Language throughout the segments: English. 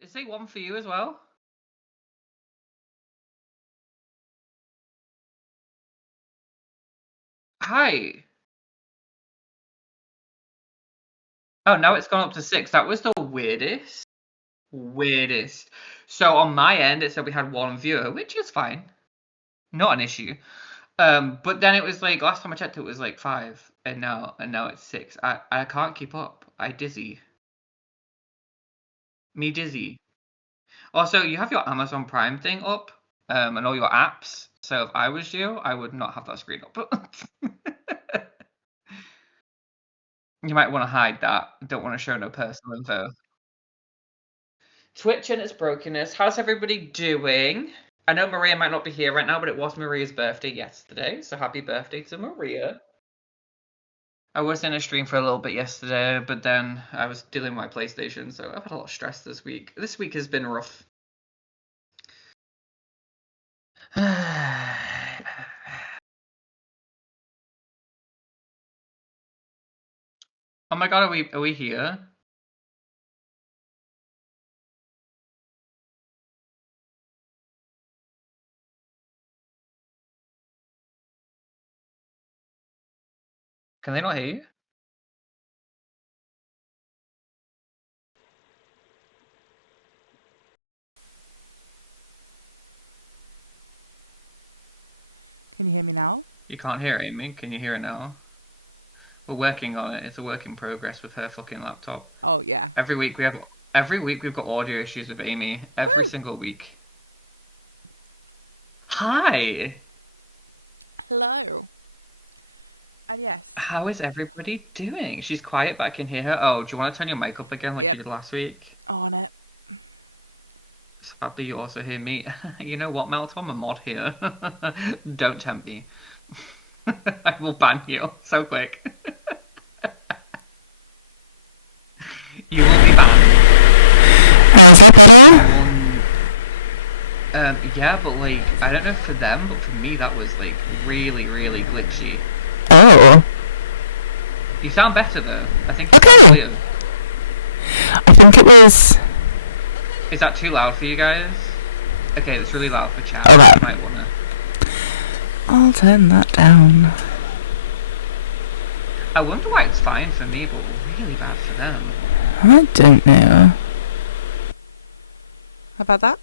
Is there one for you as well? Hi. Oh, now it's gone up to 6. That was the weirdest. Weirdest. So on my end, it said we had one viewer, which is fine. Not an issue. But then it was like last time I checked, it was like 5, and now it's 6. I can't keep up. I dizzy. Me dizzy. Also, you have your Amazon Prime thing up, and all your apps. So if I was you, I would not have that screen up. You might want to hide that. Don't want to show no personal info. Twitch and its brokenness. How's everybody doing? I know Maria might not be here right now, but it was Maria's birthday yesterday, so happy birthday to Maria. I was in a stream for a little bit yesterday, but then I was dealing with my PlayStation, so I've had a lot of stress this week. This week has been rough. Oh my god, are we here? Can they not hear you? Can you hear me now? You can't hear Amy. Can you hear her now? We're working on it. It's a work in progress with her fucking laptop. Oh yeah. Every week we've got audio issues with Amy. Every single week. Hi. Hello. And yeah. How is everybody doing? She's quiet, but I can hear her. Oh, do you want to turn your mic up again like Yep. you did last week? On it. Sadly, you also hear me. You know what, Melto? I'm a mod here. Don't tempt me. I will ban you so quick. You will be banned. Yeah, but like, I don't know for them, but for me that was like really, really glitchy. Oh. You sound better though. I think you Okay. sound clear. I think it was. Is that too loud for you guys? Okay, it's really loud for chat. Okay. You might wanna. I'll turn that down. I wonder why it's fine for me, but really bad for them. I don't know. How about that?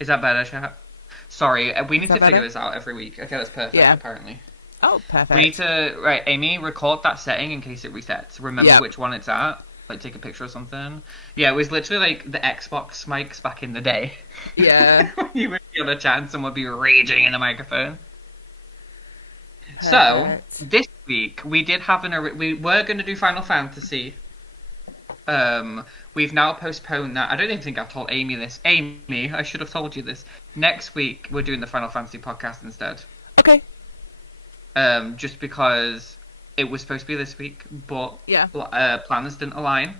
Is that better, chat? Sorry, we need that to figure better? this out every week. Okay, that's perfect, Yeah. apparently. Oh, perfect. We need to... Right, Amy, record that setting in case it resets. Remember Yep. which one it's at. Like, take a picture or something. Yeah, it was literally like the Xbox mics back in the day. Yeah. You would be on a chat and someone would be raging in the microphone. So, Perfect. this week, we did have we were going to do Final Fantasy. We've now postponed that. I don't even think I've told Amy this. Amy, I should have told you this. Next week, we're doing the Final Fantasy podcast instead. Okay. Just because it was supposed to be this week, but Yeah. plans didn't align,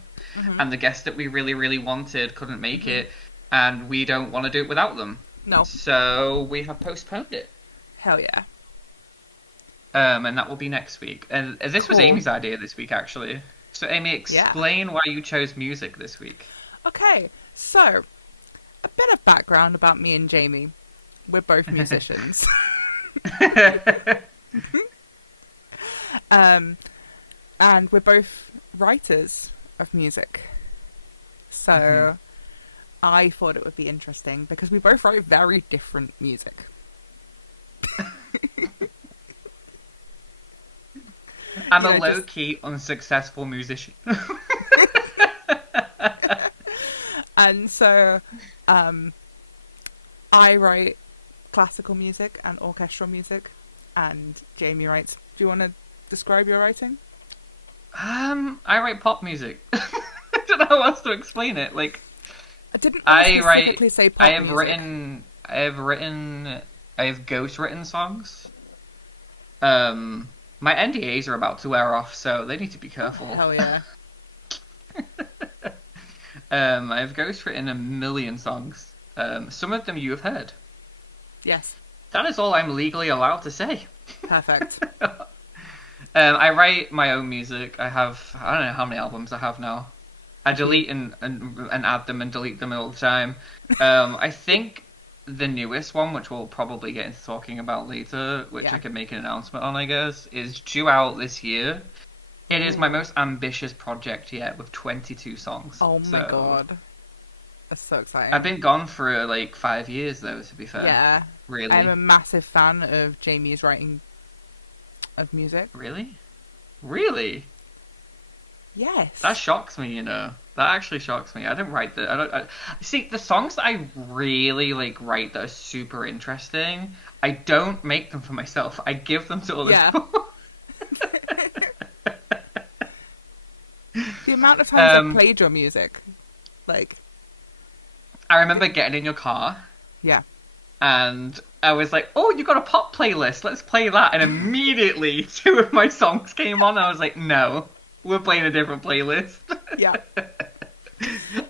and the guest that we really, really wanted couldn't make it, and we don't want to do it without them. No. So we have postponed it. Hell yeah. And that will be next week. And this was Cool. Amy's idea this week, actually. So Amy, explain why you chose music this week. Okay. So, a bit of background about me and Jamie. We're both musicians. And we're both writers of music. So I thought it would be interesting because we both write very different music. I'm You a know, low-key, unsuccessful musician. And so I write classical music and orchestral music, and Jamie writes. Do you want to describe your writing? I write pop music. I don't know how else to explain it. Like, I didn't I specifically write. say pop I have music. written. I have ghost-written songs. My NDAs are about to wear off, so they need to be careful. Hell yeah. I've ghostwritten a million songs. Some of them you have heard. Yes. That is all I'm legally allowed to say. Perfect. I write my own music. I don't know how many albums I have now. I delete and add them and delete them all the time. I think the newest one, which we'll probably get into talking about later, which Yeah. I can make an announcement on, I guess, is due out this year. It is my most ambitious project yet, with 22 songs. Oh my So, god. That's so exciting. I've been gone for like 5 years, though, to be fair. Yeah. Really? I'm a massive fan of Jamie's writing of music. Really? Really? Yes. That shocks me, you know. That actually shocks me. I didn't write the. See, the songs that I really like write that are super interesting. I don't make them for myself. I give them to other Yeah. people. The amount of times Um, I've played your music. Like, I remember getting in your car yeah. and I was like, "Oh, you got a pop playlist? Let's play that." And immediately, 2 of my songs came on. I was like, "No, we're playing a different playlist." Yeah.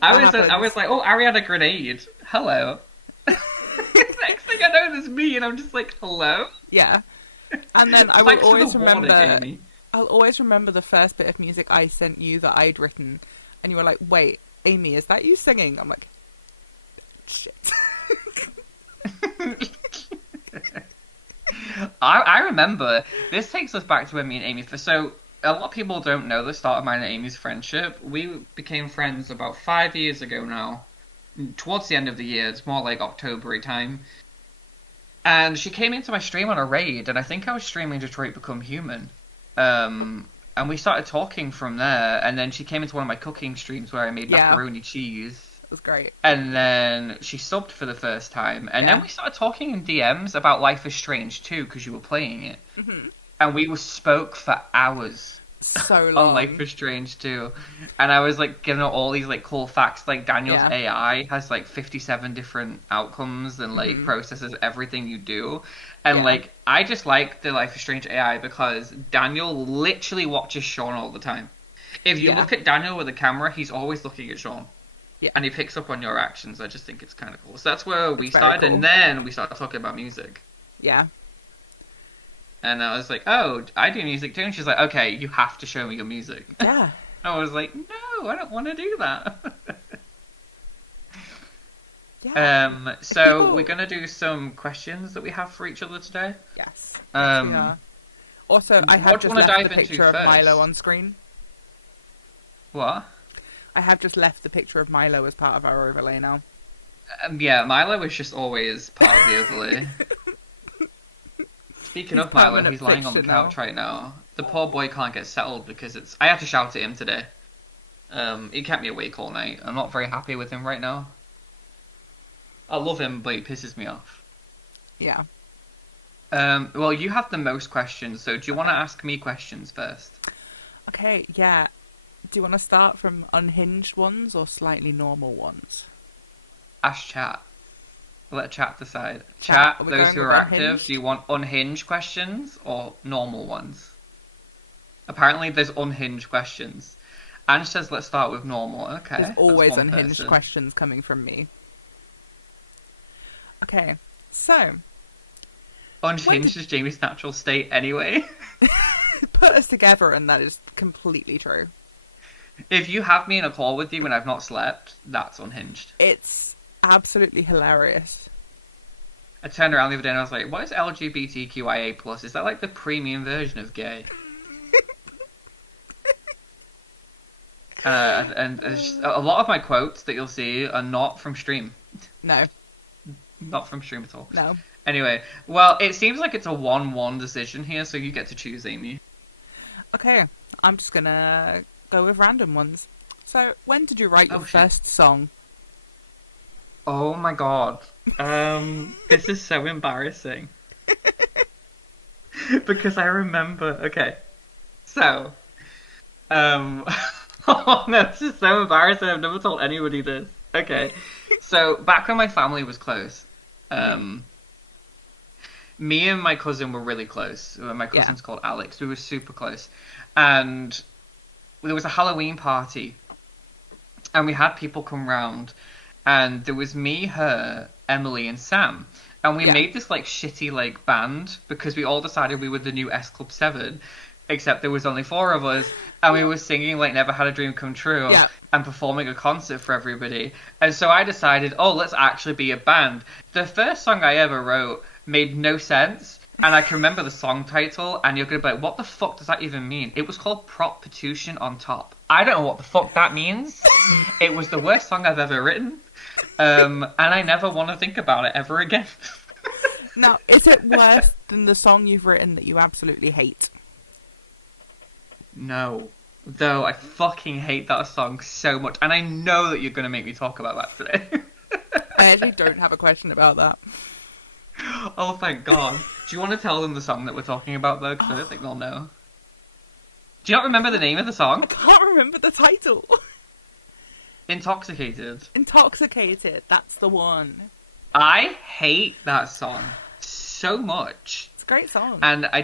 I happens. was like, "Oh, Ariana Grenade, hello." Next thing I know, there's me, and I'm just like, "Hello." Yeah. And then I will Thanks for always the warning, remember Amy. I'll always remember the first bit of music I sent you that I'd written, and you were like, "Wait, Amy, is that you singing?" I'm like, "Shit." I remember, this takes us back to when me and Amy, so a lot of people don't know the start of mine and Amy's friendship. We became friends about 5 years ago now, towards the end of the year. It's more like October time. And she came into my stream on a raid, and I think I was streaming Detroit Become Human. And we started talking from there, and then she came into one of my cooking streams where I made Yeah. macaroni cheese. It was great. And then she subbed for the first time. And Yeah. then we started talking in DMs about Life is Strange too, because you were playing it. Hmm. And we spoke for hours So on long. Life is Strange too. And I was like giving her all these like cool facts. Like Daniel's Yeah. AI has like 57 different outcomes and like Mhm. processes everything you do. And Yeah. like I just like the Life is Strange AI because Daniel literally watches Sean all the time. If you Yeah. look at Daniel with a camera, he's always looking at Sean. Yeah. And he picks up on your actions. I just think it's kind of cool. So that's where we It's very started, cool. and then we started talking about music. Yeah. And I was like, "Oh, I do music too." And she's like, "Okay, you have to show me your music." Yeah. I was like, "No, I don't want to do that." Yeah. So People- we're gonna do some questions that we have for each other today. Yes. Um, We are. Also, I what have do just you wanna left dive the into picture of first? Milo on screen. What? I have just left the picture of Milo as part of our overlay now. Yeah, Milo is just always part of the overlay. Speaking He's of Milo, permanent he's lying on the fixture now. couch right now. The poor boy can't get settled because it's. I had to shout at him today. He kept me awake all night. I'm not very happy with him right now. I love him, but he pisses me off. Yeah. Well, you have the most questions, so do you want to ask me questions first? Okay, yeah. Do you want to start from unhinged ones or slightly normal ones? Ask chat. Let chat decide. Chat, Chat, are we those going who with are active, unhinged? do you want unhinged questions or normal ones? Apparently, there's unhinged questions. Ange says, let's start with normal. Okay. There's that's always one unhinged person. questions coming from me. Okay, so Unhinged is Jamie's natural state anyway. put us together, and that is completely true. If you have me in a call with you when I've not slept, that's unhinged. It's absolutely hilarious. I turned around the other day and I was like, what is LGBTQIA+? Is that like the premium version of gay? And there's a lot of my quotes that you'll see are not from stream. No, Not from stream at all. no. Anyway, well, it seems like it's a 1-1 decision here, so you get to choose, Amy. Okay, I'm just gonna go with random ones. So, when did you write your Oh, shit. first song? Oh my god. This is so embarrassing. Because I remember. Okay. So. Oh no, this is so embarrassing. I've never told anybody this. Okay. So, back when my family was close, me and my cousin were really close. My cousin's called Alex. We were super close. And there was a Halloween party. And we had people come round. And there was me, her, Emily, and Sam. And we Yeah. made this, like, shitty, like, band because we all decided we were the new S Club 7. except there was only 4 of us, and we were singing like Never Had a Dream Come True Yeah. and performing a concert for everybody. And so I decided, oh, let's actually be a band. The first song I ever wrote made no sense, and I can remember the song title, and you're going to be like, what the fuck does that even mean? It was called Prostitution on Top. I don't know what the fuck that means. It was the worst song I've ever written, and I never want to think about it ever again. Now, is it worse than the song you've written that you absolutely hate? No. Though I fucking hate that song so much, and I know that you're going to make me talk about that today. I actually don't have a question about that. Oh, thank God. Do you want to tell them the song that we're talking about, though? Because I don't think they'll know. Do you not remember the name of the song? I can't remember the title. Intoxicated. Intoxicated, that's the one. I hate that song so much. It's a great song. And I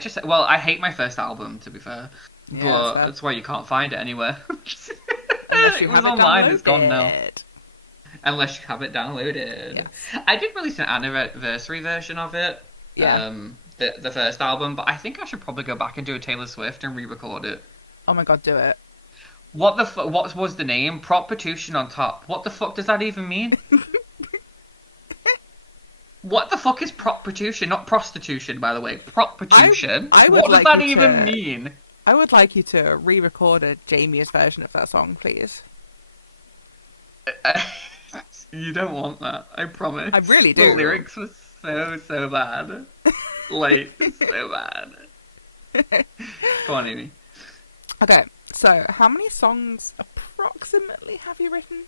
hate my first album, to be fair. Yeah, But fair. that's why you can't find it anywhere. Unless you It was have it online, it's gone now. downloaded. Unless you have it downloaded. Yes. I did release an anniversary version of it. Yeah. The first album, but I think I should probably go back and do a Taylor Swift and re-record it. Oh my god, do it. What was the name? Prostitution on Top. What the fuck does that even mean? What the fuck is prostitution? Not prostitution, by the way. Prostitution. I would What does like that you even to- mean? I would like you to re-record a Jamie's version of that song, please. You don't want that, I promise. I really The do. lyrics were so bad. Like, so bad. Go on, Amy. Okay, so how many songs approximately have you written?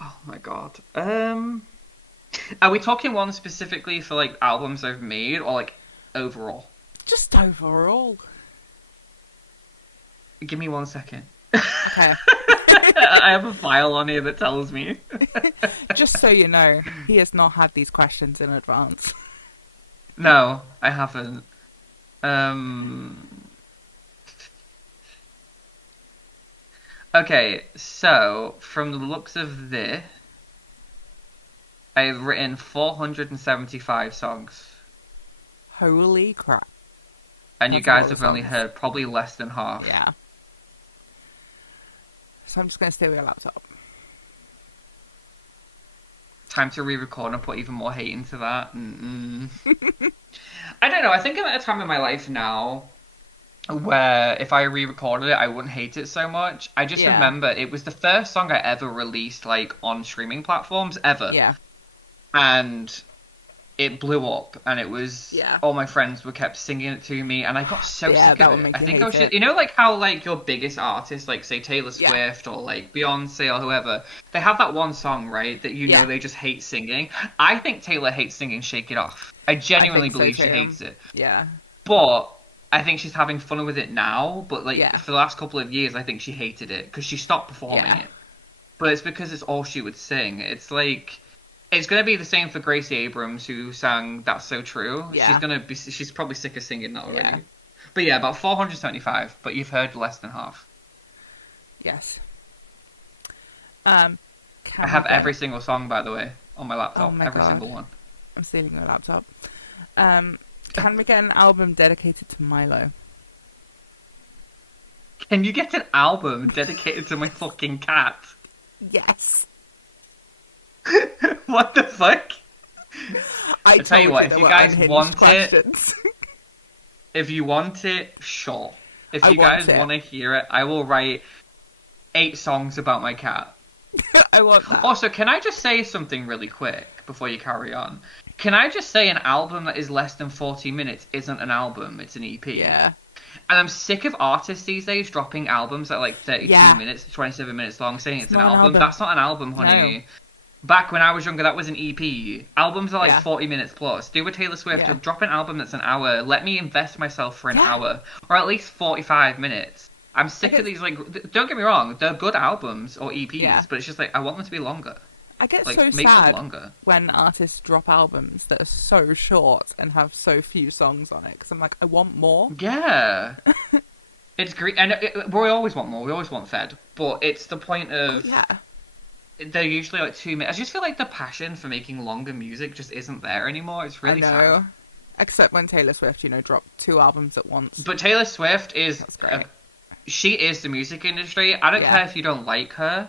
Oh my god. Are we talking one specifically for like albums I've made or like overall? Just overall. Give me 1 second. Okay. I have a file on here that tells me. Just so you know, he has not had these questions in advance. No, I haven't. Okay, so from the looks of this, I've written 475 songs. Holy crap. And you That's a lot guys of have only songs. heard probably less than half. Yeah. So I'm just going to stay with your laptop. Time to re-record and put even more hate into that. I don't know. I think I'm at a time in my life now where if I re-recorded it, I wouldn't hate it so much. I just Yeah. remember it was the first song I ever released like on streaming platforms ever, Yeah. and it blew up. And it was Yeah. all my friends were kept singing it to me, and I got so Yeah, sick that of would it. make I you think I hate should, it. you know, like how like your biggest artists, like say Taylor Yeah. Swift or like Beyonce or whoever, they have that one song, right, that you Yeah. know they just hate singing. I think Taylor hates singing "Shake It Off." I genuinely so believe she too. hates it, Yeah. but I think she's having fun with it now. But like Yeah. for the last couple of years, I think she hated it because she stopped performing Yeah. it. But it's because it's all she would sing. It's like it's gonna be the same for Gracie Abrams, who sang "That's So True." Yeah. She's probably sick of singing that already. Yeah. But yeah, about 475. But you've heard less than half. Yes. I have every single song, by the way, on my laptop. Oh my every God. single one. I'm stealing your laptop. Can we get an album dedicated to Milo? Can you get an album dedicated to my fucking cat? Yes. What the fuck? I tell you told what, if there you were guys unhinged want it- questions. If you want it, sure. If I you want guys it. want to hear it, I will write 8 songs about my cat. I want that. Also, can I just say something really quick before you carry on? Can I just say an album that is less than 40 minutes isn't an album, it's an EP? Yeah. And I'm sick of artists these days dropping albums that are like 32 Yeah. minutes, 27 minutes long, saying it's an not an album. album. That's not an album, honey. Back when I was younger, that was an EP. Albums are like Yeah. 40 minutes plus. Do a Taylor Swift, Yeah. drop an album that's an hour. Let me invest myself for an Yeah. hour. Or at least 45 minutes. I'm sick I of these, like, don't get me wrong, they're good albums or EPs, Yeah. but it's just like, I want them to be longer. I get Like, so make them sad longer. when artists drop albums that are so short and have so few songs on it because I'm like, I want more. Yeah. It's great. And we always want more. We always want fed. But it's the point of... Yeah. They're usually like 2 minutes. I just feel like the passion for making longer music just isn't there anymore. It's really I know. sad. Except when Taylor Swift, dropped 2 albums at once. But Taylor Swift is That's great. she is the music industry. I don't Yeah. care if you don't like her.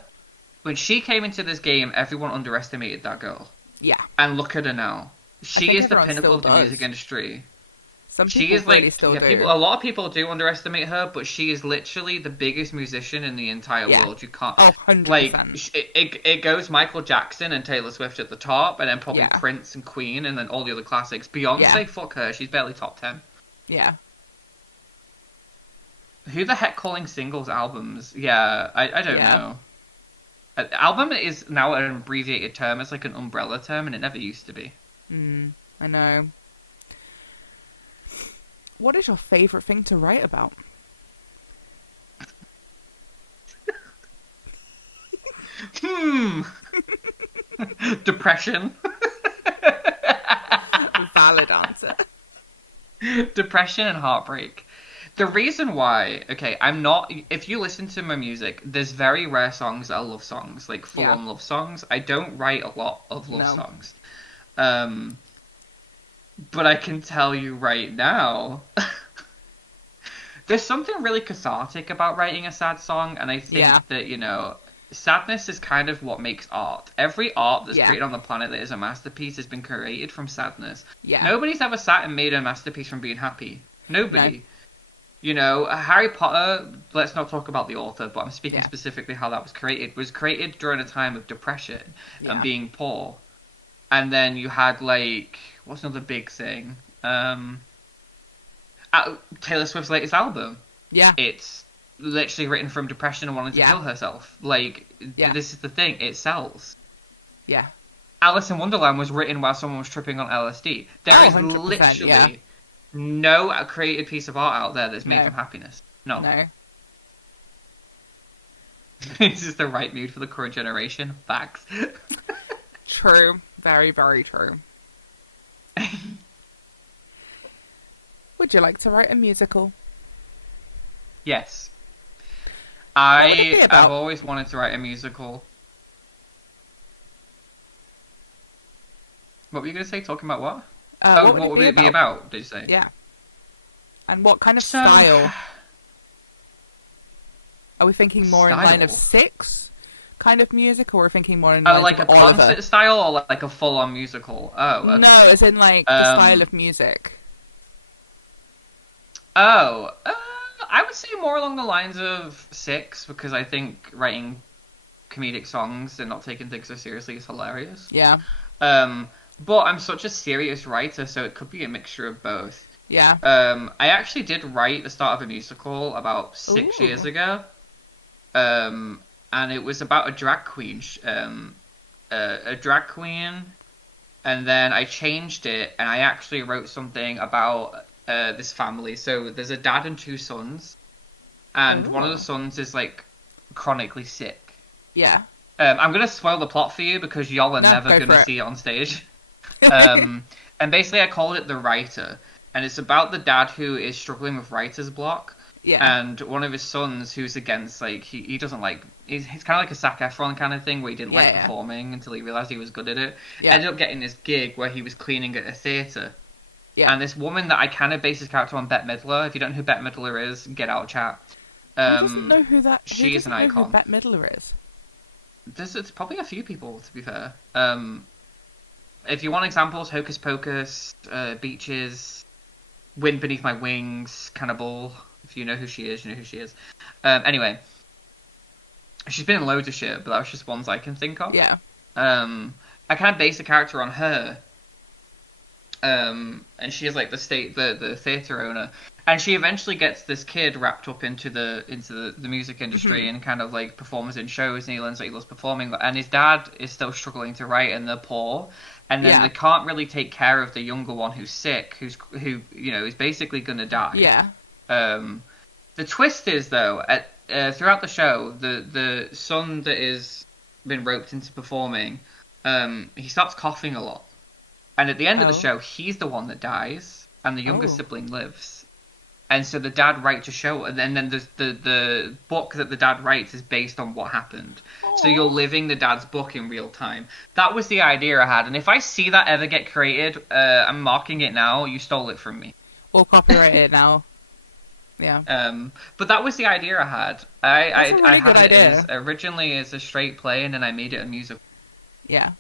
When she came into this game, everyone underestimated that girl. Yeah. And look at her now. She think is the everyone pinnacle still of the does. music industry. Some She people is really like still do. a lot of people do underestimate her, but she is literally the biggest musician in the entire Yeah. world. You can't Oh, 100%. like it goes Michael Jackson and Taylor Swift at the top, and then probably Yeah. Prince and Queen, and then all the other classics. Beyonce, Yeah. fuck her, she's barely top 10. Yeah. Who the heck calling singles albums? Yeah, I don't Yeah. know. Album is now an abbreviated term. It's like an umbrella term, and it never used to be. I know. What is your favourite thing to write about? Depression. Valid answer. Depression and heartbreak. The reason why, okay, I'm not. If you listen to my music, there's very rare songs that are love songs, like full-on love songs. I don't write a lot of love songs. But I can tell you right now, there's something really cathartic about writing a sad song, and I think that, sadness is kind of what makes art. Every art that's created on the planet that is a masterpiece has been created from sadness. Yeah. Nobody's ever sat and made a masterpiece from being happy. Nobody. No. Harry Potter, let's not talk about the author, but I'm speaking specifically how that was created during a time of depression and being poor. And then you had, like, what's another big thing? Taylor Swift's latest album. Yeah. It's literally written from depression and wanting to kill herself. Like, this is the thing, it sells. Yeah. Alice in Wonderland was written while someone was tripping on LSD. There is 100%, literally no created piece of art out there that's made from happiness. No. This is the right mood for the current generation. Facts. True. Very, very true. Would you like to write a musical? Yes. What would it be about? I've always wanted to write a musical. What were you going to say? Talking about what? What would it be about, did you say? Yeah. And what kind of style? Are we thinking more in line of Six kind of music, or are we thinking more in line like of a Oliver? concert style, or like a full-on musical? Oh, okay. No, as in like the style of music. Oh, I would say more along the lines of Six, because I think writing comedic songs and not taking things so seriously is hilarious. Yeah. But I'm such a serious writer, so it could be a mixture of both. Yeah. I actually did write the start of a musical about 6 years ago. And it was about a drag queen. A drag queen. And then I changed it, and I actually wrote something about this family. So there's a dad and 2 sons. And one of the sons is, like, chronically sick. Yeah. I'm going to spoil the plot for you, because y'all are never going to see it on stage. And basically I called it The Writer, and it's about the dad who is struggling with writer's block, and one of his sons who's against, like, he doesn't like, he's kind of like a Zac Efron kind of thing, where he didn't like performing until he realised he was good at it. Ended up getting this gig where he was cleaning at a theatre. And this woman that I kind of based his character on, Bette Midler. If you don't know who Bette Midler is, get out of chat. Who doesn't know who that? Who she is an icon. Who Bette Midler is? There's probably a few people, to be fair. If you want examples, Hocus Pocus, Beaches, Wind Beneath My Wings, Cannibal. If you know who she is, you know who she is. Anyway, she's been in loads of shit, but that was just ones I can think of. Yeah. I kind of based the character on her. And she is like the theatre owner, and she eventually gets this kid wrapped up into the music industry and kind of like performs in shows, and he learns that he loves performing. And his dad is still struggling to write, and they're poor, and then they can't really take care of the younger one who's sick, who is basically gonna die. Yeah. The twist is though, throughout the show, the son that is been roped into performing, he starts coughing a lot. And at the end of the show, he's the one that dies, and the younger sibling lives. And so the dad writes a show, and then the book that the dad writes is based on what happened. So you're living the dad's book in real time. That was the idea I had, and if I see that ever get created, I'm marking it now. You stole it from me. We'll copyright it now. Yeah. But that was the idea I had. That's a really I had good it idea. originally as a straight play, and then I made it a musical. Yeah.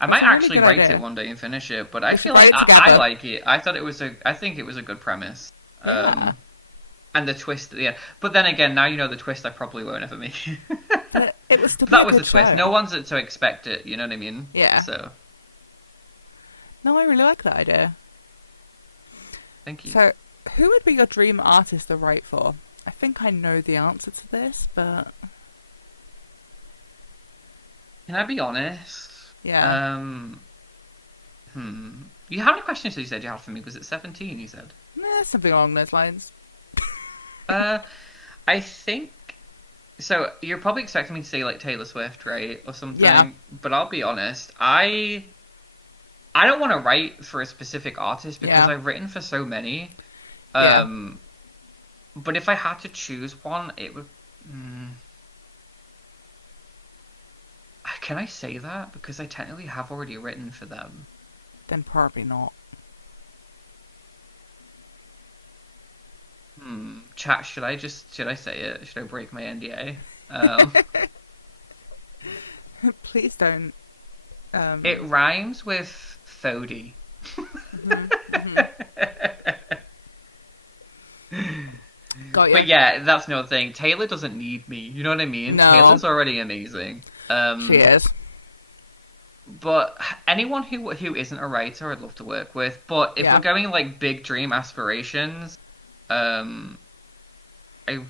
I That's might a really actually good write idea. it one day and finish it, but I should feel write like it I together. like it. I think it was a good premise. Yeah. And the twist at the end. But then again, now you know the twist, I probably won't ever make. But it was to be That a was good the twist. show. No one's to expect it. You know what I mean? Yeah. So No, I really like that idea. thank you. So, who would be your dream artist to write for? I think I know the answer to this, but Can I be honest? yeah. You how many questions did you said you had for me? Was it 17? You said. Something along those lines. I think so. You're probably expecting me to say like Taylor Swift, right, or something. Yeah. But I'll be honest. I don't want to write for a specific artist because Yeah. I've written for so many. Yeah. But if I had to choose one, it would. Can I say that? Because I technically have already written for them. Then probably not. Chat, should I say it? Should I break my NDA? Please don't. It rhymes with Thody. Got you. But yeah, that's no thing. Taylor doesn't need me. You know what I mean? No. Taylor's already amazing. She is. But anyone who isn't a writer, I'd love to work with. But if Yeah. we're going like big dream aspirations, I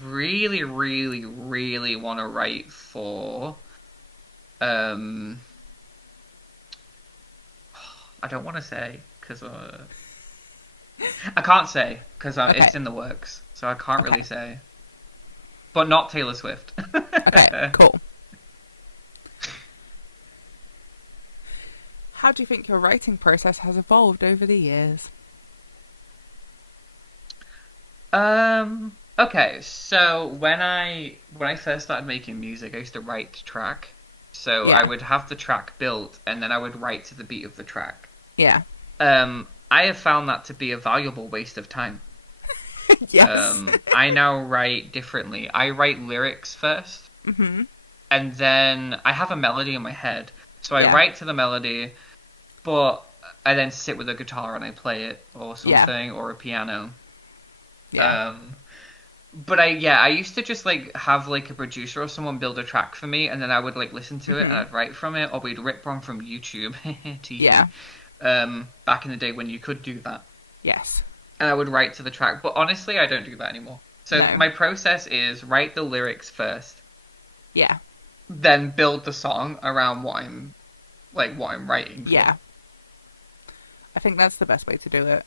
really, really, really want to write for. I don't want to say because I can't say because Okay. it's in the works, so I can't Okay. really say. But not Taylor Swift. Okay, cool. How do you think your writing process has evolved over the years? Okay, so when I first started making music, I used to write to track. So Yeah. I would have the track built, and then I would write to the beat of the track. Yeah. I have found that to be a valuable waste of time. Yes. I now write differently. I write lyrics first, Mm-hmm. and then I have a melody in my head. So I Yeah. write to the melody, but I then sit with a guitar and I play it, or something, or a piano. Yeah. But I used to just like have like a producer or someone build a track for me, and then I would like listen to it and I'd write from it, or we'd rip one from YouTube. TV. Yeah. Back in the day when you could do that, Yes. and I would write to the track. But honestly, I don't do that anymore. So No. my process is write the lyrics first, Yeah. then build the song around what I'm writing for. Yeah. I think that's the best way to do it.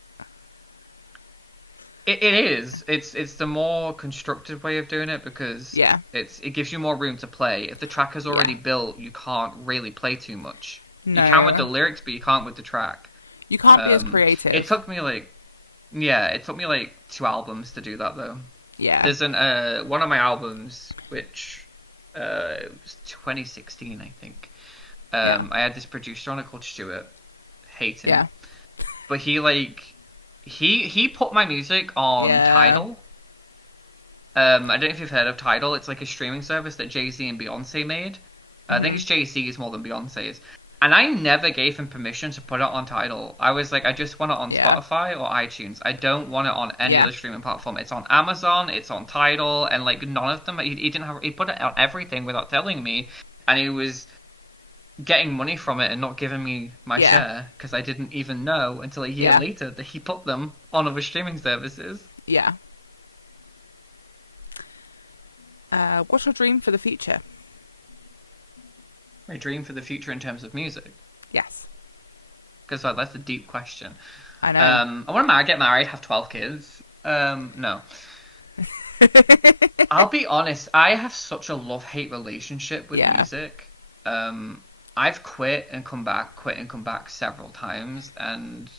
It is. It's the more constructive way of doing it because Yeah. it gives you more room to play. If the track is already built, you can't really play too much. No. You can with the lyrics, but you can't with the track. You can't be as Um, creative. It took me like 2 albums to do that though. Yeah. There's one of my albums which it was 2016 I think. I had this producer on it called Stuart Hayton. Yeah. But he put my music on Yeah. Tidal. I don't know if you've heard of Tidal. It's like a streaming service that Jay-Z and Beyonce made. I think it's Jay-Z's more than Beyonce's. And I never gave him permission to put it on Tidal. I was like, I just want it on Yeah. Spotify or iTunes. I don't want it on any Yeah. other streaming platform. It's on Amazon, it's on Tidal, and like none of them. He put it on everything without telling me, and he was getting money from it and not giving me my Yeah. share because I didn't even know until a year Yeah. later that he put them on other streaming services. Yeah. What's your dream for the future? My dream for the future in terms of music, Yes. because that's a deep question. I know. I want to get married, have 12 kids. No. I'll be honest, I have such a love-hate relationship with Yeah. music. I've quit and come back several times, and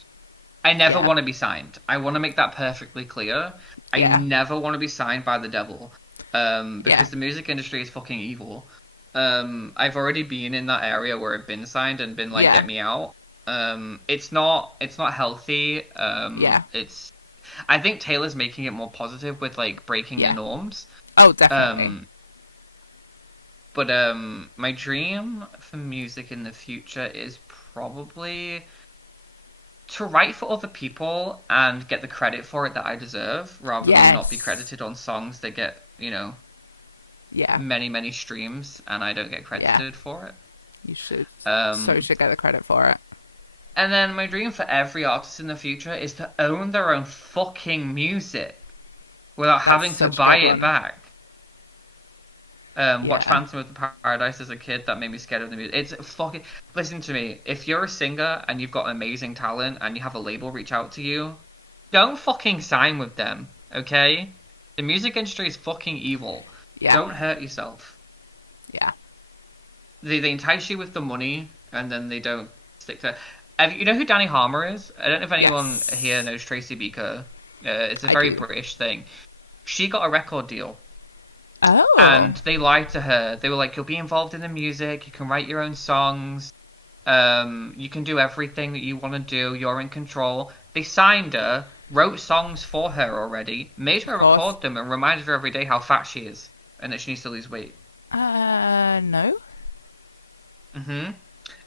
I never Yeah. want to be signed. I want to make that perfectly clear. I Yeah. never want to be signed by the devil. Because Yeah. the music industry is fucking evil. I've already been in that area where I've been signed and been like, Yeah. get me out. It's not healthy. Yeah. I think Taylor's making it more positive with like breaking Yeah. the norms. Oh, definitely. But my dream for music in the future is probably to write for other people and get the credit for it that I deserve, rather than not be Yes. credited on songs that get, Yeah. many streams and I don't get credited for it. You should. Um, So you should get the credit for it. And then my dream for every artist in the future is to own their own fucking music without having to such a buy good it one. back. Watch Yeah. Phantom of the Paradise as a kid. That made me scared of the music. It's fucking. Listen to me. If you're a singer and you've got amazing talent and you have a label reach out to you, don't fucking sign with them, okay? The music industry is fucking evil. Yeah. Don't hurt yourself. Yeah. They entice you with the money and then they don't stick to. You know who Danny Harmer is? I don't know if anyone Yes. here knows Tracy Beaker. It's a I very do. British thing. She got a record deal. Oh. And they lied to her. They were like, you'll be involved in the music, you can write your own songs, you can do everything that you want to do, you're in control. They signed her, wrote songs for her already, made her Of course. record them, and reminded her every day how fat she is, and that she needs to lose weight. No.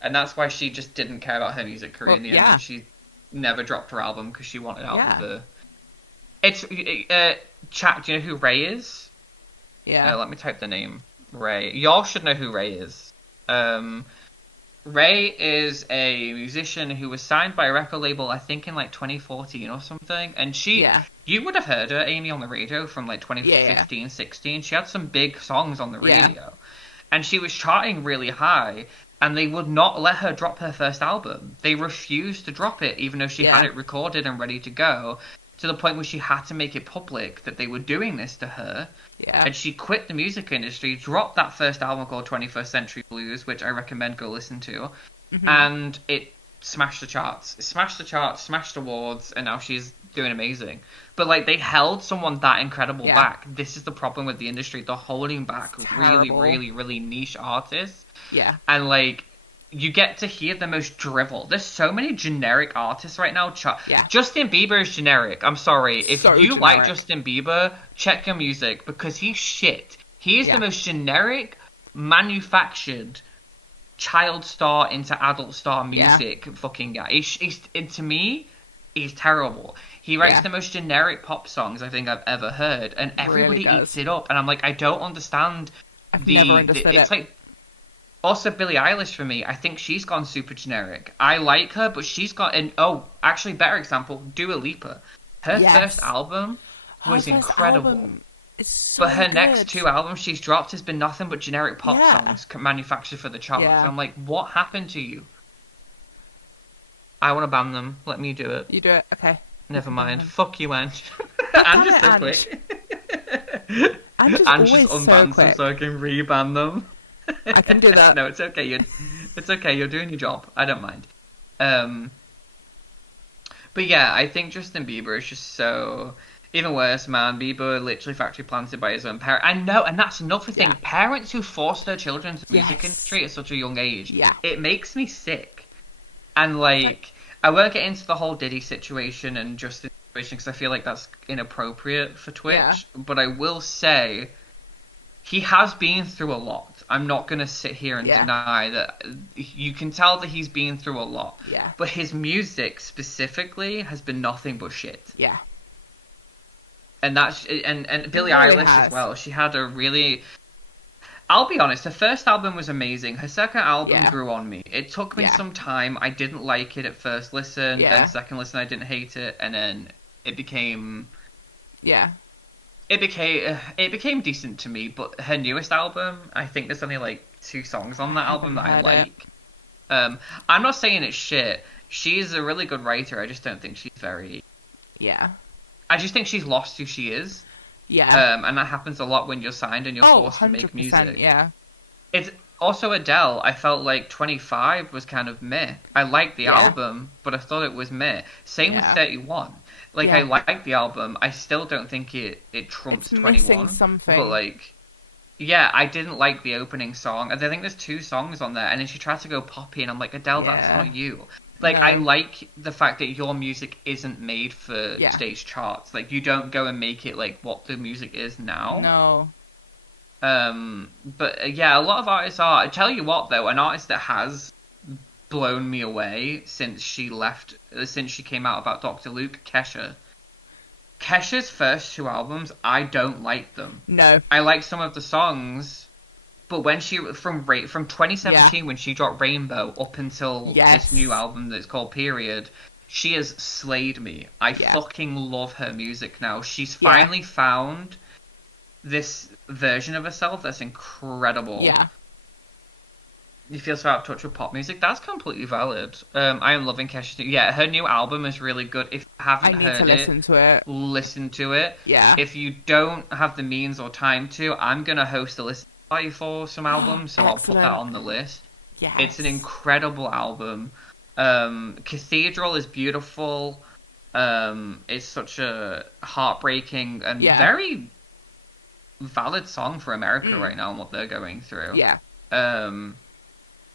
And that's why she just didn't care about her music career Well, in the end, yeah. and she never dropped her album because she wanted out Yeah. of the... It's, chat, do you know who Ray is? Yeah. Let me type the name. Ray. Y'all should know who Ray is. Ray is a musician who was signed by a record label, I think, in like 2014 or something. And Yeah. you would have heard her, Amy, on the radio from like 2015, 16. She had some big songs on the Yeah. radio. And she was charting really high. And they would not let her drop her first album. They refused to drop it, even though she Yeah. had it recorded and ready to go. To the point where she had to make it public that they were doing this to her. Yeah. And she quit the music industry, dropped that first album called 21st Century Blues, which I recommend go listen to, and it smashed the charts. It smashed the charts, smashed awards, and now she's doing amazing. But, like, they held someone that incredible Yeah. back. This is the problem with the industry. They're holding back It's really, terrible. really, really niche artists. Yeah. And, like, you get to hear the most drivel. There's so many generic artists right now. Yeah. Justin Bieber is generic. I'm sorry. If So you like generic. Justin Bieber, check your music because he's shit. He is Yeah. the most generic, manufactured child star into adult star music fucking guy. And to me, he's terrible. He writes Yeah. the most generic pop songs I think I've ever heard, and everybody Really eats does. it up. And I'm like, I don't understand. I've never understood It's it. like also Billie Eilish for me. I think she's gone super generic. I like her, but she's got actually better example, Dua Lipa. Her Yes. first album Her was first incredible. album is so But her good. next two albums she's dropped has been nothing but generic pop Yeah. songs manufactured for the charts. Yeah. I'm like, what happened to you? I want to ban them. Let me do it. You do it. Okay. Never mind. Fuck you, Ange. Ange is so Ange. quick. Ange is Ange always just unbans so them quick. so I can re-ban them. I can do that. No, it's okay. It's okay. You're doing your job. I don't mind. But yeah, I think Justin Bieber is just so even worse, man. Bieber literally factory planted by his own parent. I know, and that's another thing. Yeah. Parents who force their children to the music Yes. industry at such a young age. Yeah. It makes me sick. And like, I won't get into the whole Diddy situation and Justin situation because I feel like that's inappropriate for Twitch. Yeah. But I will say, he has been through a lot. I'm not going to sit here and Yeah. deny that. You can tell that he's been through a lot. Yeah. But his music specifically has been nothing but shit. Yeah. And that's and Billie really Eilish has. as well. She had a really. I'll be honest. Her first album was amazing. Her second album Yeah. grew on me. It took me Yeah. some time. I didn't like it at first listen. Yeah. Then second listen, I didn't hate it, and then it became. Yeah. It became decent to me, but her newest album, I think there's only like 2 songs on that album that I haven't heard like. I'm not saying it's shit. She's a really good writer. I just don't think she's very. Yeah. I just think she's lost who she is. Yeah. And that happens a lot when you're signed and you're forced to make 100%. music. Yeah. It's Also, Adele, I felt like 25 was kind of meh. I liked the Yeah. album, but I thought it was meh. Same with Yeah. 31. Like, Yeah. I liked the album. I still don't think it trumps It's 21. missing something. But, like, yeah, I didn't like the opening song. And I think there's 2 songs on there. And then she tried to go poppy, and I'm like, Adele, that's Yeah. not you. Like, I No. like the fact that your music isn't made for Yeah. today's charts. Like, you don't go and make it, like, what the music is now. No. But yeah, a lot of artists are. I tell you what, though, an artist that has blown me away since she came out about Dr. Luke, Kesha. Kesha's first 2 albums, I don't like them. No. I like some of the songs, but when from 2017 when she dropped Rainbow up until Yes. this new album that's called Period, she has slayed me. I Yeah. fucking love her music now. She's Yeah. finally found this version of herself that's incredible. Yeah. You feel so out of touch with pop music. That's completely valid. I am loving Kesha. Yeah, her new album is really good. If you I haven't need heard to listen to it. listen to it. Yeah. If you don't have the means or time to, I'm gonna host a listen party for some albums, so I'll put that Excellent. on the list. Yes. It's an incredible album. Cathedral is beautiful. It's such a heartbreaking and Yeah. very valid song for America right now and what they're going through. Yeah.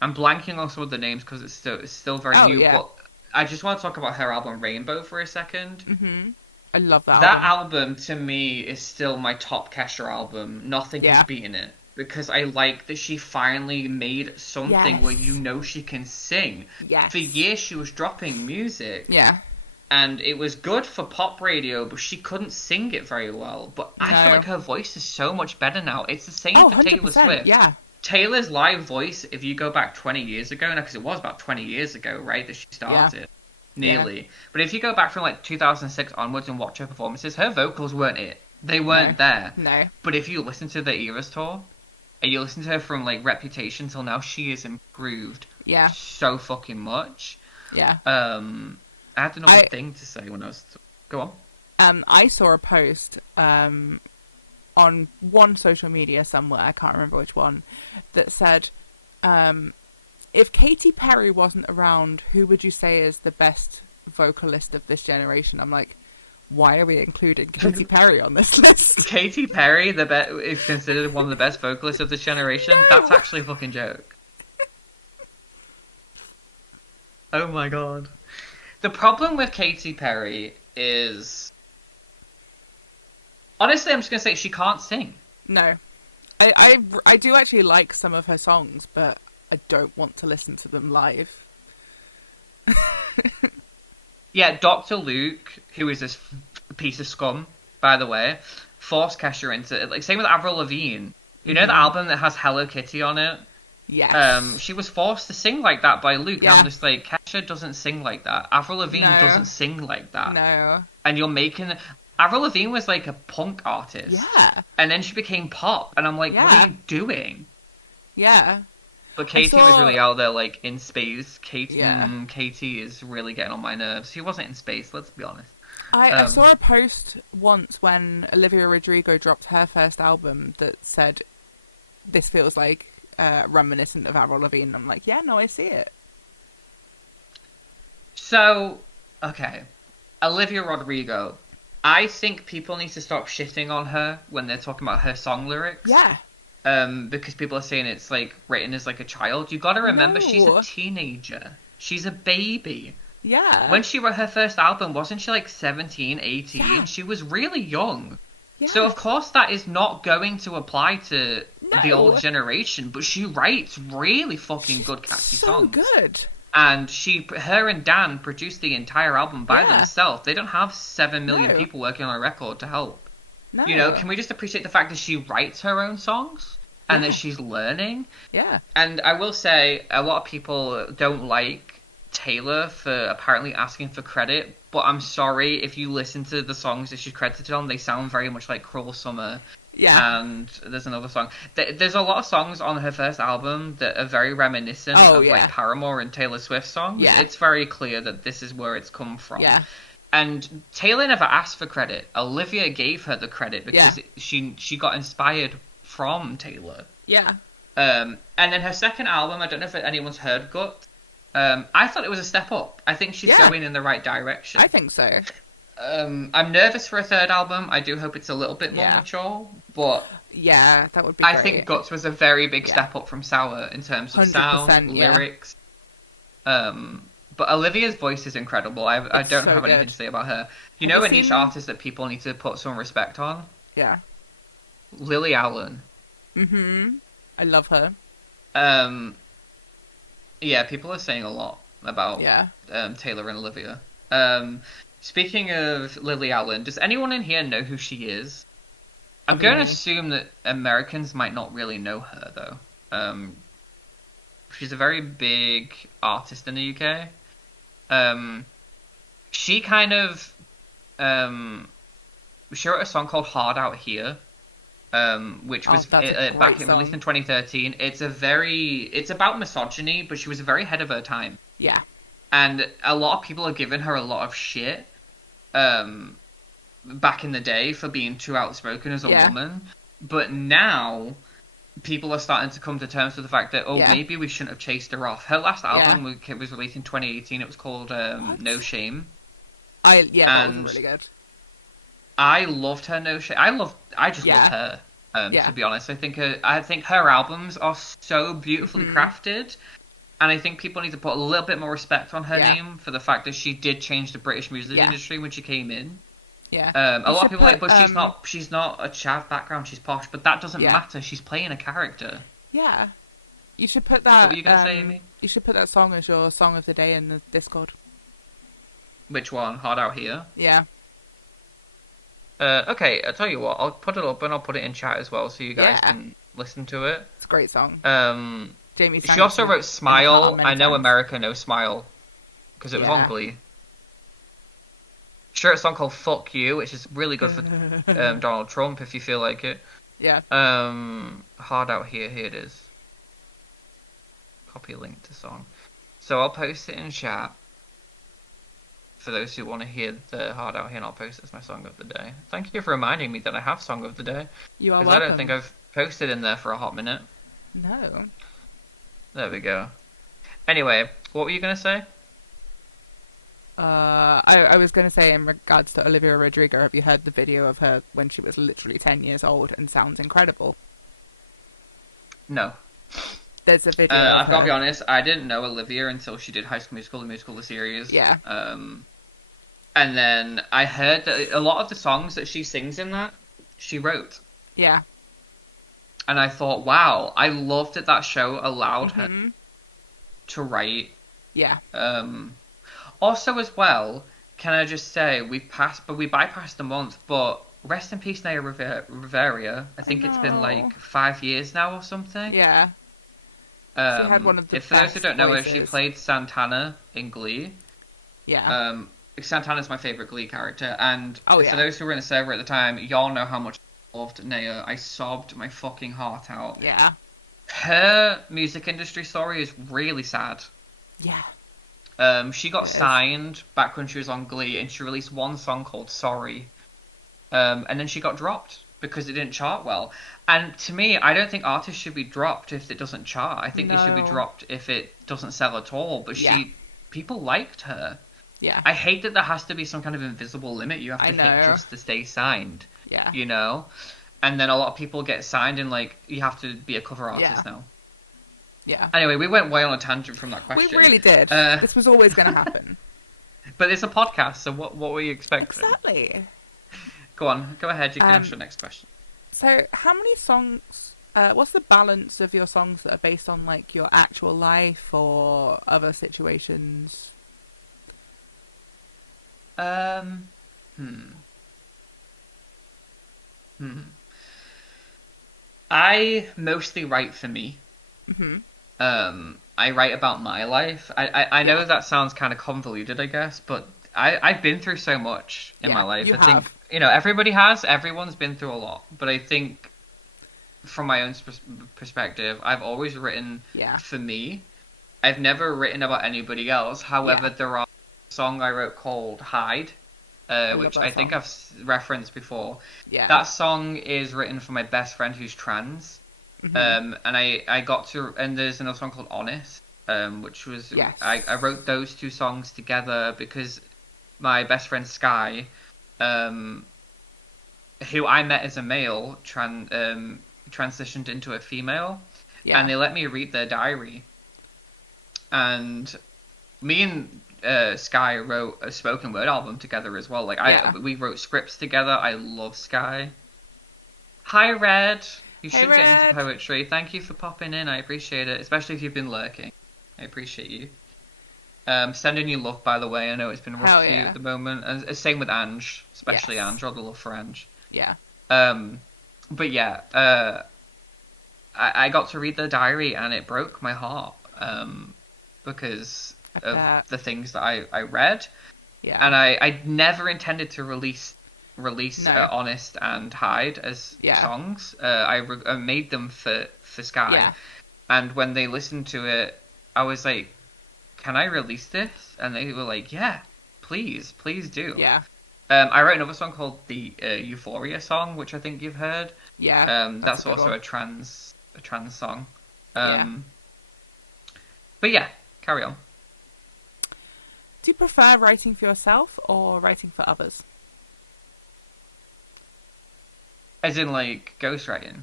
I'm blanking on some of the names because it's still very Oh, new. yeah. But I just want to talk about her album Rainbow for a second. Mhm. I love that. That album. album to me is still my top Kesha album. Nothing Yeah. has beaten it because I like that she finally made something where Yes. you know she can sing. Yes. For years she was dropping music. Yeah. And it was good for pop radio, but she couldn't sing it very well. But I feel No. like her voice is so much better now. It's the same Oh, for Taylor 100%. Swift. Yeah. Taylor's live voice, if you go back 20 years ago, because it was about 20 years ago, right, that she started, nearly. But if you go back from like 2006 onwards and watch her performances, her vocals weren't it. They weren't there. No. But if you listen to the Eras tour, and you listen to her from like Reputation till now, she has improved Yeah. so fucking much. Yeah. I had another I- thing to say when I was... Go on. I saw a post on one social media somewhere, I can't remember which one, that said, if Katy Perry wasn't around, who would you say is the best vocalist of this generation? I'm like, why are we including Katy Perry on this list? Katy Perry is considered one of the best vocalists of this generation. No. That's actually a fucking joke. Oh my god. The problem with Katy Perry is... Honestly, I'm just gonna say she can't sing. No. I do actually like some of her songs, but I don't want to listen to them live. Yeah, Dr. Luke, who is this piece of scum, by the way, forced Kesha into it. Like, same with Avril Lavigne. You know the album that has Hello Kitty on it? Yes. She was forced to sing like that by Luke. Yeah. I'm just like, Kesha doesn't sing like that. Avril Lavigne No. doesn't sing like that. No. And you're making... Avril Lavigne was like a punk artist. Yeah. And then she became pop. And I'm like, what Yeah. are you doing? Yeah. But Katie was saw- really out there, like, in space. Katie is really getting on my nerves. She wasn't in space, let's be honest. I saw a post once when Olivia Rodrigo dropped her first album that said, this feels like reminiscent of Avril Lavigne. I'm like, yeah, no, I see it. So, okay. Olivia Rodrigo. I think people need to stop shitting on her when they're talking about her song lyrics. Yeah. Because people are saying it's, like, written as, like, a child. You gotta remember, she's No. a teenager. She's a baby. Yeah. When she wrote her first album, wasn't she, like, 17, 18? Yeah. She was really young. Yeah. So, of course, that is not going to apply to the No. old generation. But she writes really fucking good, catchy so songs. good. And her and Dan produced the entire album by Yeah. themselves. They don't have 7 million No. people working on a record to help. No. You know, can we just appreciate the fact that she writes her own songs? And Yeah. that she's learning? Yeah. And I will say, a lot of people don't like Taylor for apparently asking for credit, but I'm sorry, if you listen to the songs that she's credited on, they sound very much like Cruel Summer. Yeah. And there's another song. There's a lot of songs on her first album that are very reminiscent of yeah. like Paramore and Taylor Swift songs. Yeah. It's very clear that this is where it's come from. Yeah. And Taylor never asked for credit. Olivia gave her the credit because Yeah. she got inspired from Taylor. Yeah. And then her second album, I don't know if anyone's heard Gut. I thought it was a step up. I think she's Yeah. going in the right direction. I think so. I'm nervous for a third album. I do hope it's a little bit more Yeah. mature, but Yeah, that would be I great. think Guts was a very big Yeah. step up from Sour in terms of 100%, sound, yeah. lyrics. But Olivia's voice is incredible. I It's don't so have anything good. to say about her. You Have know you a niche seen- artist that people need to put some respect on? Yeah. Lily Allen. I love her. Yeah, people are saying a lot about Yeah. Taylor and Olivia. Speaking of Lily Allen, does anyone in here know who she is? I'm going to Really? assume that Americans might not really know her, though. She's a very big artist in the UK. She kind of... she wrote a song called Hard Out Here, which was that's a back great released song. in 2013. It's about misogyny, but she was very ahead of her time. Yeah. And a lot of people have given her a lot of shit back in the day for being too outspoken as a Yeah. woman. But now people are starting to come to terms with the fact that, Yeah. maybe we shouldn't have chased her off. Her last album was released in 2018. It was called No Shame. That And- was really good. I loved her No Shame. I just Yeah. loved her. Yeah. To be honest, I think her albums are so beautifully Mm-hmm. crafted, and I think people need to put a little bit more respect on her Yeah. name for the fact that she did change the British music Yeah. industry when she came in. Yeah. A You lot should of people are like, put, but she's not a chav background, she's posh, but that doesn't Yeah. matter. She's playing a character. Yeah. You should put that. What were you gonna say, Amy? You should put that song as your song of the day in the Discord. Which one? Hard Out Here. Yeah. Okay, I'll tell you what. I'll put it up and I'll put it in chat as well, so you guys Yeah. can listen to it. It's a great song. Jamie sang She it also in wrote the car Smile. many I know times. America knows Smile because it was on Yeah. Glee. She wrote a song called Fuck You, which is really good for Donald Trump if you feel like it. Yeah. Hard Out Here. Here it is. Copy link to song. So I'll post it in chat for those who want to hear the Hard Out Here, and I'll post it as my song of the day. Thank you for reminding me that I have song of the day, You are because I welcome. don't think I've posted in there for a hot minute. No. There we go. Anyway, what were you gonna say? I was going to say in regards to Olivia Rodrigo, have you heard the video of her when she was literally 10 years old and sounds incredible? No. There's a video of I've got to her. be honest, I didn't know Olivia until she did High School Musical, the musical, the series. Yeah. And then I heard that a lot of the songs that she sings in that, she wrote. Yeah. And I thought, wow, I loved that show allowed her Mhm. to write. Yeah. Also, as well, can I just say, we bypassed a month, but rest in peace, Naya Rivera. I think it's been know. like 5 years now or something. Yeah. had one of the If for those who best don't know her, she voices. played Santana in Glee. Yeah. Santana's my favorite Glee character, and Oh, yeah. for those who were in the server at the time, y'all know how much I loved Naya. I sobbed my fucking heart out. Yeah. Her music industry story is really sad. Yeah. She got It is. signed back when she was on Glee, and she released one song called Sorry. And then she got dropped because it didn't chart well. And to me, I don't think artists should be dropped if it doesn't chart. I think they should be No. dropped if it doesn't sell at all. But Yeah. people liked her. Yeah. I hate that there has to be some kind of invisible limit you have to I hit know. just to stay signed, Yeah. you know? And then a lot of people get signed and, like, you have to be a cover artist Yeah. now. Yeah. Anyway, we went way on a tangent from that question. We really did. This was always going to happen. But it's a podcast, so what were you expecting? Exactly. Go on, go ahead, you can ask Um, your next question. So, how many songs? What's the balance of your songs that are based on like your actual life or other situations? I mostly write for me. Hmm. I write about my life. I know that sounds kind of convoluted, I guess, but I've been through so much in my Yeah, life. you I think, have. everyone's been through a lot, but I think from my own perspective, I've always written Yeah. for me. I've never written about anybody else. However, Yeah. there are a song I wrote called Hide, love which that I think song. I've referenced before. Yeah. That song is written for my best friend who's trans. And I got to, and there's another song called Honest, which was, Yes. I wrote those two songs together because my best friend Sky, who I met as a male, transitioned into a female, Yeah. and they let me read their diary. And me and Sky wrote a spoken word album together as well. Like we wrote scripts together. I love Sky. Hi Red, you Hey, should get Red. into poetry. Thank you for popping in. I appreciate it, especially if you've been lurking. I appreciate you. Sending you love, by the way. I know it's been rough Hell for you yeah. at the moment. And same with Ange, especially Yes. Ange. All the love for Ange. Yeah. But yeah, I got to read their diary and it broke my heart. Because I of bet. the things that I read, Yeah. and I never intended to release No. Honest and Hide as Yeah. songs. I made them for Sky, Yeah. and when they listened to it, I was like, "Can I release this?" And they were like, "Yeah, please do." Yeah. I wrote another song called the Euphoria song, which I think you've heard. Yeah. That's a good also one. a trans song. Yeah. But yeah, carry on. Do you prefer writing for yourself or writing for others? As in, like, ghostwriting.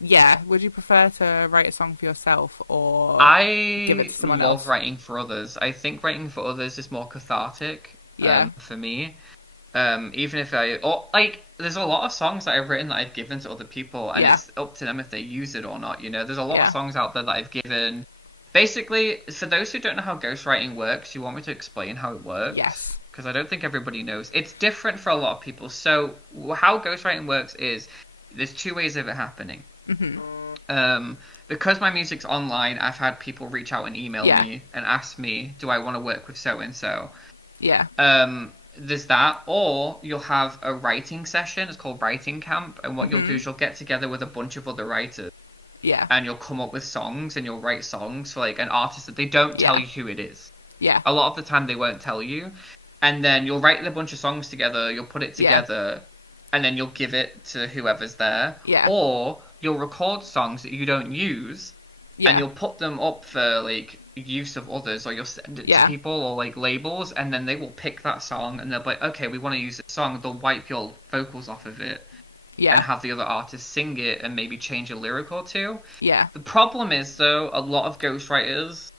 Yeah. Would you prefer to write a song for yourself or give it I to someone love else? writing for others. I think writing for others is more cathartic. Yeah. For me. Even if there's a lot of songs that I've written that I've given to other people, and Yeah. it's up to them if they use it or not. You know, there's a lot Yeah. of songs out there that I've given. Basically, for those who don't know how ghostwriting works, you want me to explain how it works? Yes. Because I don't think everybody knows. It's different for a lot of people. So how ghostwriting works is there's two ways of it happening. Because my music's online, I've had people reach out and email Yeah. me and ask me, do I want to work with so and so? Yeah. There's that, or you'll have a writing session. It's called Writing Camp, and what you'll do is you'll get together with a bunch of other writers, Yeah. and you'll come up with songs, and you'll write songs for like an artist that they don't tell Yeah. you who it is. Yeah. A lot of the time they won't tell you, and then you'll write a bunch of songs together, you'll put it Yeah. together, and then you'll give it to whoever's there. Yeah. Or you'll record songs that you don't use, Yeah. and you'll put them up for like use of others, or you'll send it Yeah. to people or like labels, and then they will pick that song and they'll be like, okay, we want to use this song. They'll wipe your vocals off of it and Yeah. have the other artist sing it and maybe change a lyric or two. Yeah. The problem is though, a lot of ghostwriters,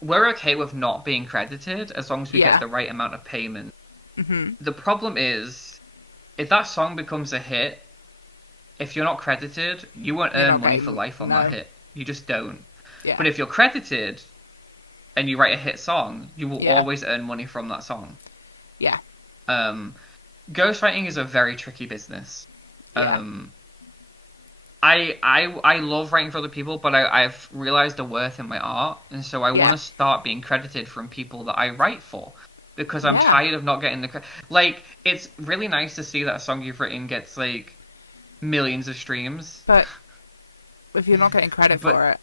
we're okay with not being credited as long as we Yeah. get the right amount of payment. Mhm. The problem is, if that song becomes a hit, if you're not credited, you won't You're earn not money getting- for life on no. that hit. You just don't. Yeah. But if you're credited and you write a hit song, you will Yeah. always earn money from that song. Yeah. Ghostwriting is a very tricky business. Yeah. I love writing for other people, but I've realized the worth in my art, and so I Yeah. want to start being credited from people that I write for, because I'm Yeah. tired of not getting the like. It's really nice to see that a song you've written gets like millions of streams, But if you're not getting credit But- for it,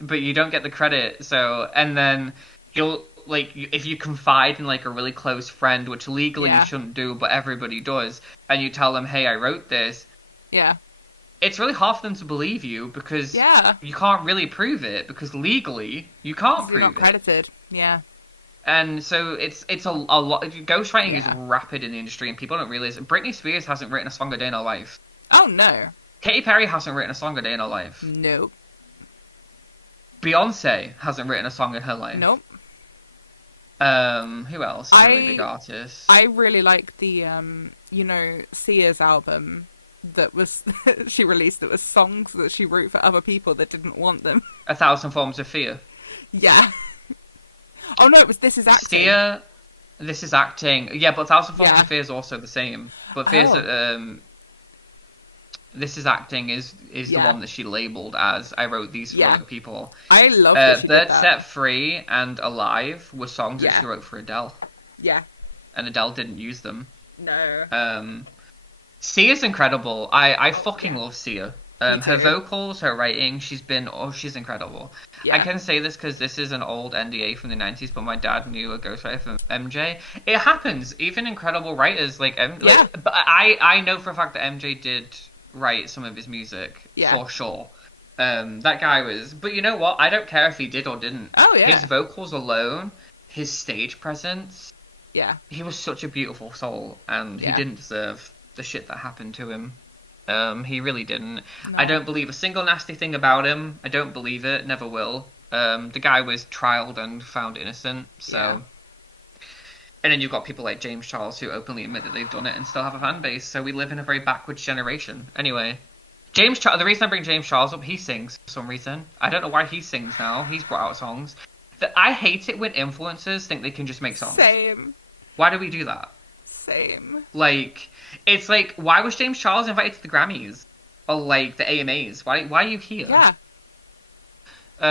but you don't get the credit. So, and then you'll like if you confide in like a really close friend, which legally Yeah. you shouldn't do, but everybody does, and you tell them, "Hey, I wrote this." yeah. It's really hard for them to believe you because Yeah. you can't really prove it because legally you can't You're not prove it. credited. Yeah. And so it's a lot. Ghostwriting is Yeah. rapid in the industry, and people don't realize. Britney Spears hasn't written a song a day in her life. Oh no. Katy Perry hasn't written a song a day in her life. Nope. Beyonce hasn't written a song in her life. Nope. Who else? Really I- big artists. I really like the Sia's album that was she released that was songs that she wrote for other people that didn't want them. 1,000 Forms of Fear. Yeah. Oh no, it was This Is Acting. Sia, this is acting. Yeah, but 1,000 Forms Yeah. of Fear is also the same. But Fear's, Oh. This is acting is the Yeah. one that she labeled as I wrote these for Yeah. other people. I love that she Bird did that. Set Free and Alive were songs that Yeah. she wrote for Adele, Yeah. and Adele didn't use them. No. Sia's incredible. I fucking love Sia. Her too. vocals, her writing, she's incredible. Yeah. I can say this because this is an old NDA from the 90s, but my dad knew a ghostwriter from MJ. It happens, even incredible writers like Yeah. but I know for a fact that MJ did write some of his music Yeah. for sure. That guy was, but you know what? I don't care if he did or didn't. Oh, yeah. His vocals alone, his stage presence, Yeah. he was such a beautiful soul, and he Yeah. didn't deserve the shit that happened to him. He really didn't. No. I don't believe a single nasty thing about him. I don't believe it. Never will. The guy was trialed and found innocent. So, Yeah. and then you've got people like James Charles who openly admit that they've done it and still have a fan base. So we live in a very backwards generation. Anyway, the reason I bring James Charles up, he sings for some reason. I don't know why he sings now. He's brought out songs. I hate it when influencers think they can just make songs. Same. Why do we do that? Same. Like, it's like, why was James Charles invited to the Grammys? Or, like, the AMAs? Why are you here? Yeah.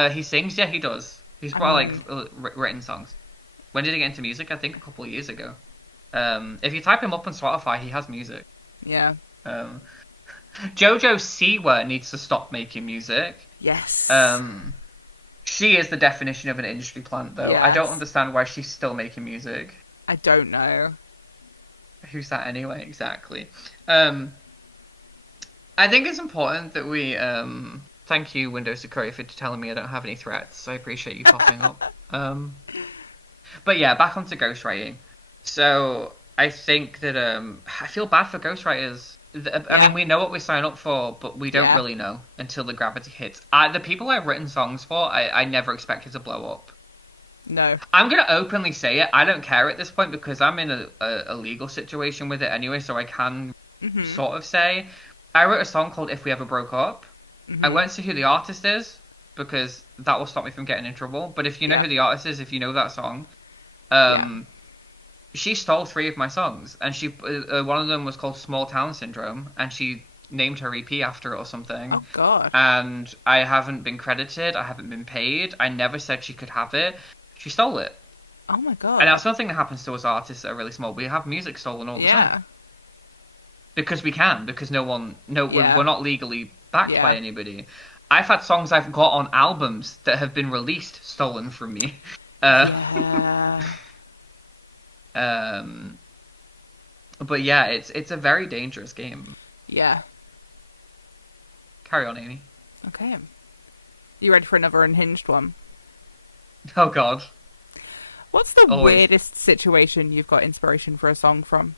He sings? Yeah, he does. He's brought, like, written songs. When did he get into music? I think a couple of years ago. If you type him up on Spotify, he has music. Yeah. Jojo Siwa needs to stop making music. Yes. She is the definition of an industry plant, though. I don't Yes. understand why she's still making music. I don't know. Who's that anyway? Exactly. I think it's important that we thank you, Windows Security, for telling me I don't have any threats. I appreciate you popping up. But yeah, back onto ghostwriting. So I think that I feel bad for ghostwriters. I mean, we know what we sign up for, but we don't really know until the gravity hits. The people I've written songs for, I never expected to blow up. No. I'm going to openly say it. I don't care at this point because I'm in a legal situation with it anyway, so I can sort of say. I wrote a song called If We Ever Broke Up. I won't say who the artist is because that will stop me from getting in trouble. But if you know who the artist is, if you know that song, she stole 3 of my songs. And she one of them was called Small Town Syndrome, and she named her EP after it or something. Oh, God. And I haven't been credited. I haven't been paid. I never said she could have it. She stole it. Oh, my God. And that's something that happens to us artists that are really small. We have music stolen all the time. Because we can. Because we're not legally backed by anybody. I've had songs I've got on albums that have been released stolen from me. Yeah. But yeah, it's a very dangerous game. Yeah. Carry on, Amy. Okay. You ready for another unhinged one? Oh, God. What's the Always. weirdest situation you've got inspiration for a song from?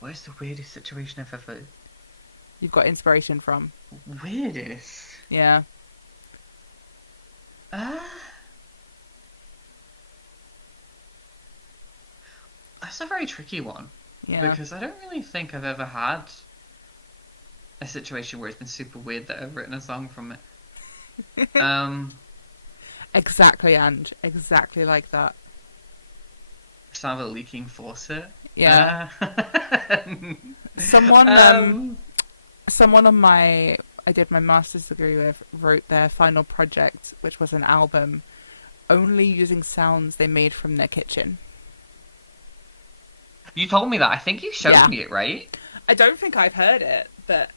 Where's the weirdest situation I've ever... You've got inspiration from? Weirdest? Yeah. That's a very tricky one. Yeah. Because I don't really think I've ever had a situation where it's been super weird that I've written a song from it. Exactly, Ange. Exactly like that. Sound of a leaking faucet. Yeah. Someone on I did my master's degree with wrote their final project, which was an album, only using sounds they made from their kitchen. You told me that. I think you showed me it, right? I don't think I've heard it, but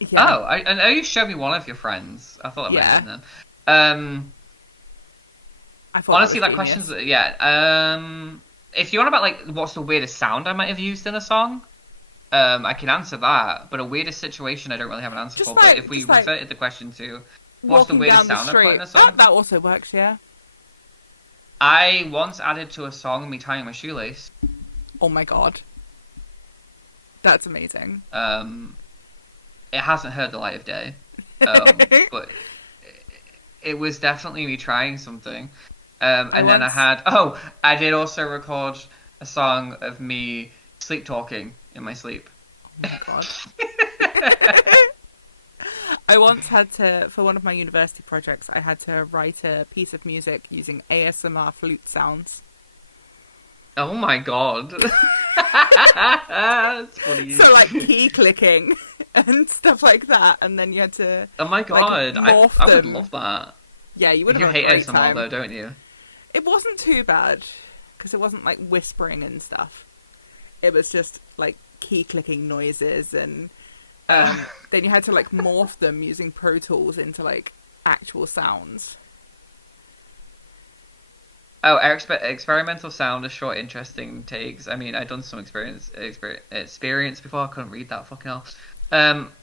yeah. Oh, I know you showed me one of your friends. I thought it might have been them. I thought Honestly, that that was question's... genius. Yeah. If you want about, like, what's the weirdest sound I might have used in a song, I can answer that. But a weirdest situation, I don't really have an answer Just for. like- But if we just like reverted the question to what's the Walking weirdest down the sound I put in a street. song, Oh, that also works, yeah. I once added to a song me tying my shoelace. Oh my god. That's amazing. It hasn't heard the light of day, but it was definitely me trying something. And then I did also record a song of me sleep talking in my sleep. Oh my god. I once had to, for one of my university projects, I had to write a piece of music using ASMR flute sounds. Oh my god. That's funny. So like key clicking and stuff like that, and then you had to... Oh my god, morph I would them. love that. Yeah, you would You have had hate a great ASMR time. though, don't you? It wasn't too bad, because it wasn't like whispering and stuff. It was just like key clicking noises, and then you had to like morph them using Pro Tools into like actual sounds. Oh, experimental sound is short, interesting takes. I mean, I've done some experience before. I couldn't read that fucking hell.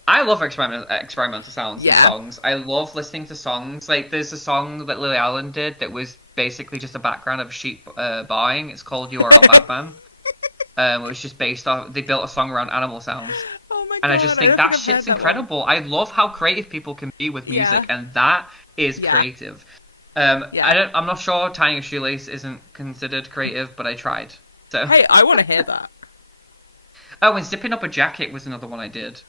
I love experimental sounds and Yeah. songs. I love listening to songs. Like, there's a song that Lily Allen did that was basically just a background of sheep baaing. It's called URL Batman. It was just based off. They built a song around animal sounds. Oh my And I God, just don't think that I've shit's heard that incredible. I love how creative people can be with music, Yeah. and that is Yeah. creative. Yeah. I'm not sure tying a shoelace isn't considered creative, but I tried. So. one. Hey, I want to hear that. Oh, and zipping up a jacket was another one I did.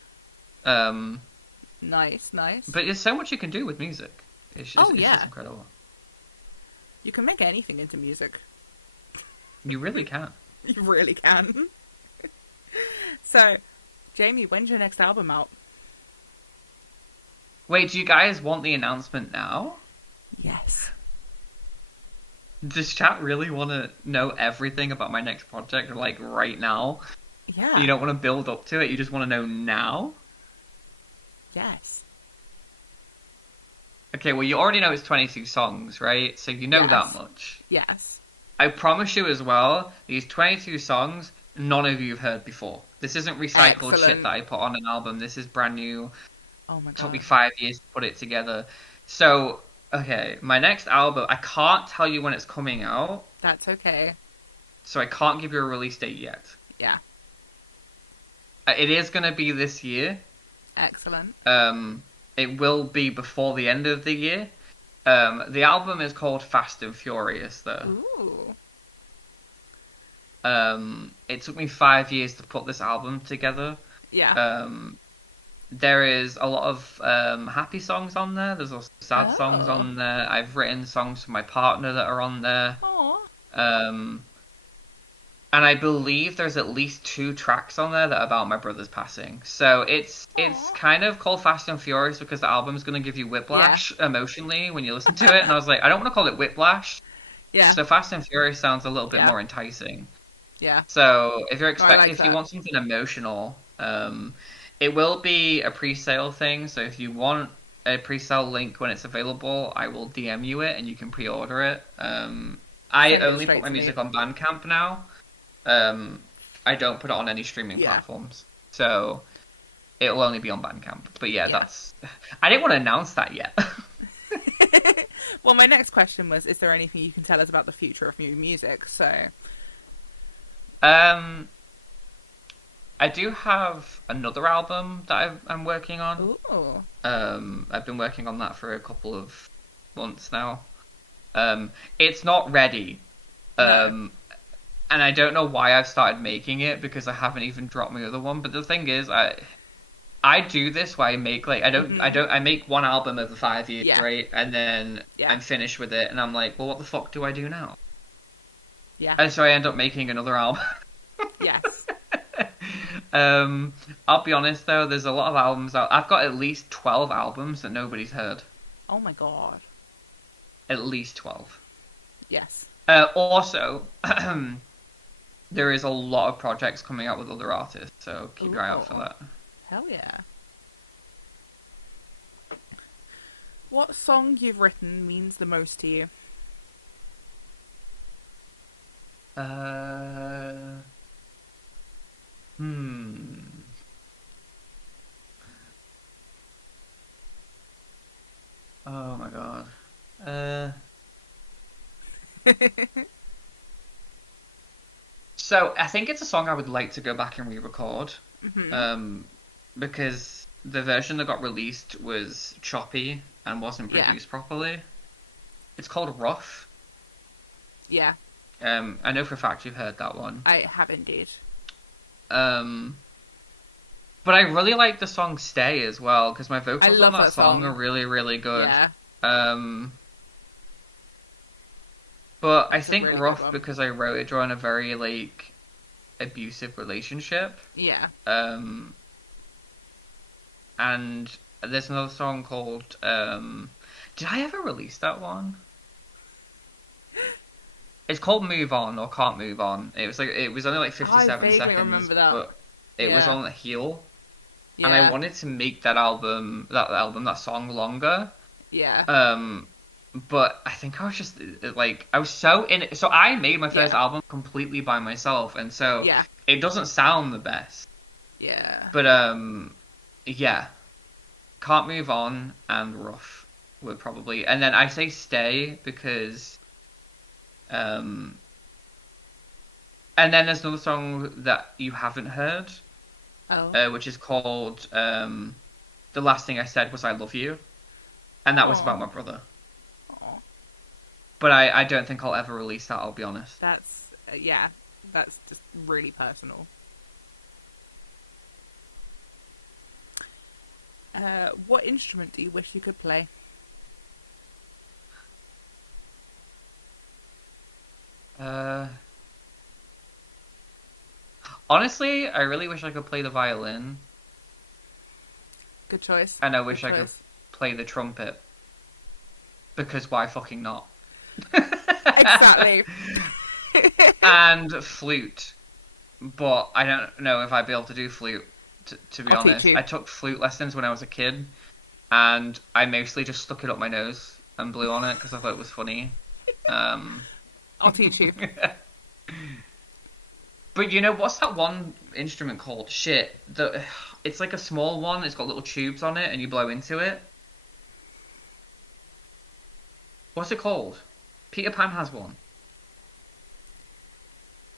Nice, nice. But there's so much you can do with music. It's Oh, it's yeah. just incredible. You can make anything into music. You really can. You really can. So, Jamie, when's your next album out? Wait, do you guys want the announcement now? Yes. Does chat really want to know everything about my next project, like, right now? Yeah. You don't want to build up to it, you just want to know now? Yes. Okay, well, you already know it's 22 songs, right? So you know Yes. that much. Yes. I promise you as well, these 22 songs, none of you have heard before. This isn't recycled shit Excellent. that I put on an album. This is brand new. Oh my God. Took me 5 years to put it together. So, okay, my next album, I can't tell you when it's coming out, That's okay. so I can't give you a release date yet. Yeah. It is going to be this year. Excellent. It will be before the end of the year. The album is called Fast and Furious, though. Ooh. It took me 5 years to put this album together. Yeah. There is a lot of happy songs on there. There's also sad songs Oh. on there. I've written songs for my partner that are on there. Aw. And I believe there's at least 2 tracks on there that are about my brother's passing. So it's Aw. kind of called Fast and Furious because the album's going to give you whiplash emotionally when you listen to it. And I was like, I don't want to call it whiplash. Yeah. So Fast and Furious sounds a little bit Yeah. more enticing. Yeah. So if you're like if you that. want something emotional, it will be a pre-sale thing. So if you want a pre-sale link when it's available, I will DM you it and you can pre-order it. I Send it only straight put my to me. music on Bandcamp now. I don't put it on any streaming Yeah. platforms. So it will only be on Bandcamp. But yeah, Yeah. that's. I didn't want to announce that yet. Well, my next question was, is there anything you can tell us about the future of new music? So, I do have another album that I'm working on. ooh. I've been working on that for a couple of months now. It's not ready. No. And I don't know why I've started making it because I haven't even dropped my other one. But the thing is, I do this where I make like I make one album over 5 years, Yeah. right? And then Yeah. I'm finished with it, and I'm like, well, what the fuck do I do now? Yeah. And so I end up making another album. Yes. I'll be honest though, there's a lot of albums out. I've got at least 12 albums that nobody's heard. Oh my God. At least 12. Yes. Also, there is a lot of projects coming out with other artists, so keep your eye out for Ooh. that. Hell yeah. What song you've written means the most to you? Oh my god. So I think it's a song I would like to go back and re-record. Mhm. Because the version that got released was choppy and wasn't Yeah. produced properly. It's called Rough. Yeah, I know for a fact you've heard that one. I have indeed. But I really like the song Stay as well, because my vocals love on that that song song. are really, really good. Yeah. But I It's a think really good Rough one. because I wrote it during a very, like, abusive relationship. Yeah. And there's another song called, did I ever release that one? It's called Move On or Can't Move On. It was only like 57 vaguely seconds, remember that. but it was Yeah. on the heel. Yeah. And I wanted to make that song longer. Yeah. but I think I was just like I was so in it. So I made my first Yeah. album completely by myself, and so Yeah. it doesn't sound the best. Yeah. But yeah, Can't Move On and Rough would probably, and then I say Stay because and then there's another song that you haven't heard, Oh. which is called The Last Thing I Said Was I Love You, and that was about Aw. my brother. Aw. But I don't think I'll ever release that, I'll be honest. That's yeah. That's just really personal. What instrument do you wish you could play? Honestly, I really wish I could play the violin, Good choice. and I wish Good I could choice. play the trumpet. Because why fucking not? Exactly. And flute. But I don't know if I'd be able to do flute, to be I'll teach honest. you. I took flute lessons when I was a kid, and I mostly just stuck it up my nose and blew on it because I thought it was funny. I'll teach you. But you know, what's that one instrument called? Shit. It's like a small one, it's got little tubes on it, and you blow into it. What's it called? Peter Pan has one.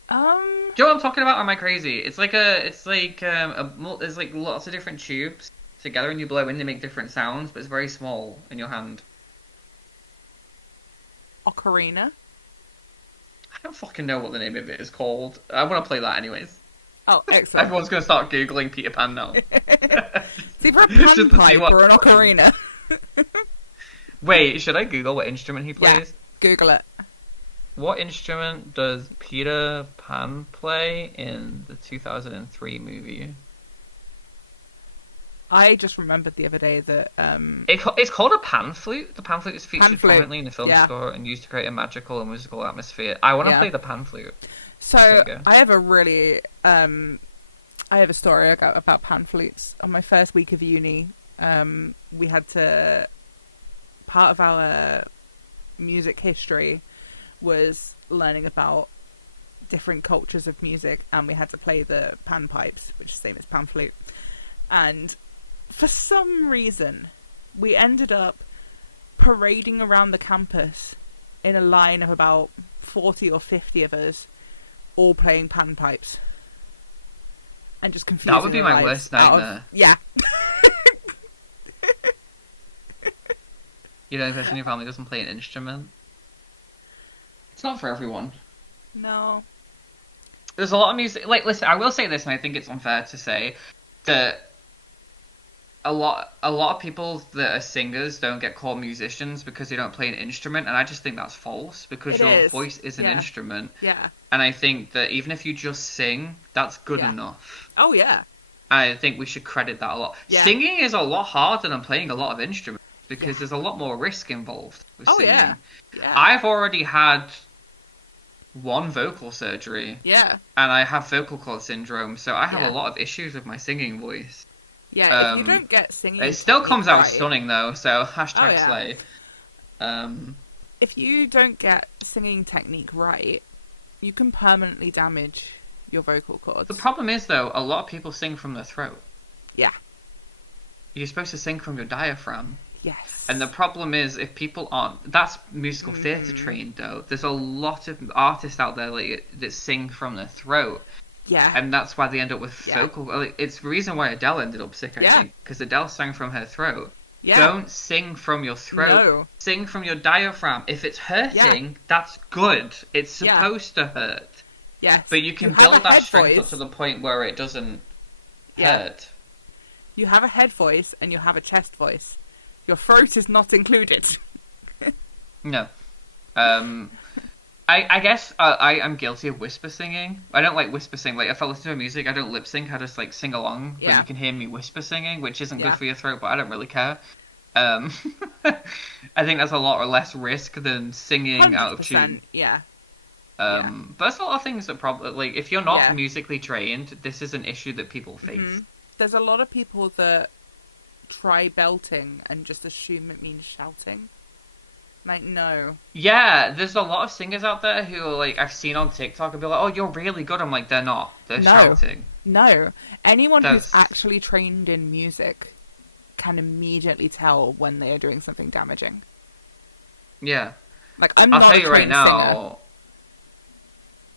Do you know what I'm talking about? Or am I crazy? It's like there's like lots of different tubes together, and you blow in, they make different sounds, but it's very small in your hand. Ocarina. I don't fucking know what the name of it is called. I want to play that anyways. Oh, excellent. Everyone's gonna start googling Peter Pan now. It's either a Just to see panpipe what- or an ocarina. Wait, should I Google what instrument he Yeah. plays? Google it. What instrument does Peter Pan play in the 2003 movie? I just remembered the other day that It's called a pan flute. The pan flute is featured Pan flute, prominently in the film yeah. score and used to create a magical and musical atmosphere. I want to Yeah. play the pan flute. So There we go. I have a really I have a story about pan flutes. On my first week of uni, we had to part of our music history was learning about different cultures of music, and we had to play the panpipes, which is the same as pan flute. And for some reason, we ended up parading around the campus in a line of about 40 or 50 of us, all playing panpipes. And just confusing That would be the my lives worst out of- nightmare. Yeah. You know, the person in your family doesn't play an instrument. It's not for everyone. No. There's a lot of music. Like, listen, I will say this, and I think it's unfair to say that a lot of people that are singers don't get called musicians because they don't play an instrument, and I just think that's false because It your is. voice is an Yeah. instrument, Yeah. and I think that even if you just sing, that's good Yeah. enough. Oh, yeah. I think we should credit that a lot. Yeah. Singing is a lot harder than playing a lot of instruments because Yeah. there's a lot more risk involved with Oh, singing. yeah. Yeah. I've already had one vocal surgery, Yeah. and I have vocal cord syndrome, so I have Yeah. a lot of issues with my singing voice. Yeah, if you don't get singing It still technique comes out right- stunning though, so hashtag Oh, yeah. slay. If you don't get singing technique right, you can permanently damage your vocal cords. The problem is though, a lot of people sing from their throat. Yeah. You're supposed to sing from your diaphragm. Yes. And the problem is, if people aren't, that's musical theatre trained though. There's a lot of artists out there that sing from their throat, Yeah. and that's why they end up with Yeah. vocal. Like, it's the reason why Adele ended up sick, I Yeah. think, because Adele sang from her throat. Yeah. Don't sing from your throat. No. Sing from your diaphragm. If it's hurting, that's good. It's Yeah. supposed to hurt. Yes. But you can have a build that head strength up voice. to the point where it doesn't Yeah. hurt. You have a head voice and you have a chest voice. Your throat is not included. No. I guess I am guilty of whisper singing. I don't like whisper sing. Like, if I listen to music, I don't lip sync. I just like sing along. But Yeah. you can hear me whisper singing, which isn't Yeah. good for your throat. But I don't really care. I think that's a lot or less risk than singing out of tune. 100%. Yeah. But there's a lot of things that probably, like, if you're not Yeah. musically trained, this is an issue that people face. Mhm. There's a lot of people that try belting and just assume it means shouting. Like, no. Yeah, there's a lot of singers out there who like I've seen on TikTok and be like, "Oh, you're really good." I'm like, they're not. They're No. shouting. No. Anyone who's That's- actually trained in music can immediately tell when they are doing something damaging. Yeah. Like, I'm I'll not tell a you right trained singer. now,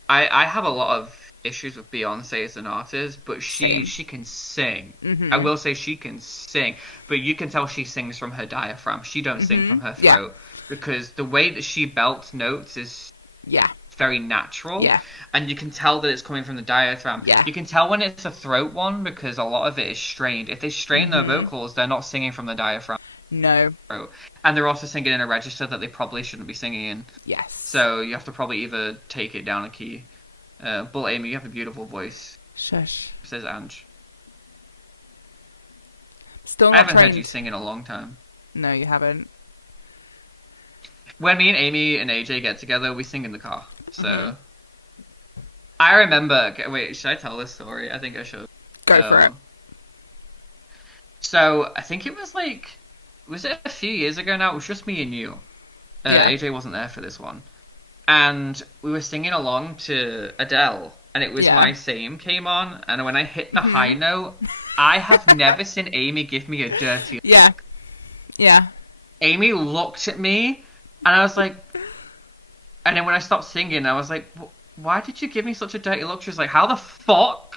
I have a lot of issues with Beyonce as an artist, but Same. she can sing. Mhm. I will say she can sing, but you can tell she sings from her diaphragm. She don't sing from her Yeah. throat because the way that she belts notes is Yeah. very natural. Yeah. And you can tell that it's coming from the diaphragm. Yeah. You can tell when it's a throat one because a lot of it is strained. If they strain their vocals, they're not singing from the diaphragm. No. And they're also singing in a register that they probably shouldn't be singing in. Yes. So you have to probably either take it down a key. But Amy, you have a beautiful voice, Shush. says Ange. Still I not haven't trained. heard you sing in a long time. No, you haven't. When me and Amy and AJ get together, we sing in the car. So I remember. Wait, should I tell this story? I think I should. Go for it. So I think it was like, was it a few years ago now? It was just me and you. Yeah. AJ wasn't there for this one, and we were singing along to Adele, and it was Yeah. My Same came on, and when I hit the high note, I have never seen Amy give me a dirty. Yeah. Yeah. Amy looked at me, and I was like, and then when I stopped singing, I was like, why did you give me such a dirty look? She was like, how the fuck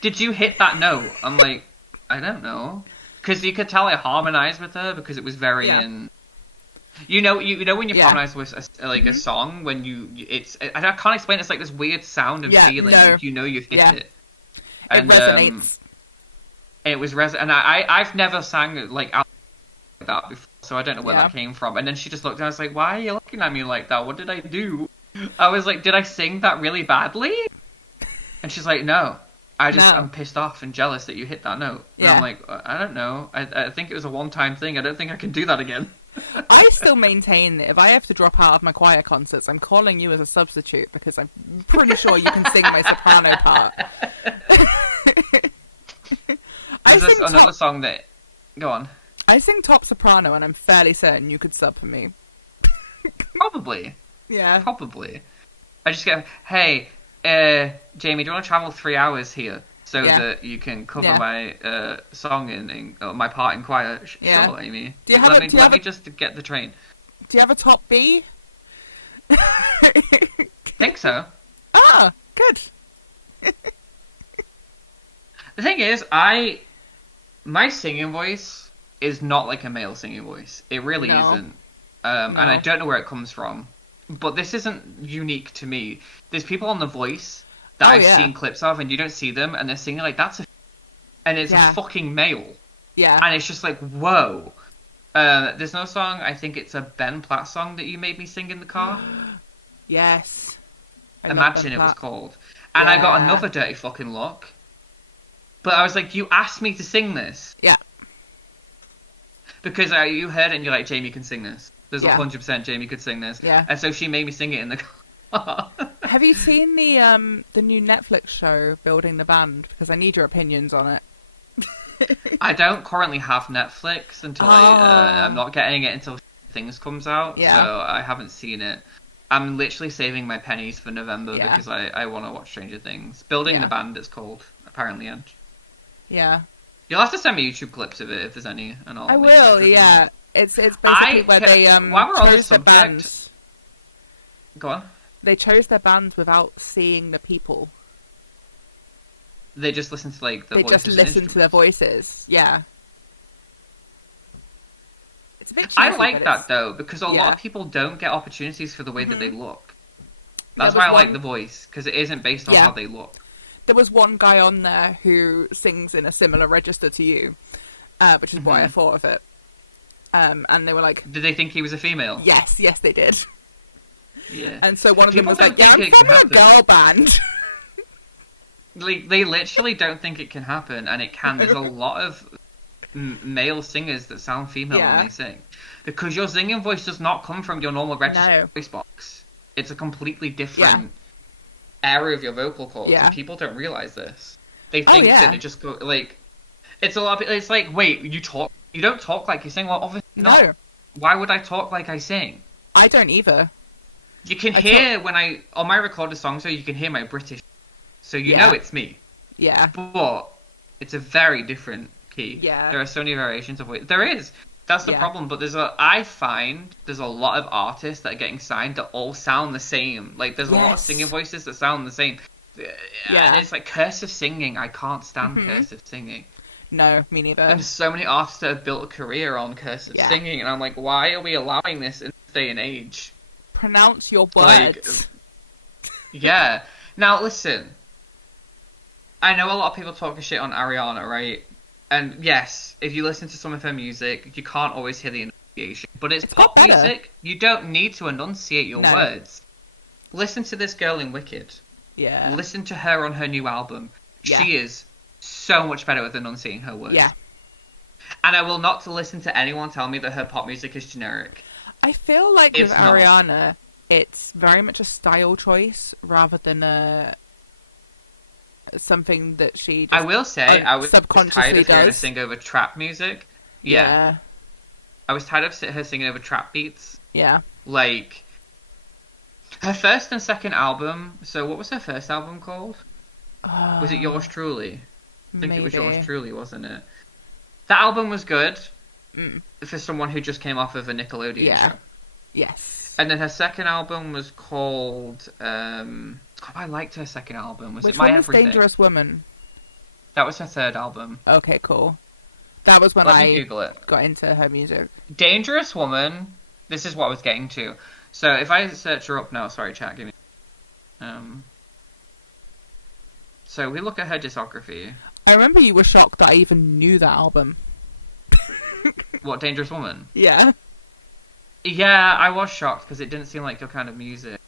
did you hit that note? I'm like, I don't know. Because you could tell I harmonized with her because it was very Yeah. in. You know when you Yeah. harmonize with a song when it's I can't explain. It's like this weird sound and Yeah, feeling. no. Like you've hit Yeah. it. It resonates. It was and I've never sang like out like that before, so I don't know where Yeah. that came from. And then she just looked and I was like, why are you looking at me like that? What did I do? I was like, did I sing that really badly? And she's like, no. I'm pissed off and jealous that you hit that note. And Yeah. I'm like, I don't know. I think it was a one-time thing. I don't think I can do that again. I still maintain that if I have to drop out of my choir concerts, I'm calling you as a substitute because I'm pretty sure you can sing my soprano part. There's another song that... Go on. I sing top soprano and I'm fairly certain you could sub for me. Probably. Yeah. Probably. I just get, hey, Jamie, do you want to travel 3 hours here so Yeah. that you can cover Yeah. my song in my part in choir? Yeah. Sure, Amy. Do you have let a- me, do you let have me a- just get the train. Do you have a top B? Think so. Ah, good. The thing is, my singing voice is not like a male singing voice. It really No. isn't. And I No. don't know where it comes from. But this isn't unique to me. There's people on The Voice that Oh, I've yeah. seen clips of, and you don't see them, and they're singing like that's and it's Yeah. a fucking male, Yeah. and it's just like whoa. There's no song. I think it's a Ben Platt song that you made me sing in the car. Yes. I love Imagine Ben it was Platt. called. And I got Yeah. another dirty fucking look. But I was like, you asked me to sing this. Yeah. Because you heard it and you're like, Jamie can sing this. There's Yeah. 100% Jamie could sing this. Yeah. And so she made me sing it in the car. Have you seen the new Netflix show Building the Band? Because I need your opinions on it. I don't currently have Netflix until I'm not getting it until Things comes out. Yeah. So I haven't seen it. I'm literally saving my pennies for November Yeah. because I want to watch Stranger Things. Building Yeah. the Band it's called, apparently. And Yeah. you'll have to send me YouTube clips of it if there's any, and I'll I make will, pictures yeah. It's basically where they while we're on chose this their subject- bands. Go on. They chose their bands without seeing the people. They just listen to like the They voices just and listen to their instruments. voices. Yeah. It's a bit cheesy, I like but that it's- though because a lot yeah. of people don't get opportunities for the way that they look. There That's why I was like one- the voice because it isn't based on Yeah. how they look. There was one guy on there who sings in a similar register to you, which is why I thought of it. And they were like, Did they think he was a female? yes, they did. Yeah. And so one of them People was like, don't yeah, I'm think it from can a happen. girl band. Like, they literally don't think it can happen, and it can. There's a lot of male singers that sound female Yeah. when they sing. Because your singing voice does not come from your normal registered No. voice box. It's a completely different area of your vocal cords, Yeah. and people don't realize this. They Oh, think yeah. that it just go, like... It's a lot of... It's like, wait, you don't talk like you sing? Well, obviously not. No. Why would I talk like I sing? I don't either. You can I hear when on my recorded songs, so you can hear my British, so you Yeah. know it's me. Yeah. But it's a very different key. Yeah. There are so many variations of it. There is. That's the Yeah. problem. But I find there's a lot of artists that are getting signed that all sound the same. Like there's a lot of Yes. singing voices that sound the same. Yeah. And it's like cursive singing. I can't stand Mhm. cursive singing. No, me neither. And there's so many artists that have built a career on cursive Yeah. singing, and I'm like, why are we allowing this in this day and age? Pronounce your Like, words. Yeah. Now listen. I know a lot of people talking shit on Ariana, right? And yes, if you listen to some of her music, you can't always hear the enunciation. But it's got pop better. music. You don't need to enunciate your No. words. Listen to this girl in Wicked. Yeah. Listen to her on her new album. Yeah. She is so much better with enunciating her words. Yeah. And I will not listen to anyone tell me that her pop music is generic. I feel like It's with not. Ariana, it's very much a style choice rather than something that she just I will say, I was tired subconsciously of hearing her does. sing over trap music. Yeah. I was tired of her singing over trap beats. Yeah. Like, her first and second album. So, what was her first album called? Was it Yours Truly? I think it was Yours Truly, wasn't it? That album was good Mm. for someone who just came off of a Nickelodeon Yeah. show. Yes. And then her second album was called. I liked her second album. Was Which it My one was Everything? Dangerous Woman? That was her third album. Okay, cool. That was when Let me I Google it. got into her music. Dangerous Woman. This is what I was getting to. So if I search her up now, sorry, chat, give me. So we look at her discography. I remember you were shocked that I even knew that album. What, Dangerous Woman? Yeah. Yeah, I was shocked because it didn't seem like your kind of music.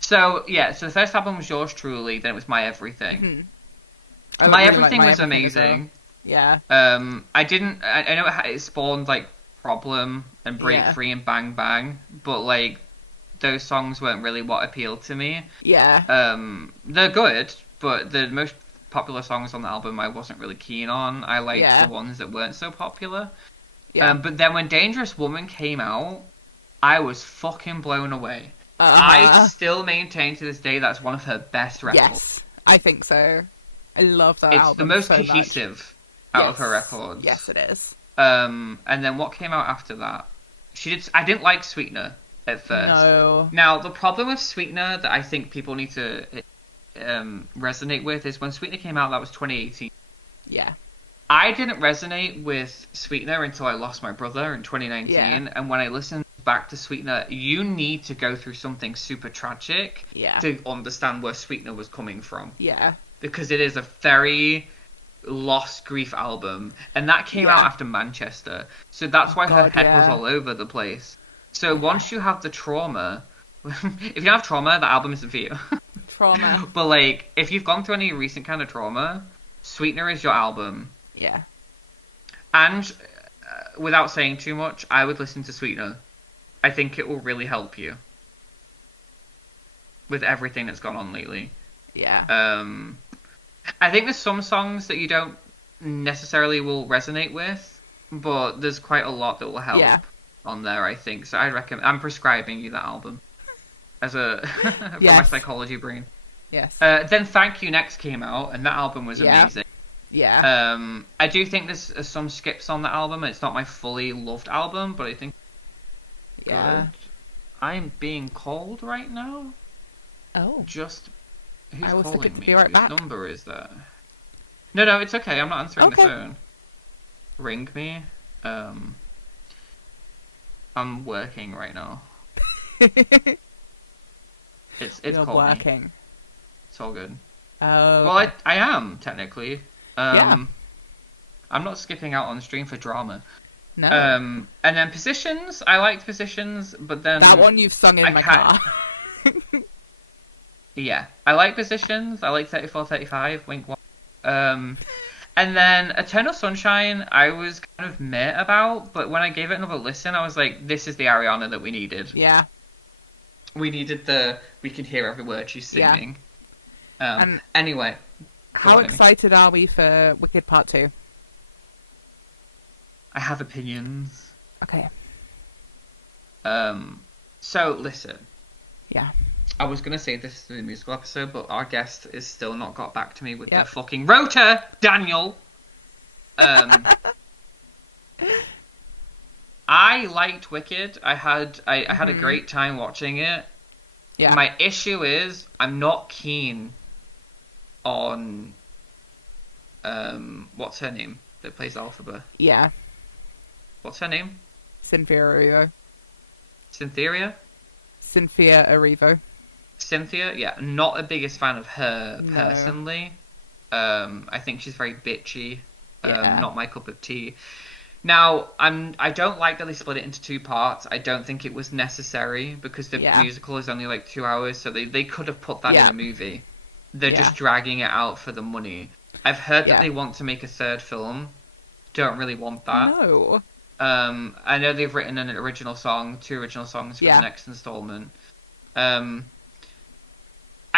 So the first album was Yours Truly, then it was My Everything. Mhm. I My really like Everything My was Everything as well. amazing. Yeah. I know it spawned like Problem and Break Yeah. Free and Bang Bang, but like those songs weren't really what appealed to me. Yeah. They're good, but the most popular songs on the album I wasn't really keen on. I liked Yeah. the ones that weren't so popular. Yeah. But then when Dangerous Woman came out, I was fucking blown away. Uh-huh. I still maintain to this day that's one of her best records. Yes, I think so. I love that It's album the most so much. cohesive out of her records. Yes, it is. And then what came out after that? I didn't like Sweetener at first. No. Now the problem with Sweetener that I think people need to resonate with is when Sweetener came out, that was 2018. Yeah. I didn't resonate with Sweetener until I lost my brother in 2019, Yeah. and when I listened back to Sweetener, you need to go through something super tragic Yeah. to understand where Sweetener was coming from, Yeah. because it is a very lost grief album, and that came out after Manchester, so that's why her God, head was yeah. all over the place. So once you have the trauma, if you don't have trauma, the album isn't for you. Trauma. But like, if you've gone through any recent kind of trauma, Sweetener is your album. Yeah. And without saying too much, I would listen to Sweetener. I think it will really help you with everything that's gone on lately. Yeah. I think there's some songs that you don't necessarily will resonate with, but there's quite a lot that will help on there, I think. So I'd recommend. I'm prescribing you that album as a for my Yes. psychology brain. Yes. Then Thank You Next came out, and that album was Yeah. amazing. Yeah. I do think there's some skips on that album. It's not my fully loved album, but I think it's Yeah. good. I'm being called right now. Oh. Just who's I will stick calling it to me? be right Whose back. number is that? No, it's okay. I'm not answering the Okay. phone. Ring me. I'm working right now. It's You're called me. working. It's all good. Oh. Well, I am technically. Yeah. I'm not skipping out on stream for drama. No. And then Positions. I liked Positions, but then that one you've sung in I my can't- car. Yeah, I like Positions. I like 34-35. Wink. Wink. And then Eternal Sunshine, I was kind of meh about, but when I gave it another listen, I was like, this is the Ariana that we needed. Yeah. We needed we can hear every word she's Yeah. singing. And Anyway. How on, Amy. excited are we for Wicked Part 2? I have opinions. Okay. So listen. Yeah. I was gonna say this is the musical episode, but our guest is still not got back to me with Yep. their fucking rota, Daniel. I liked Wicked. I had a great time watching it. Yeah. My issue is I'm not keen on what's her name that plays Elphaba? Yeah. What's her name? Cynthia Erivo. Cynthia? Cynthia? Yeah, not the biggest fan of her No. personally. I think she's very bitchy. Yeah. Not my cup of tea. Now, I don't like that they split it into two parts. I don't think it was necessary because the Yeah. musical is only like 2 hours, so they could have put that in Yeah. a movie. They're Yeah. just dragging it out for the money. I've heard Yeah. that they want to make a third film. Don't really want that. No. I know they've written an original song, 2 original songs for Yeah. the next installment. I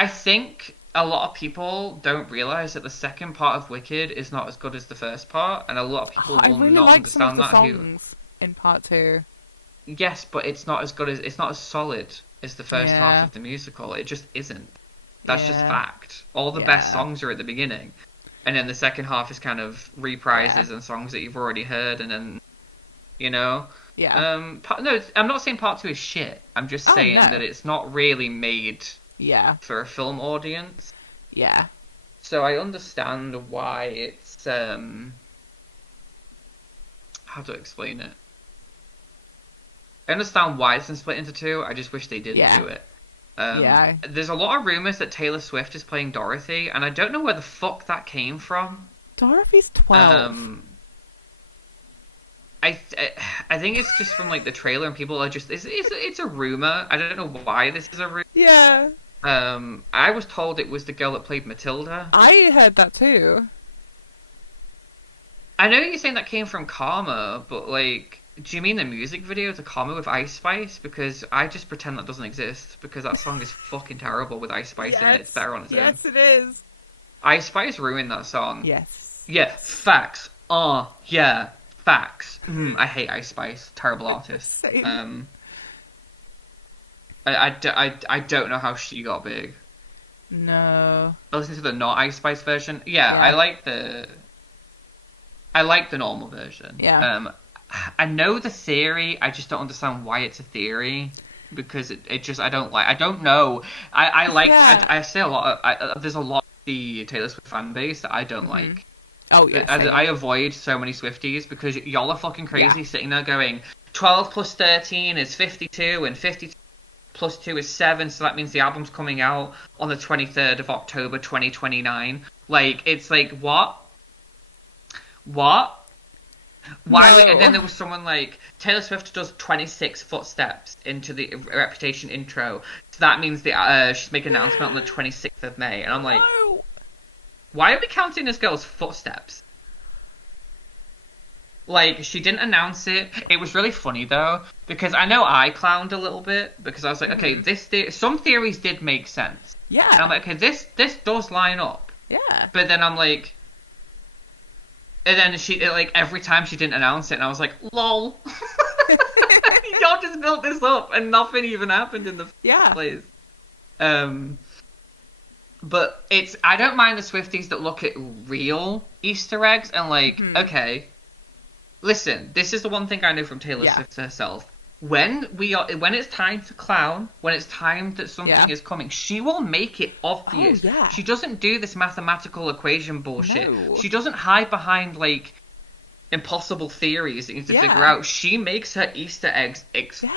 think a lot of people don't realize that the second part of Wicked is not as good as the first part, and a lot of people I will really not like some of understand the that. songs in part 2. Yes, but it's not as good as it's not as solid as the first Yeah. half of the musical. It just isn't. That's just Yeah. fact. All the best Yeah. songs are at the beginning, and then the second half is kind of reprises and songs that you've already heard, and then Yeah. no, I'm not saying part 2 is shit. I'm just Oh, saying no. that it's not really made Yeah. for a film audience. Yeah. So I understand why it's how to explain it. I understand why it's been split into 2. I just wish they didn't Yeah. do it. Yeah. There's a lot of rumors that Taylor Swift is playing Dorothy, and I don't know where the fuck that came from. Dorothy's 12. I think it's just from like the trailer, and people are just it's a rumor. I don't know why this is a rumor. Yeah. I was told it was the girl that played Matilda. I heard that too. I know you're saying that came from Karma, but like, do you mean the music video to Karma with Ice Spice? Because I just pretend that doesn't exist because that song is fucking terrible with Ice Spice in it. It's better on its own. Yes, it is. Ice Spice ruined that song. Yes. Yeah, facts. Yeah, facts. I hate Ice Spice. Terrible artist. Same. I don't know how she got big. No. I listened to the not Ice Spice version. Yeah, Yeah. I like the normal version. Yeah. I know the theory. I just don't understand why it's a theory because it just I don't know. I say a lot. There's a lot of the Taylor Swift fan base that I don't like. Oh, yeah. I avoid so many Swifties because y'all are fucking crazy Yeah. sitting there going 12 plus 13 is 52 and 52 plus 2 is 7, so that means the album's coming out on the 23rd of October 2029. Like, it's like, what? Why? No. And then there was someone like, Taylor Swift does 26 footsteps into the Reputation intro, so that means she's making an announcement on the 26th of May. And I'm like, No. why are we counting this girl's footsteps? Like, she didn't announce it. It was really funny, though, because I know I clowned a little bit, because I was like, okay, some theories did make sense. Yeah. And I'm like, okay, this does line up. Yeah. But then I'm like... And then every time she didn't announce it, and I was like, lol. Y'all just built this up, and nothing even happened in the Yeah. place. But I don't mind the Swifties that look at real Easter eggs and like, okay, listen, this is the one thing I know from Taylor Swift herself. When it's time to clown, when it's time that something is coming, she will make it obvious. Oh, yeah. She doesn't do this mathematical equation bullshit. No. She doesn't hide behind like impossible theories that you need to figure out. She makes her Easter eggs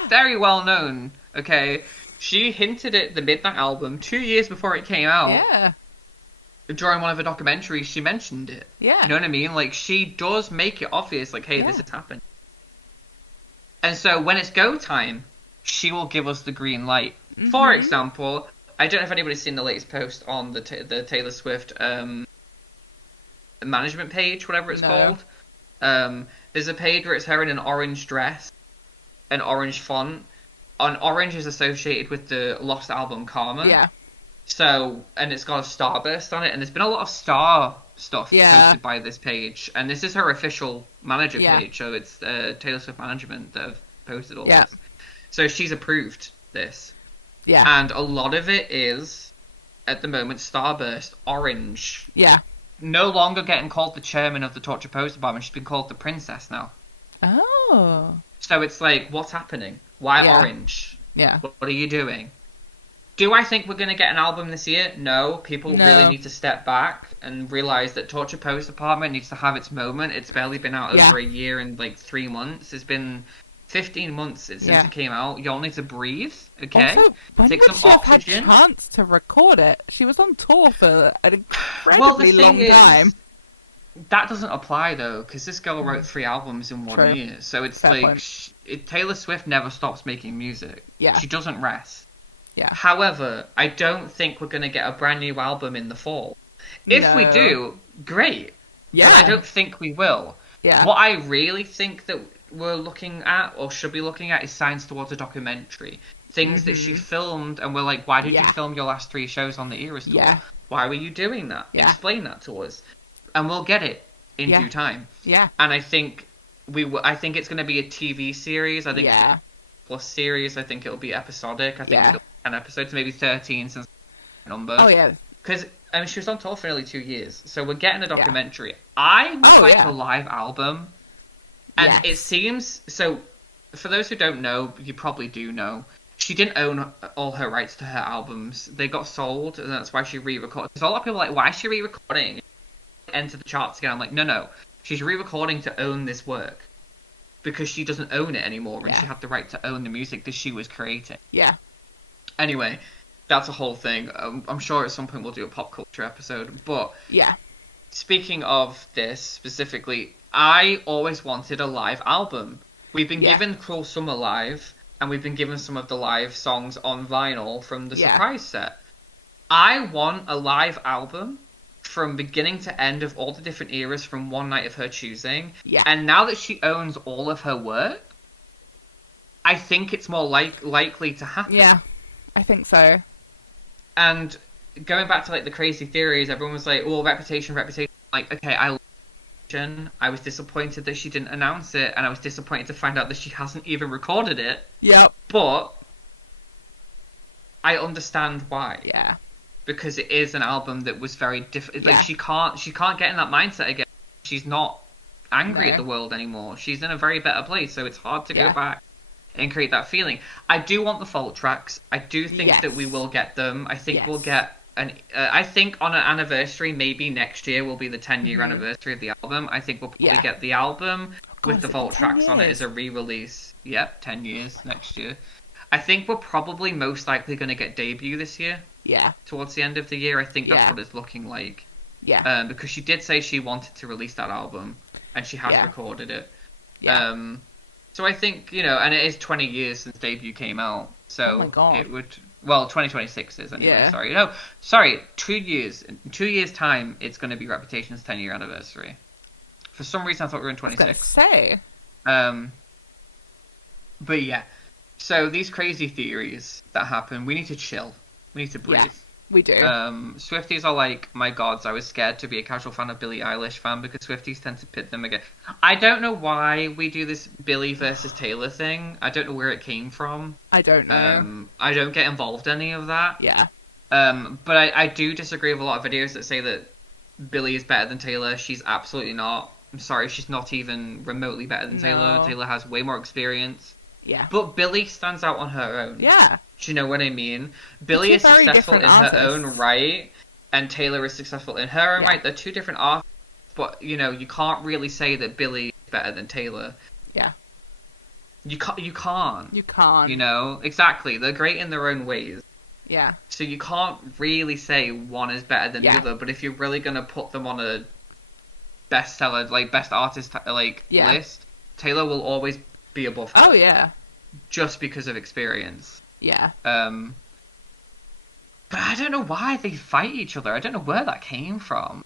very well known. Okay, she hinted at the Midnight album 2 years before it came out. Yeah. During one of her documentaries, she mentioned it. Yeah. You know what I mean? Like, she does make it obvious, like, hey, this has happened. And so when it's go time, she will give us the green light. For example, I don't know if anybody's seen the latest post on the Taylor Swift management page, whatever it's called. There's a page where it's her in an orange dress, an orange font. And orange is associated with the lost album Karma. Yeah. So, and it's got a starburst on it, and there's been a lot of star stuff Yeah. posted by this page, and this is her official manager Yeah. page, so it's Taylor Swift Management that have posted all Yeah. this. So she's approved this. Yeah. And a lot of it is, at the moment, Starburst Orange. Yeah. No longer getting called the chairman of the Torture Post Department. She's been called the princess now. Oh. So it's like, what's happening? Why Yeah. Orange? Yeah. What are you doing? Do I think we're going to get an album this year? No. People No. really need to step back and realise that Torture Post Department needs to have its moment. It's barely been out Yeah. over a year and like 3 months. It's been 15 months since Yeah. it came out. You all need to breathe, okay? Also, when Take would some she have had oxygen. chance to record it? She was on tour for an incredibly Well, the thing long is, time. that doesn't apply though, because this girl wrote 3 albums in 1 True. year. So it's Fair like point. Taylor Swift never stops making music. Yeah. She doesn't rest. Yeah. However, I don't think we're going to get a brand new album in the fall. If we No. do, great. Yeah. But I don't think we will. Yeah. What I really think that we're looking at, or should be looking at, is signs towards a documentary. Things that she filmed, and we're like, why did Yeah. you film your last 3 shows on the Eras tour? Yeah. Why were you doing that? Yeah. Explain that to us. And we'll get it in Yeah. due time. Yeah. And I think I think it's going to be a TV series. I think Yeah. plus series. I think it'll be episodic. I think Yeah. it'll be 10 episodes, maybe 13 since number. Oh yeah. Because she was on tour for nearly 2 years, so we're getting a documentary. I would Oh, like yeah. a live album, and Yes. it seems so. For those who don't know, you probably do know, she didn't own all her rights to her albums. They got sold, and that's why she re-recorded. There's a lot of people like, why is she re-recording? Enter the charts again. I'm like, no. She's re-recording to own this work because she doesn't own it anymore, and Yeah. she had the right to own the music that she was creating. Yeah. Anyway, that's a whole thing. I'm sure at some point we'll do a pop culture episode. But Yeah. speaking of this specifically, I always wanted a live album. We've been Yeah. given Cruel Summer live, and we've been given some of the live songs on vinyl from the Yeah. surprise set. I want a live album from beginning to end of all the different eras from one night of her choosing. Yeah. And now that she owns all of her work, I think it's more likely to happen. Yeah. I think so. And going back to like the crazy theories, everyone was like, "Oh, Reputation." Like, okay, I was disappointed that she didn't announce it, and I was disappointed to find out that she hasn't even recorded it. Yep. But I understand why, Yeah. because it is an album that was very different. Yeah. Like she can't get in that mindset again. She's not angry No. at the world anymore. She's in a very better place, so it's hard to Yeah. go back and create that feeling. I do want the fault tracks. I do think Yes. that we will get them. I think we'll Yes. get I think on an anniversary, maybe next year will be the 10-year anniversary of the album. I think we'll probably Mm-hmm. Yeah. get the album God, with the is it vault 10 tracks on it years? as a re-release. Yep, 10 years next year. I think we're probably most likely going to get debut this year, Yeah. towards the end of the year. I think that's Yeah. what it's looking like. Yeah. Because she did say she wanted to release that album, and she has Yeah. recorded it. Yeah. So I think, and it is 20 years since debut came out, so Oh my God. it would. Well, 2026 is anyway. Yeah. Sorry. 2 years. In 2 years' time, it's going to be Reputation's 10-year anniversary. For some reason, I thought we were in I was gonna 26. say. But yeah. So these crazy theories that happen, we need to chill. We need to breathe. Yeah. We do. Swifties are like, my gods, I was scared to be a casual fan of Billie Eilish fan because Swifties tend to pit them again. I don't know why we do this Billie versus Taylor thing. I don't know where it came from. I don't know. I don't get involved in any of that. Yeah. But I do disagree with a lot of videos that say that Billie is better than Taylor. She's absolutely not. I'm sorry, she's not even remotely better than Taylor. No. Taylor has way more experience. Yeah. But Billie stands out on her own. Yeah. Do you know what I mean? Billie is two very successful in different her own artists. right, and Taylor is successful in her own Yeah. right. They're two different artists, but you can't really say that Billie is better than Taylor. Yeah. You can't. You can't. You can't. Exactly. They're great in their own ways. Yeah. So you can't really say one is better than Yeah. the other. But if you're really gonna put them on a bestseller, like best artist, Yeah. list, Taylor will always be above her. Oh yeah. Just because of experience. Yeah. But I don't know why they fight each other. I don't know where that came from.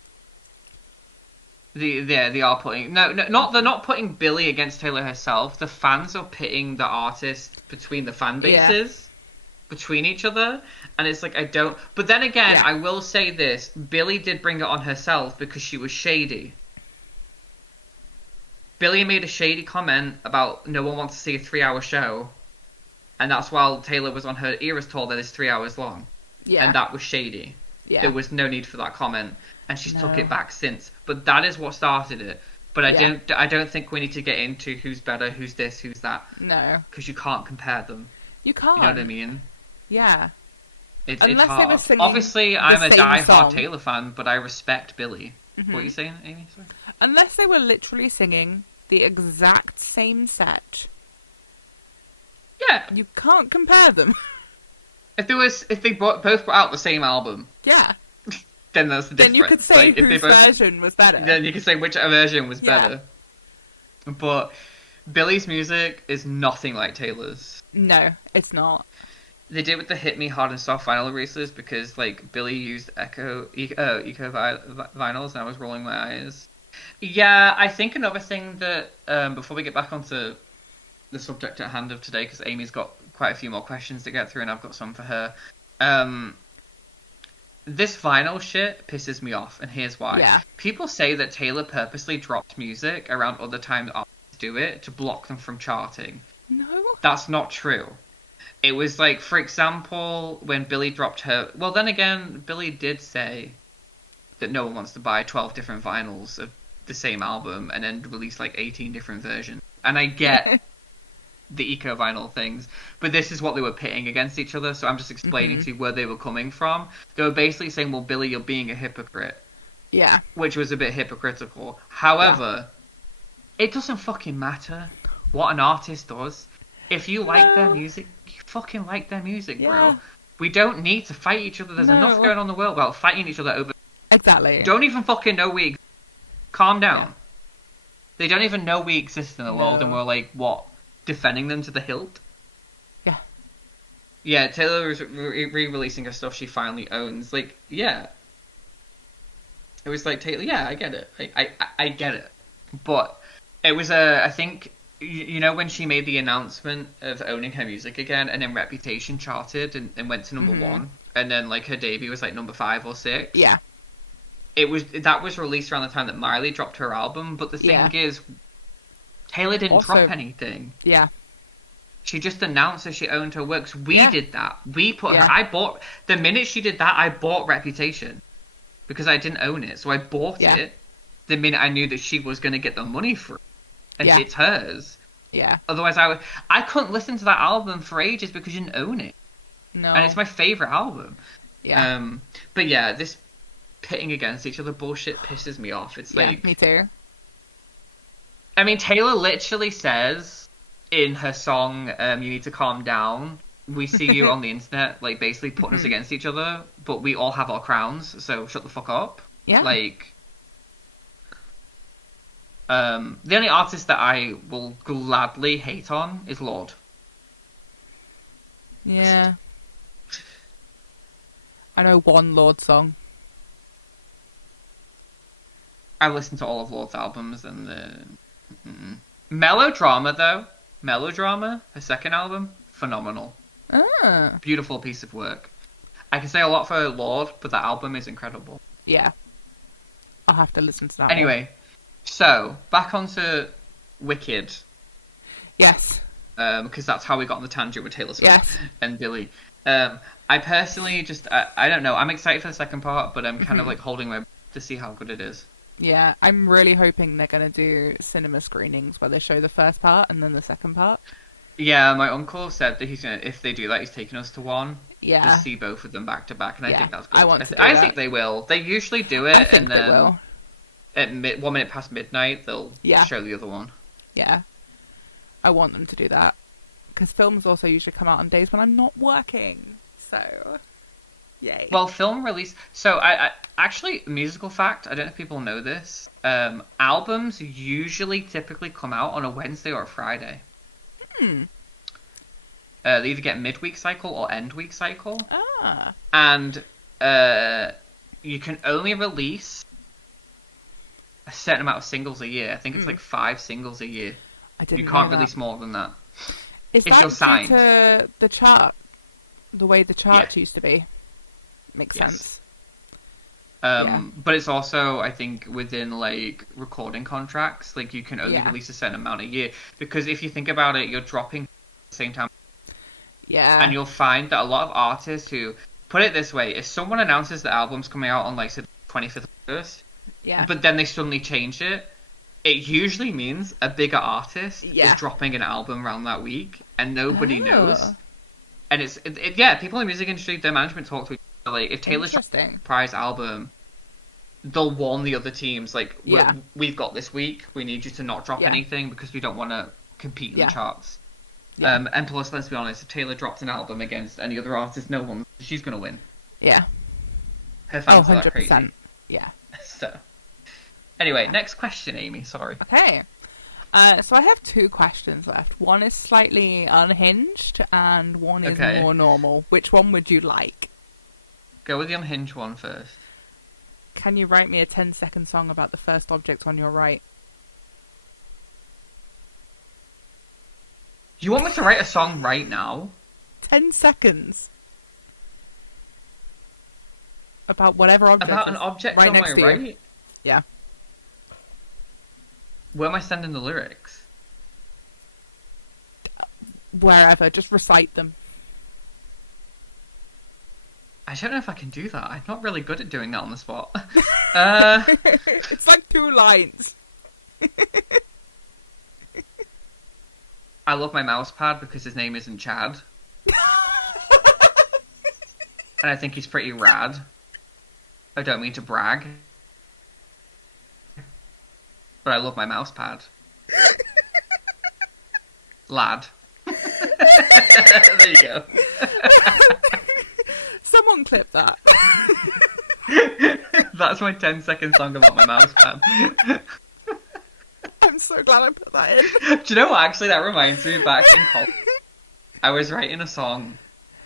They are putting they're not putting Billie against Taylor herself. The fans are pitting the artist between the fan bases, between each other, and it's like I don't. But then again, Yeah. I will say this: Billie did bring it on herself because she was shady. Billie made a shady comment about no one wants to see a 3-hour show. And that's while Taylor was on her Eras tour that is 3 hours long. Yeah. And that was shady. Yeah. There was no need for that comment. And she's took No. it back since. But that is what started it. But Yeah. I don't think we need to get into who's better, who's this, who's that. No. Because you can't compare them. You can't. You know what I mean? Yeah. It's Unless they hard. were singing Obviously, I'm a same die-hard song. Taylor fan, but I respect Billie. Mhm. What are you saying, Amy? Sorry. Unless they were literally singing the exact same set, Yeah, you can't compare them. if they both brought out the same album, Yeah. then that's the difference. Then you could say Like, if they whose both, version was better. then you could say which version was Yeah. better. But Billie's music is nothing like Taylor's. No, it's not. They did with the Hit Me Hard and Soft vinyl releases because like Billie used eco vinyls and I was rolling my eyes. Yeah, I think another thing that before we get back onto the subject at hand of today, because Amy's got quite a few more questions to get through and I've got some for her. This vinyl shit pisses me off, and here's why. Yeah. People say that Taylor purposely dropped music around other times artists do it to block them from charting. No. That's not true. It was like, for example, when Billie dropped her... Well, then again, Billie did say that no one wants to buy 12 different vinyls of the same album and then release like 18 different versions. And I get the eco-vinyl things, but this is what they were pitting against each other, so I'm just explaining to you where they were coming from. They were basically saying, well, Billie, you're being a hypocrite, Yeah. which was a bit hypocritical. However, it doesn't fucking matter what an artist does. If you like their music, you fucking like their music, bro. Yeah. We don't need to fight each other. There's enough going on in the world about fighting each other over... Exactly. Don't even fucking know we... Calm down. Yeah. They don't even know we exist in the world, and No. we're like, what? Defending them to the hilt? Yeah. Yeah, Taylor is re-releasing her stuff she finally owns. Like, yeah. It was like, Taylor, yeah, I get it. I get it. But it was I think, you know, when she made the announcement of owning her music again, and then Reputation charted and went to number one, and then, like, her debut was, like, number 5 or 6. Yeah. That was released around the time that Miley dropped her album, but the thing is, Taylor didn't Also- drop anything. Yeah. She just announced that she owned her works. We Yeah. did that. We put Yeah. her... The minute she did that, I bought Reputation. Because I didn't own it. So I bought Yeah. it the minute I knew that she was going to get the money for it. And Yeah. it's hers. Yeah. Otherwise, I couldn't listen to that album for ages because you didn't own it. No. And it's my favourite album. Yeah. But yeah, this pitting against each other bullshit pisses me off. It's Yeah, like... me too. I mean, Taylor literally says in her song, You Need to Calm Down, we see you on the internet, like, basically putting us against each other, but we all have our crowns, so shut the fuck up. Yeah. Like, the only artist that I will gladly hate on is Lorde. Yeah. I know one Lorde song. I listened to all of Lorde's albums, and Melodrama, though. Melodrama, her second album, phenomenal. Ah. Beautiful piece of work. I can say a lot for Lorde, but that album is incredible. Yeah. I'll have to listen to that one. Anyway, so, back onto Wicked, Yes. because that's how we got on the tangent with Taylor Swift Yes. and Billie. I personally just, I don't know, I'm excited for the second part, but I'm kind of like holding my breath to see how good it is. Yeah. I'm really hoping they're going to do cinema screenings where they show the first part and then the second part. Yeah, my uncle said that if they do that, he's taking us to one. Yeah. To see both of them back to back, and I Yeah, think that's good. I want to do I that. think they will. They usually do it, I think and they then will. at 1 minute past midnight, they'll Yeah. show the other one. Yeah. I want them to do that. Because films also usually come out on days when I'm not working. So, yay. Well, film release. So, I actually, musical fact. I don't know if people know this. Albums usually typically come out on a Wednesday or a Friday. They either get midweek cycle or end week cycle, Ah. and you can only release a certain amount of singles a year. I think it's like 5 singles a year. I didn't You can't know that. release more than that. Is if that you're due signed. to the chart? The way the charts Yeah. used to be? Makes Yes. sense. But it's also, I think, within like recording contracts, like you can only Yeah. release a certain amount a year. Because if you think about it, you're dropping at the same time. Yeah. And you'll find that a lot of artists who put it this way: if someone announces the album's coming out on like say 25th of August, Yeah. but then they suddenly change it, it usually means a bigger artist Yeah. is dropping an album around that week, and nobody knows. Oh. And yeah, people in the music industry, their management talk to each other. Like, if Taylor's dropping Interesting. a surprise album, they'll warn the other teams, like, Yeah. we've got this week, we need you to not drop Yeah. anything because we don't want to compete in Yeah. the charts. Yeah. And plus, let's be honest, if Taylor drops an album against any other artist, she's going to win. Yeah. Her Oh, fans are that 100%. crazy. Yeah. So, anyway, next question, Amy, sorry. Okay. So I have 2 questions left. One is slightly unhinged, and one is Okay. more normal. Which one would you like? Go with the unhinged one first. Can you write me a 10-second song about the first object on your right? You want me to write a song right now? 10 seconds. About whatever object. About an is object right on next my to you. right? Yeah. Where am I sending the lyrics? Wherever. Just recite them. I don't know if I can do that. I'm not really good at doing that on the spot. It's like 2 lines. I love my mouse pad because his name isn't Chad. And I think he's pretty rad. I don't mean to brag. But I love my mouse pad. Lad. There you go. Someone clip that. That's my 10-second song about my mouse pad. I'm so glad I put that in. Do you know what? Actually, that reminds me back in college. I was writing a song,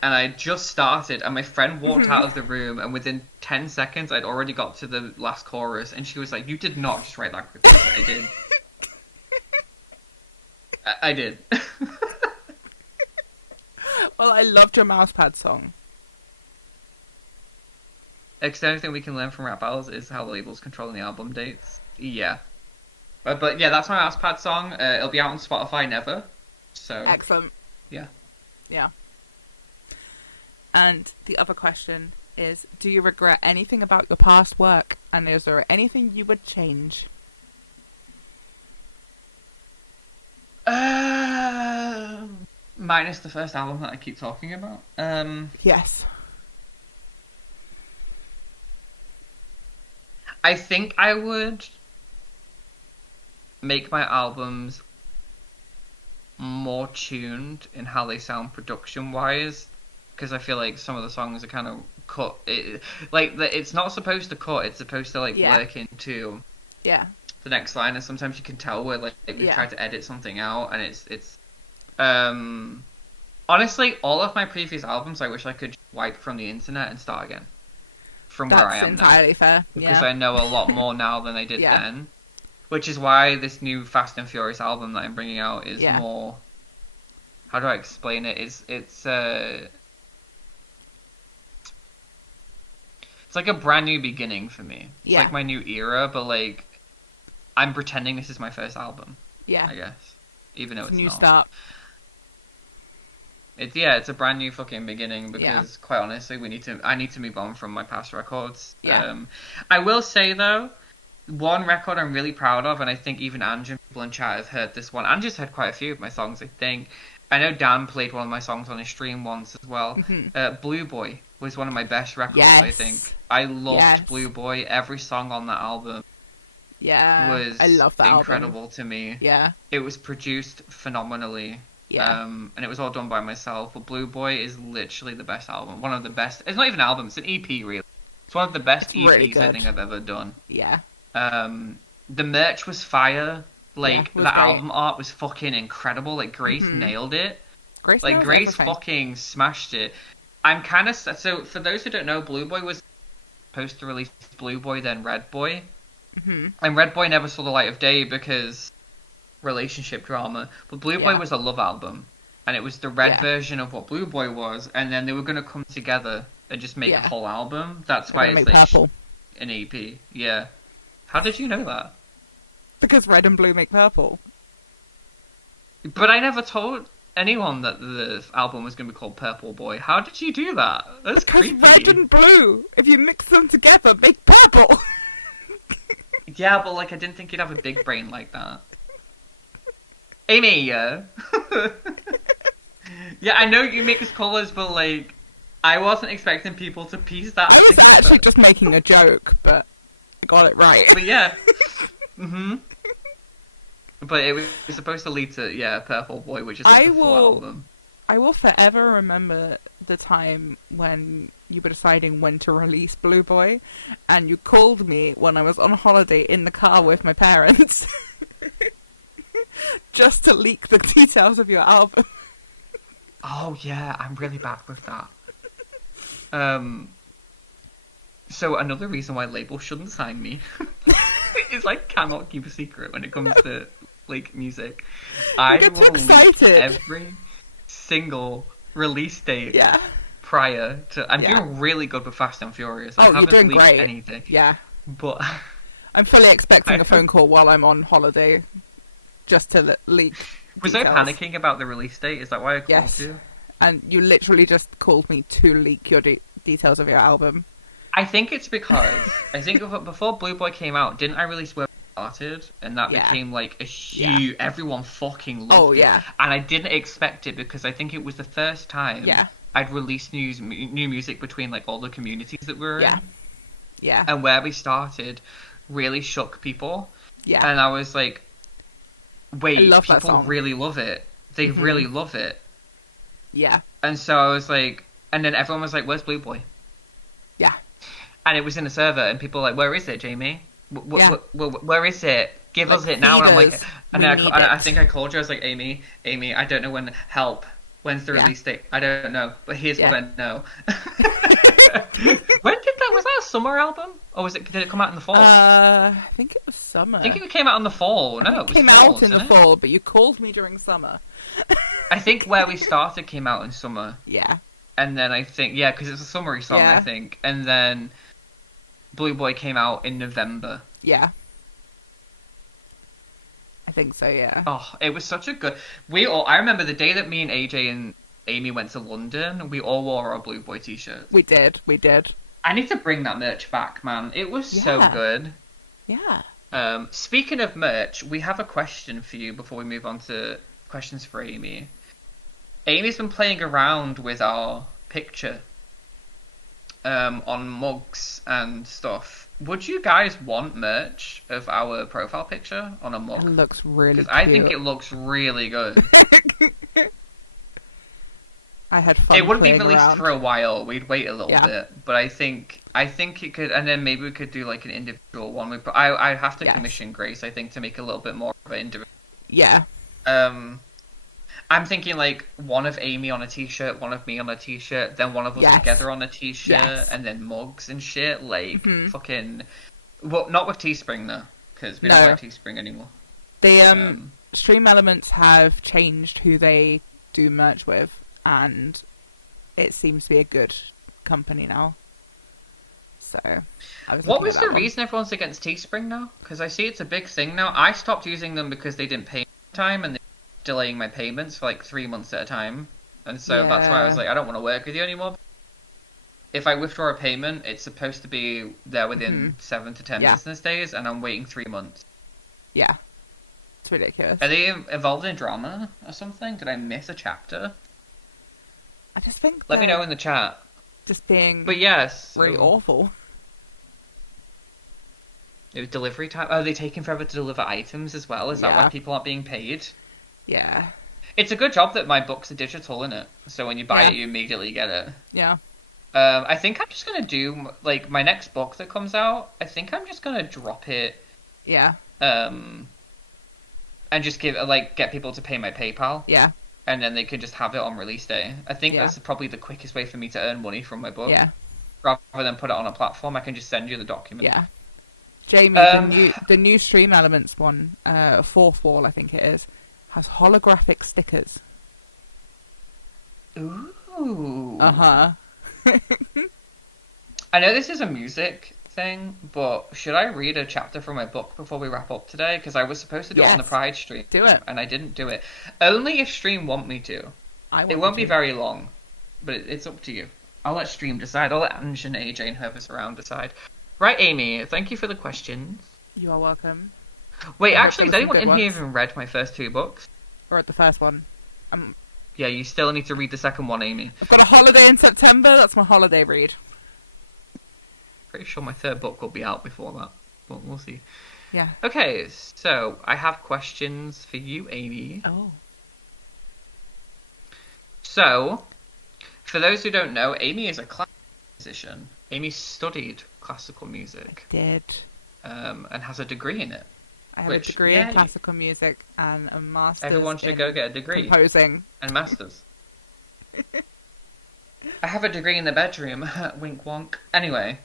and I just started, and my friend walked out of the room, and within 10 seconds, I'd already got to the last chorus, and she was like, "You did not just write that quickly." I did. I did. Well, I loved your mousepad song. The only thing we can learn from rap battles is how the labels controlling the album dates. Yeah. But yeah, that's my mousepad song. It'll be out on Spotify never. So Excellent. yeah. Yeah. And the other question is, do you regret anything about your past work? And is there anything you would change? Minus the first album that I keep talking about. Yes. I think I would make my albums more tuned in how they sound production wise, because I feel like some of the songs are kind of cut. It's not supposed to cut; it's supposed to Yeah. work into Yeah. the next line, and sometimes you can tell where we Yeah. tried to edit something out, and it's honestly, all of my previous albums I wish I could wipe from the internet and start again from where I That's am now, entirely fair. because Yeah. I know a lot more now than I did Yeah. then, which is why this new Fast and Furious album that I'm bringing out is Yeah. more, how do I explain it, it's like a brand new beginning for me. It's Yeah. like my new era, but like I'm pretending this is my first album, Yeah. I guess, even though It's it's a new not. start. It's a brand new fucking beginning, Yeah. because quite honestly, I need to move on from my past records. Yeah. I will say though, one record I'm really proud of, and I think even Angie and people in chat have heard this one. Angie's heard quite a few of my songs, I think. I know Dan played one of my songs on his stream once as well. Mhm. Blue Boy was one of my best records, I Yes. think. I loved Yes. Blue Boy. Every song on that album Yeah. was I love that incredible album. to me. Yeah. It was produced phenomenally. Yeah. And it was all done by myself. But Blue Boy is literally the best album. One of the best. It's not even an album. It's an EP, really. It's one of the best It's really EPs I good. think I've ever done. Yeah. The merch was fire. Like, Yeah, it was the great. album art was fucking incredible. Like, Grace nailed it. Grace Like, knows Grace everything. fucking smashed it. I'm kind of... So, for those who don't know, Blue Boy was supposed to release Blue Boy, then Red Boy. Mhm. And Red Boy never saw the light of day because relationship drama. But Blue Boy Yeah. was a love album. And it was the red Yeah. version of what Blue Boy was. And then they were going to come together and just make Yeah. a whole album. That's They're why gonna it's make like purple. an EP. Yeah. How did you know that? Because red and blue make purple. But I never told anyone that the album was going to be called Purple Boy. How did you do that? That's Because creepy. red and blue, if you mix them together, make purple. Yeah, but like I didn't think you'd have a big brain like that. Amy, yeah. Yeah, I know you mix colours, but like I wasn't expecting people to piece that I was together. actually just making a joke, but I got it right. But yeah. But it was supposed to lead to Purple Boy, which is like the full album. I will forever remember the time when you were deciding when to release Blue Boy, and you called me when I was on holiday in the car with my parents, just to leak the details of your album. Oh yeah, I'm really bad with that. So another reason why labels shouldn't sign me is I cannot keep a secret when it comes to like music. I get too will leak excited. every single release date Yeah. prior to. I'm Yeah. doing really good with Fast and Furious. I Oh, you're haven't doing leaked great. anything, Yeah. but I'm fully expecting a phone call while I'm on holiday, just to leak. was I details. panicking about the release date? Is that why I called Yes. you? And you literally just called me to leak your details of your album. I think it's because before Blue Boy came out, didn't I release Where We Started? And that Yeah. became like a huge. Everyone fucking loved Oh, it. yeah. And I didn't expect it because I think it was the first time Yeah. I'd released new music between like all the communities that we were Yeah. in. Yeah. And Where We Started really shook people. Yeah. And I was like, wait, I love that people song. really love it. They Mhm. really love it. Yeah. And so I was like, and then everyone was like, where's Blue Boy? Yeah. And it was in a server, and people were like, where is it, Jamie? Yeah. Where is it? Give Like, us it now. And I'm feed like, us. and We then need I it. think I called you. I was like, Amy, I don't know when. Help. When's the Yeah. release date? I don't know, but here's Yeah. what I know. Was that a summer album, or did it come out in the fall? I think it was summer. I think it came out in the fall. No, it was came fall, out in the didn't it? fall, but you called me during summer. I think Where We Started came out in summer, Yeah. and then I think because it's a summery song, Yeah. I think, and then Blue Boy came out in November. Yeah. I think so, yeah. Oh, it was such a good. I remember the day that me and AJ and Amy went to London. We all wore our Blue Boy t-shirts. We did. I need to bring that merch back, man. It was so Yeah. good. Yeah. Speaking of merch, we have a question for you before we move on to questions for Amy. Amy's been playing around with our picture on mugs and stuff. Would you guys want merch of our profile picture on a It mug? looks really Because cute. I think it looks really good. I had fun It wouldn't be playing released around. for a while. We'd wait a little Yeah. bit, but I think it could, and then maybe we could do like an individual one. I'd have to Yes. commission Grace, I think, to make a little bit more of an individual. Yeah. I'm thinking like one of Amy on a t-shirt, one of me on a t-shirt, then one of us Yes. together on a t-shirt, Yes. and then mugs and shit. Like Mhm. fucking, well, not with Teespring though, because we don't No. like Teespring anymore. The Stream Elements have changed who they do merch with, and it seems to be a good company now. So, I was. What looking was at the that one. reason everyone's against Teespring now? Because I see it's a big thing now. I stopped using them because they didn't pay on time and they're delaying my payments for like 3 months at a time. And so that's why I was Yeah. like, I don't want to work with you anymore. If I withdraw a payment, it's supposed to be there within 7 to 10 Yeah. business days, and I'm waiting 3 months. Yeah, it's ridiculous. Are they involved in drama or something? Did I miss a chapter? I just think. Let me they're know in the chat. Just being But yes, really awful. it was delivery time. Are they taking forever to deliver items as well? Is that Yeah. why people aren't being paid? Yeah. It's a good job that my books are digital, innit? So when you buy Yeah. it, you immediately get it. Yeah. I think I'm just gonna do like my next book that comes out. I think I'm just gonna drop it, Yeah. and just get people to pay my PayPal, Yeah. and then they can just have it on release day. I think Yeah. that's probably the quickest way for me to earn money from my book. Yeah. Rather than put it on a platform, I can just send you the document. Yeah. Jamie, the new Stream Elements one, fourth wall, I think it is, has holographic stickers. Ooh. Uh huh. I know this is a music thing, but should I read a chapter from my book before we wrap up today? Because I was supposed to do it on the Yes. Pride stream. Do it. And I didn't do it. Only if stream want me to. It won't be very long, but it's up to you. I'll let stream decide. I'll let Ange and AJ and whoever's around decide. Right, Amy, thank you for the questions. You are welcome. Wait, I hope actually, has there were anyone some in good here ones. even read my first 2 books? Or at the first one. Yeah, you still need to read the second one, Amy. I've got a holiday in September. That's my holiday read. Pretty sure my 3rd book will be out before that, but we'll see. Yeah. Okay, so I have questions for you, Amy. Oh. So, for those who don't know, Amy is a classical musician. Amy studied classical music Did. and has a degree in it. I have Which, a degree yay. in classical music and a master's Everyone should in go get a degree composing. and masters. I have a degree in the bedroom. Wink wonk. Anyway,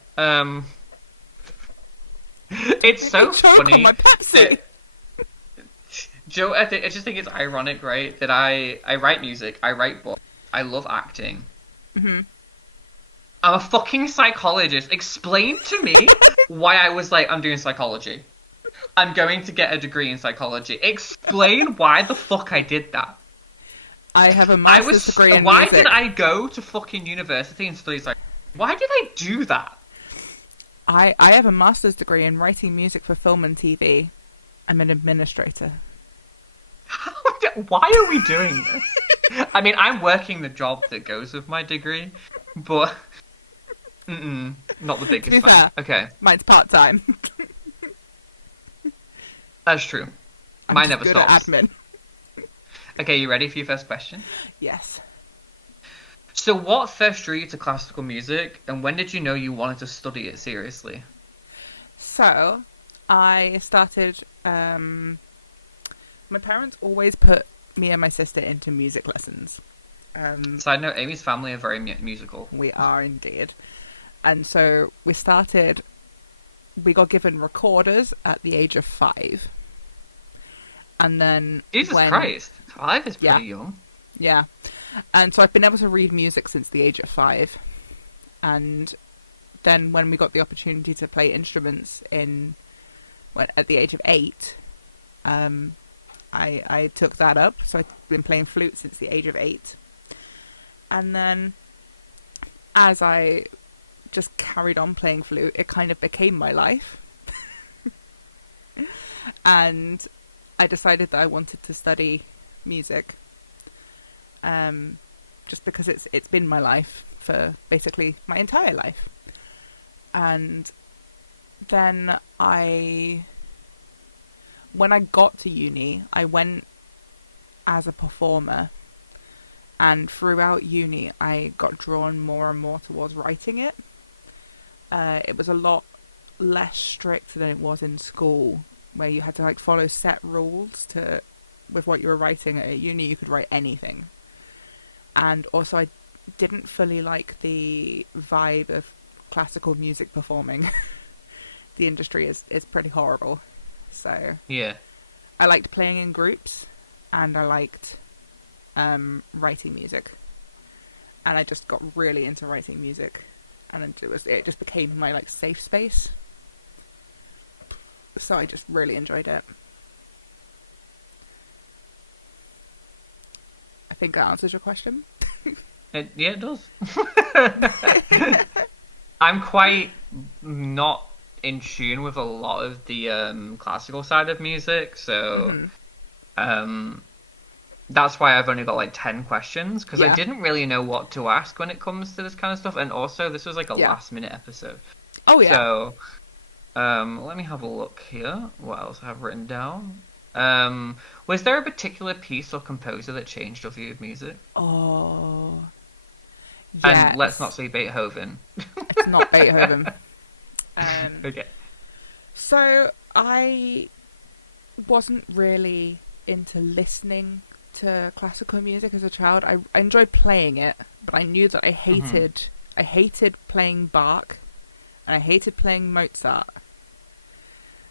it's so Choke on funny. my Pepsi. Joe, I just think it's ironic, right? That I write music, I write books, I love acting. hmm I'm a fucking psychologist. Explain to me why I was like, I'm doing psychology. I'm going to get a degree in psychology. Explain why the fuck I did that. I have a I master's was. degree in Why music. did I go to fucking university and study psychology? Why did I do that? I have a master's degree in writing music for film and TV. I'm an administrator. Why are we doing this? I mean, I'm working the job that goes with my degree, but not the biggest be fan. fair. Okay, Mine's part-time. that's true. I'm Mine just never good at stops. admin. Okay, you ready for your first question? Yes. So, what first drew you to classical music, and when did you know you wanted to study it seriously? So, I started. My parents always put me and my sister into music lessons. Side note: Amy's family are very musical. We are indeed. And so we got given recorders at the age of 5. And then Jesus Christ, 5 is pretty young. Yeah. And so I've been able to read music since the age of 5. And then when we got the opportunity to play instruments at the age of 8, I took that up. So I've been playing flute since the age of 8. And then as I just carried on playing flute, it kind of became my life. And I decided that I wanted to study music. Just because it's been my life for basically my entire life. And then when I got to uni, I went as a performer, and throughout uni I got drawn more and more towards writing it. It was a lot less strict than it was in school, where you had to like follow set rules with what you were writing. At uni you could write anything. And also I didn't fully like the vibe of classical music performing. The industry is pretty horrible. So Yeah. I liked playing in groups, and I liked writing music. And I just got really into writing music, and it just became my like safe space. So I just really enjoyed it. I think that answers your question. It does. I'm quite not in tune with a lot of the classical side of music, so that's why I've only got like 10 questions, because I Yeah. didn't really know what to ask when it comes to this kind of stuff, and also this was like a Yeah. last minute episode. Oh yeah. So, let me have a look here. What else I have written down? Was there a particular piece or composer that changed your view of music? Oh. And let's yes. not say Beethoven. It's not Beethoven. Okay. So I wasn't really into listening to classical music as a child. I enjoyed playing it, but I knew that I hated playing Bach, and I hated playing Mozart.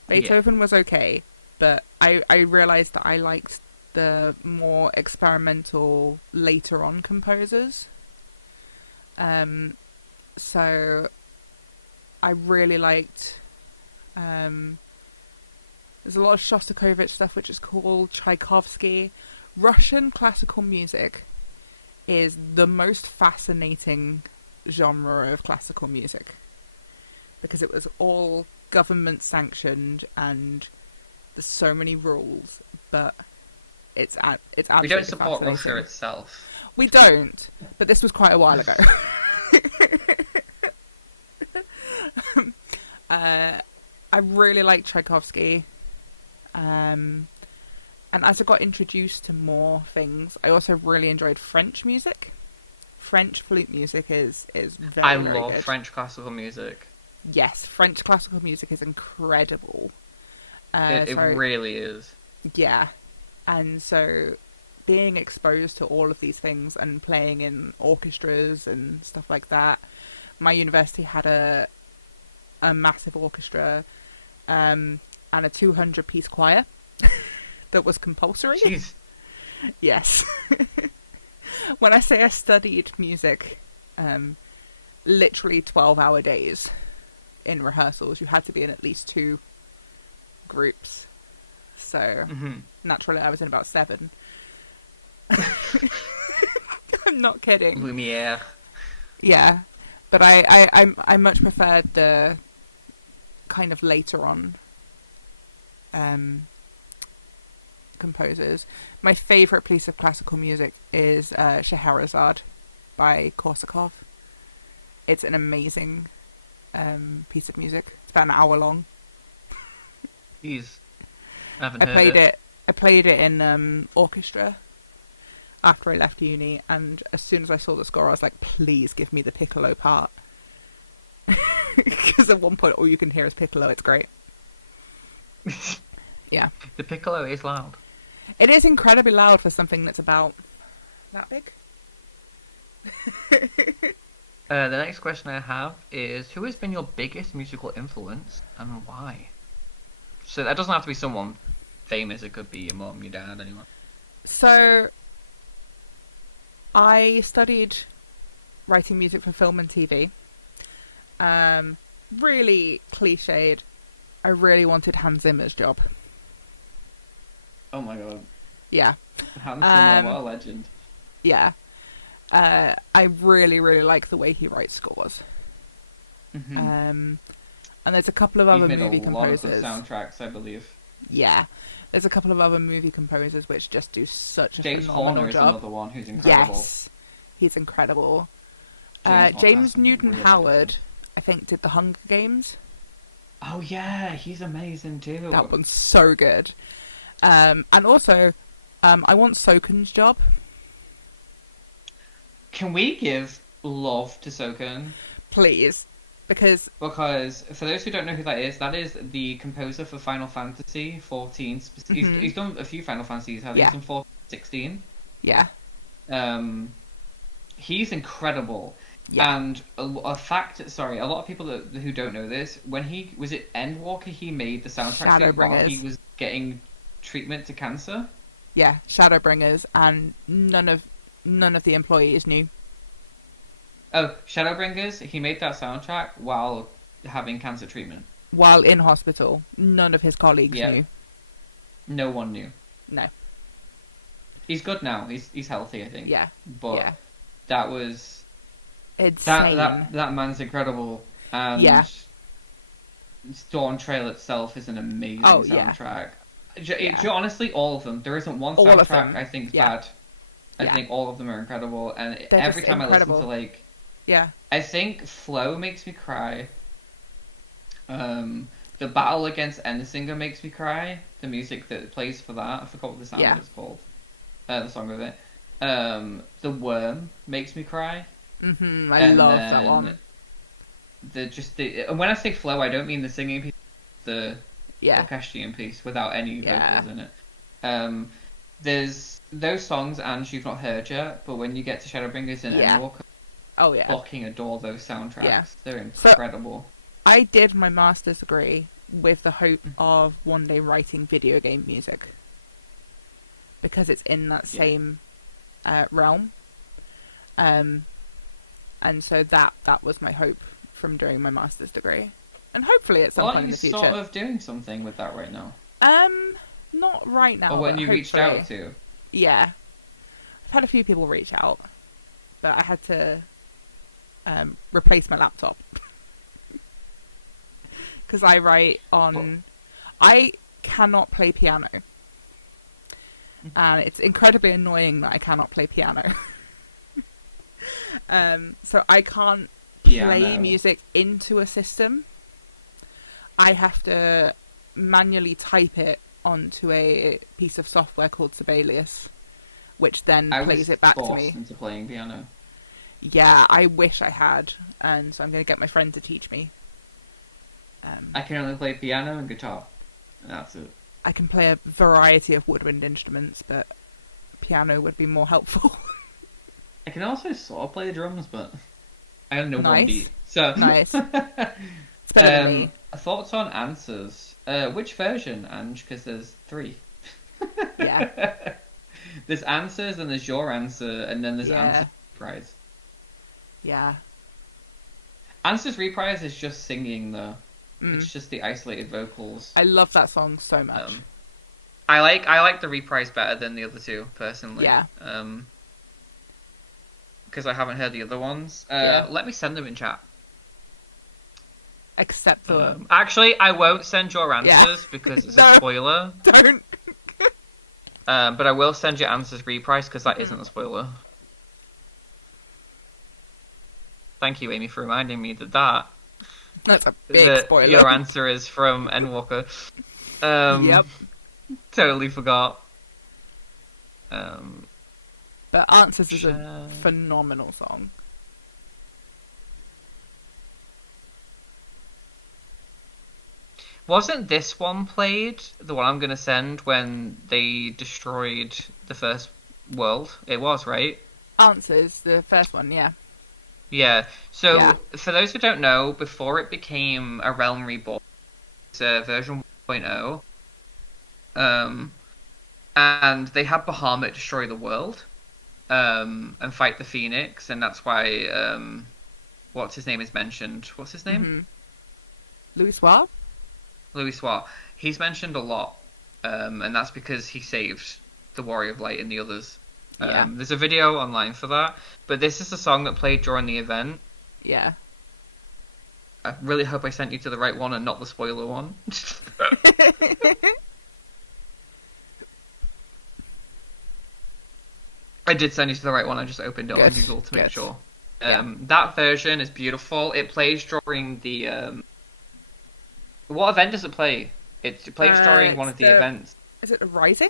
Beethoven was okay, but I realized that I liked the more experimental later on composers. So I really liked. There's a lot of Shostakovich stuff which is called Tchaikovsky. Russian classical music is the most fascinating genre of classical music because it was all government sanctioned and there's so many rules, but it's absolutely We don't support fascinating. Russia itself. We don't, but this was quite a while ago. I really like Tchaikovsky. And as I got introduced to more things, I also really enjoyed French music. French flute music is very, I very love good. French classical music. Yes, French classical music is incredible. It really is. Yeah. And so being exposed to all of these things and playing in orchestras and stuff like that, my university had a massive orchestra and a 200-piece choir that was compulsory. Jeez. Yes. When I say I studied music, literally 12-hour days in rehearsals, you had to be in at least 2 groups. So, naturally, I was in about 7. I'm not kidding. Lumiere. Yeah. But I much preferred the kind of later on composers. My favourite piece of classical music is Scheherazade by Korsakov. It's an amazing piece of music. It's about an hour long. Jeez. I haven't heard it. I played it in orchestra after I left uni, and as soon as I saw the score, I was like, please give me the piccolo part. Because at one point, all you can hear is piccolo. It's great. Yeah. The piccolo is loud. It is incredibly loud for something that's about that big. The next question I have is, who has been your biggest musical influence and why? So that doesn't have to be someone famous. It could be your mum, your dad, anyone. So, I studied writing music for film and TV. Really cliched. I really wanted Hans Zimmer's job. Oh my god. Yeah. Hans Zimmer, what a legend. Yeah. I really, really like the way he writes scores. Mm-hmm. And there's a couple of other He's made movie a lot of composers. the soundtracks, I believe. Yeah. There's a couple of other movie composers which just do such a James phenomenal Horner is job. another one who's incredible. Yes. He's incredible. James Horner has James some Newton really Howard, good I think, did The Hunger Games. Oh yeah, he's amazing too. That one's so good. And also, I want Soken's job. Can we give love to Soken? Please. Because for those who don't know who that is the composer for Final Fantasy 14. He's done a few Final Fantasies. He's done 14, 16. yeah. He's incredible. Yeah. And a lot of people who don't know this, when he was at Endwalker, he made the soundtrack to it while he was getting treatment to cancer. Yeah, Shadowbringers, and none of the employees knew. Oh, Shadowbringers, he made that soundtrack while having cancer treatment. While in hospital, none of his colleagues knew. No one knew. No. He's good now. He's healthy, I think. Yeah. But that was insane. That man's incredible. And Dawn Trail itself is an amazing soundtrack. Honestly, all of them. There isn't one soundtrack I think bad. I think all of them are incredible, and every time I listen to I think Flow makes me cry. The Battle Against Endsinger makes me cry. The music that plays for that, I forgot what the sound is called. The song of it. The Worm makes me cry. I love that one. And when I say flow, I don't mean the singing piece, the orchestrion piece without any vocals in it. There's those songs, and You've Not Heard Yet, but when you get to Shadowbringers and Endwalker, fucking adore those soundtracks. Yeah. They're incredible. So, I did my master's degree with the hope of one day writing video game music, because it's in that same realm. And so that was my hope from doing my master's degree, and hopefully at some Well, point aren't in you the future. sort of doing something with that right now? Not right now. Or when but you reached hopefully. out to? Yeah, I've had a few people reach out, but I had to replace my laptop because I write on. I cannot play piano, and it's incredibly annoying that I cannot play piano. So I can't play music into a system. I have to manually type it onto a piece of software called Sibelius, which then plays it back to me. I was forced into playing piano. Yeah, I wish I had, and so I'm going to get my friend to teach me. I can only play piano and guitar. And that's it. I can play a variety of woodwind instruments, but piano would be more helpful. I can also sort of play the drums, but I only know one Nice. beat. So Nice. It's better than me. Thoughts on answers? Which version, Ange? Because there's 3. Yeah. There's answers, and there's your answer, and then there's Yeah. answer reprise. Yeah. Answers reprise is just singing, though. Mm. It's just the isolated vocals. I love that song so much. I like the reprise better than the other 2, personally. Yeah. Because I haven't heard the other ones. Yeah. Let me send them in chat. Except for... Actually, I won't send your Yeah. answers because it's No. a spoiler. Don't! But I will send you answers reprise because that isn't a spoiler. Thank you, Amy, for reminding me that That's a big spoiler. your answer is from Endwalker. Yep. Totally forgot. But Answers is a phenomenal song. Wasn't this one played, the one I'm going to send, when they destroyed the first world? It was, right? Answers, the first one, yeah. Yeah. So, Yeah. for those who don't know, before it became a Realm Reborn, it's version 1.0, and they had Bahamut destroy the world, and fight the Phoenix, and that's why, what's his name is mentioned. What's his name? Mm-hmm. Louis Soir? Louis Soir. He's mentioned a lot, and that's because he saved the Warrior of Light and the others. Yeah. There's a video online for that, but this is the song that played during the event. Yeah. I really hope I sent you to the right one and not the spoiler one. I did send you to the right one, I just opened it on Good, Google to make good. sure. Yeah. That version is beautiful. It plays during the... What event does it play? It plays during one of the events. Is it the Rising?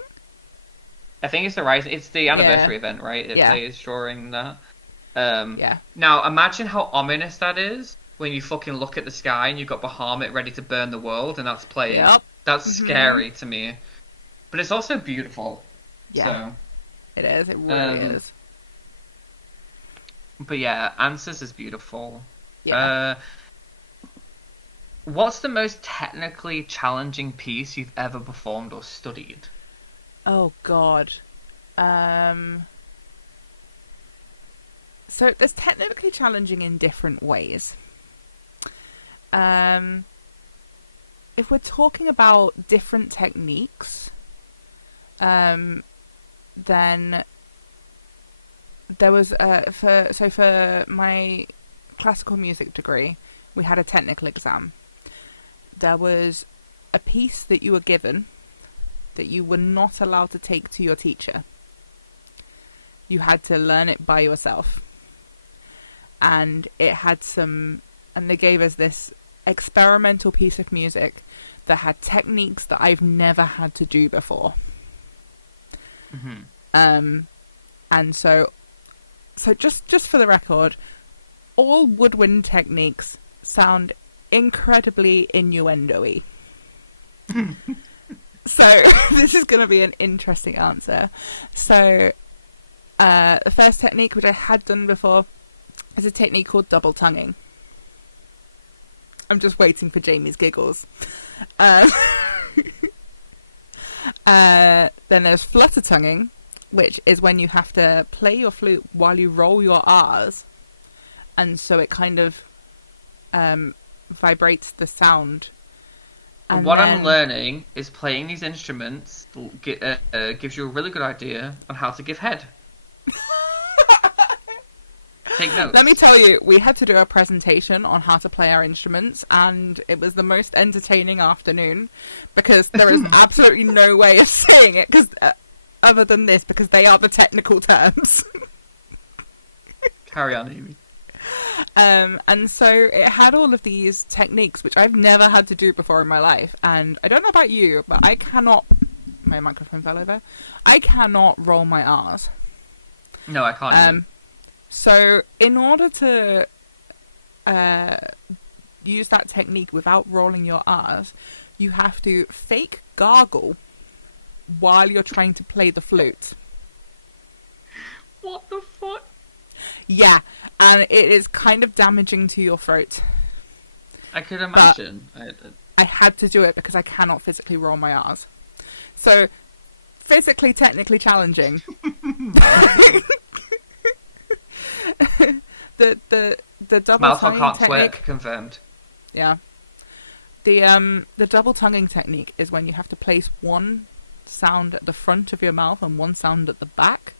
I think it's the Rising. It's the anniversary event, right? It Yeah. plays during that. Yeah. Now, imagine how ominous that is when you fucking look at the sky and you've got Bahamut ready to burn the world, and that's playing. Yep. That's Mhm. scary to me. But it's also beautiful. Yeah. So, It is. It really is. but yeah, Answers is beautiful. Yeah. What's the most technically challenging piece you've ever performed or studied? Oh God. So it's technically challenging in different ways. If we're talking about different techniques, then there was for my classical music degree, we had a technical exam. There was a piece that you were given that you were not allowed to take to your teacher. You had to learn it by yourself. And it had and they gave us this experimental piece of music that had techniques that I've never had to do before. Mm-hmm. And so just for the record, all woodwind techniques sound incredibly innuendo-y. So this is going to be an interesting answer. So the first technique, which I had done before, is a technique called double tonguing. I'm just waiting for Jamie's giggles. Then there's flutter tonguing, which is when you have to play your flute while you roll your R's, and so it kind of vibrates the sound. And what I'm learning is playing these instruments gives you a really good idea on how to give head. Take notes. Let me tell you, we had to do a presentation on how to play our instruments, and it was the most entertaining afternoon because there is absolutely no way of saying it other than this, because they are the technical terms. Carry on, Amy. And so it had all of these techniques which I've never had to do before in my life, and I don't know about you, but I cannot. My microphone fell over. I cannot roll my R's. No, I can't. Either. So in order to use that technique without rolling your R's, you have to fake gargle while you're trying to play the flute. What the fuck? Yeah, and it is kind of damaging to your throat. I could imagine. I had to do it because I cannot physically roll my R's. So, physically, technically challenging. the double Mouth tonguing can't technique. twerk, confirmed. Yeah. The double tonguing technique is when you have to place one sound at the front of your mouth and one sound at the back.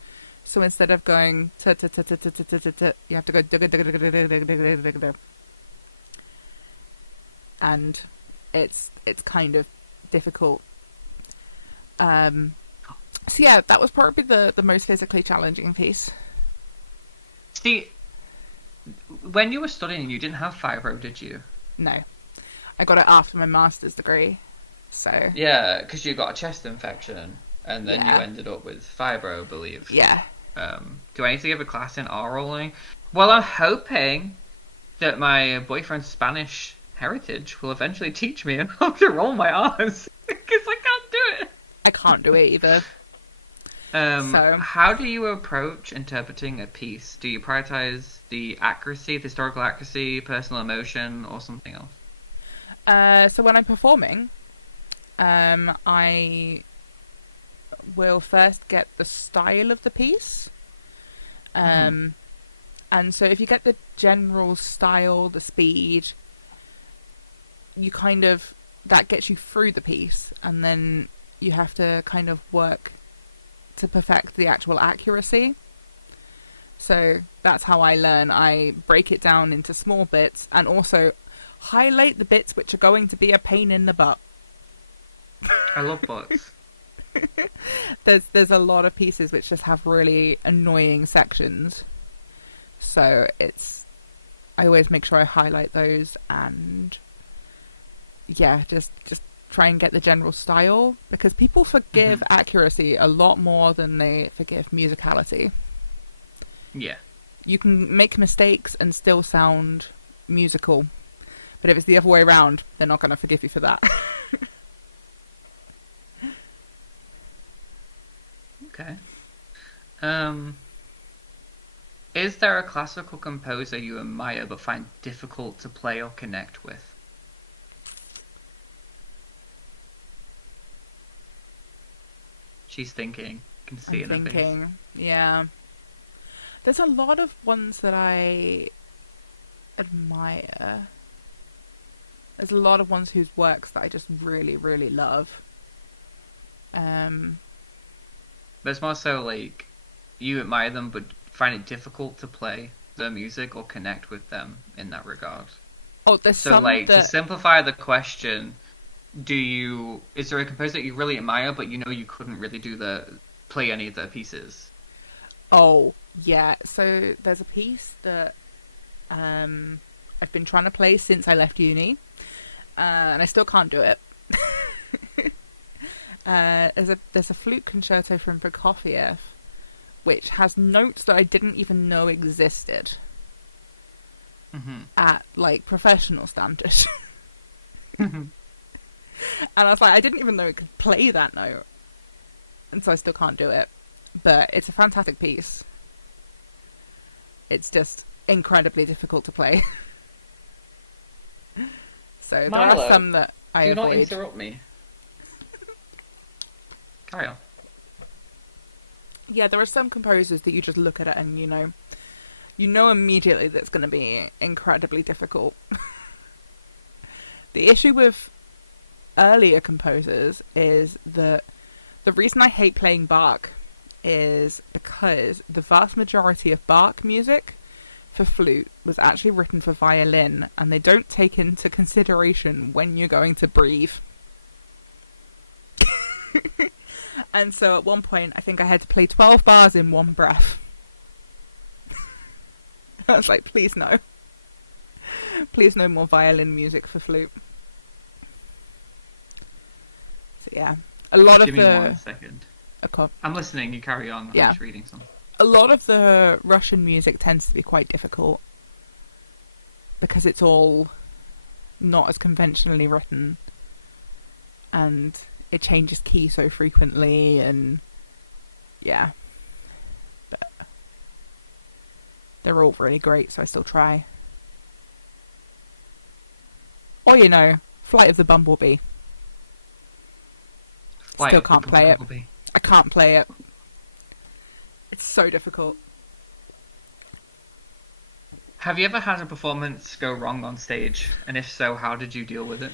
So instead of going you have to go and it's kind of difficult. So yeah, that was probably the most physically challenging piece. See, when you were studying, you didn't have fibro, did you? No, I got it after my master's degree. So yeah, because you got a chest infection, and then Yeah. you ended up with fibro, I believe. yeah. Do I need to give a class in R rolling? Well, I'm hoping that my boyfriend's Spanish heritage will eventually teach me how to roll my R's, because I can't do it. I can't do it either. So- How do you approach interpreting a piece? Do you prioritize the accuracy, the historical accuracy, personal emotion, or something else? So when I'm performing, I will first get the style of the piece. And so if you get the general style, the speed, you kind of, that gets you through the piece, and then you have to kind of work to perfect the actual accuracy. So that's how I learn. I break it down into small bits and also highlight the bits which are going to be a pain in the butt. I love butts. There's a lot of pieces which just have really annoying sections. So I always make sure I highlight those and yeah, just try and get the general style, because people forgive accuracy a lot more than they forgive musicality. Yeah. You can make mistakes and still sound musical, but if it's the other way around, they're not going to forgive you for that. Okay. Is there a classical composer you admire but find difficult to play or connect with? She's thinking. I can see I'm in her face. thinking, yeah. There's a lot of ones that I admire. There's a lot of ones whose works that I just really, really love. But it's more so like you admire them but find it difficult to play their music or connect with them in that regard. Oh, there's So some like that... to simplify the question, is there a composer that you really admire but you know you couldn't really play any of their pieces? Oh, yeah. So there's a piece that I've been trying to play since I left uni, and I still can't do it. There's a flute concerto from Prokofiev, which has notes that I didn't even know existed at like professional standards. And I was like, I didn't even know it could play that note, and so I still can't do it. But it's a fantastic piece. It's just incredibly difficult to play. So there Milo, are some that I do not avoid. interrupt me. Carry on. Yeah, there are some composers that you just look at it and you know immediately that it's going to be incredibly difficult. The issue with earlier composers is that the reason I hate playing Bach is because the vast majority of Bach music for flute was actually written for violin, and they don't take into consideration when you're going to breathe. And so at one point, I think I had to play 12 bars in one breath. I was like, please no. Please no more violin music for flute. So yeah, a lot of Give me 1 second. I'm listening. You carry on. I'm just reading something. A lot of the Russian music tends to be quite difficult because it's all not as conventionally written, and it changes key so frequently, and yeah. But they're all really great, so I still try. Or, you know, Flight of the Bumblebee. Still can't play it. I can't play it. It's so difficult. Have you ever had a performance go wrong on stage? And if so, how did you deal with it?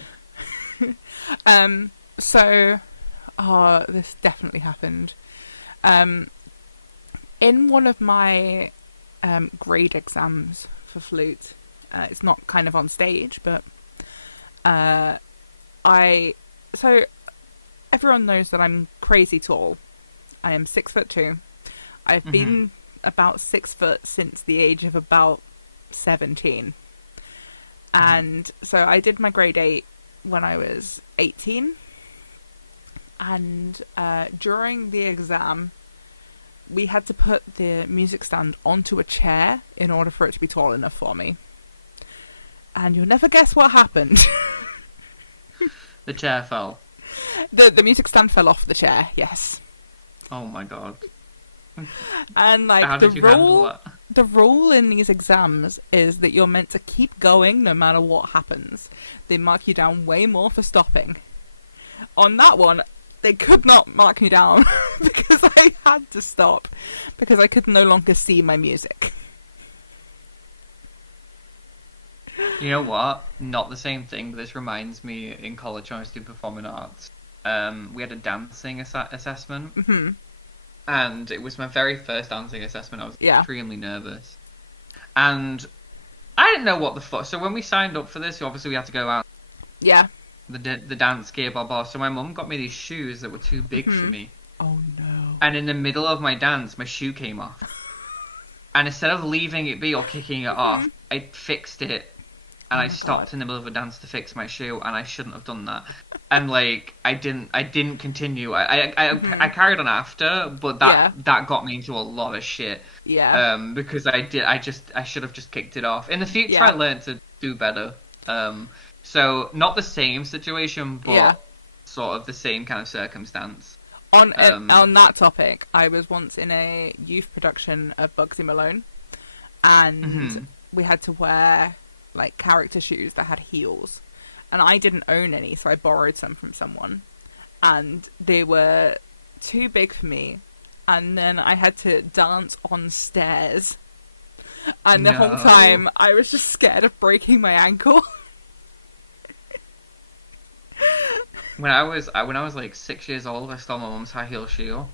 This definitely happened. In one of my grade exams for flute, it's not kind of on stage, but everyone knows that I'm crazy tall. I am 6'2". I've been about 6 foot since the age of about 17. And so I did my grade 8 when I was 18. And during the exam, we had to put the music stand onto a chair in order for it to be tall enough for me. And you'll never guess what happened. The chair fell. The music stand fell off the chair, yes. Oh my god. And like how did you handle that? The rule in these exams is that you're meant to keep going no matter what happens. They mark you down way more for stopping. On that one, they could not mark me down because I had to stop because I could no longer see my music. You know what? Not the same thing, but this reminds me, in college when I was doing performing arts, we had a dancing assessment. Mm-hmm. And it was my very first dancing assessment. I was extremely nervous. And I didn't know what the fuck. So when we signed up for this, obviously we had to go out. Yeah. The dance gear, blah, blah. So my mum got me these shoes that were too big for me. Oh, no. And in the middle of my dance, my shoe came off. And instead of leaving it be or kicking it off, I fixed it. And I stopped in the middle of a dance to fix my shoe, and I shouldn't have done that. And like, I didn't continue. I carried on after, but that got me into a lot of shit. Yeah. Because I should have just kicked it off. In the future, I learned to do better. So not the same situation, but sort of the same kind of circumstance. On that topic, I was once in a youth production of Bugsy Malone, and we had to wear like character shoes that had heels, and I didn't own any, so I borrowed some from someone, and they were too big for me, and then I had to dance on stairs, and the whole time I was just scared of breaking my ankle. When I was like 6 years old, I stole my mum's high heel shoe.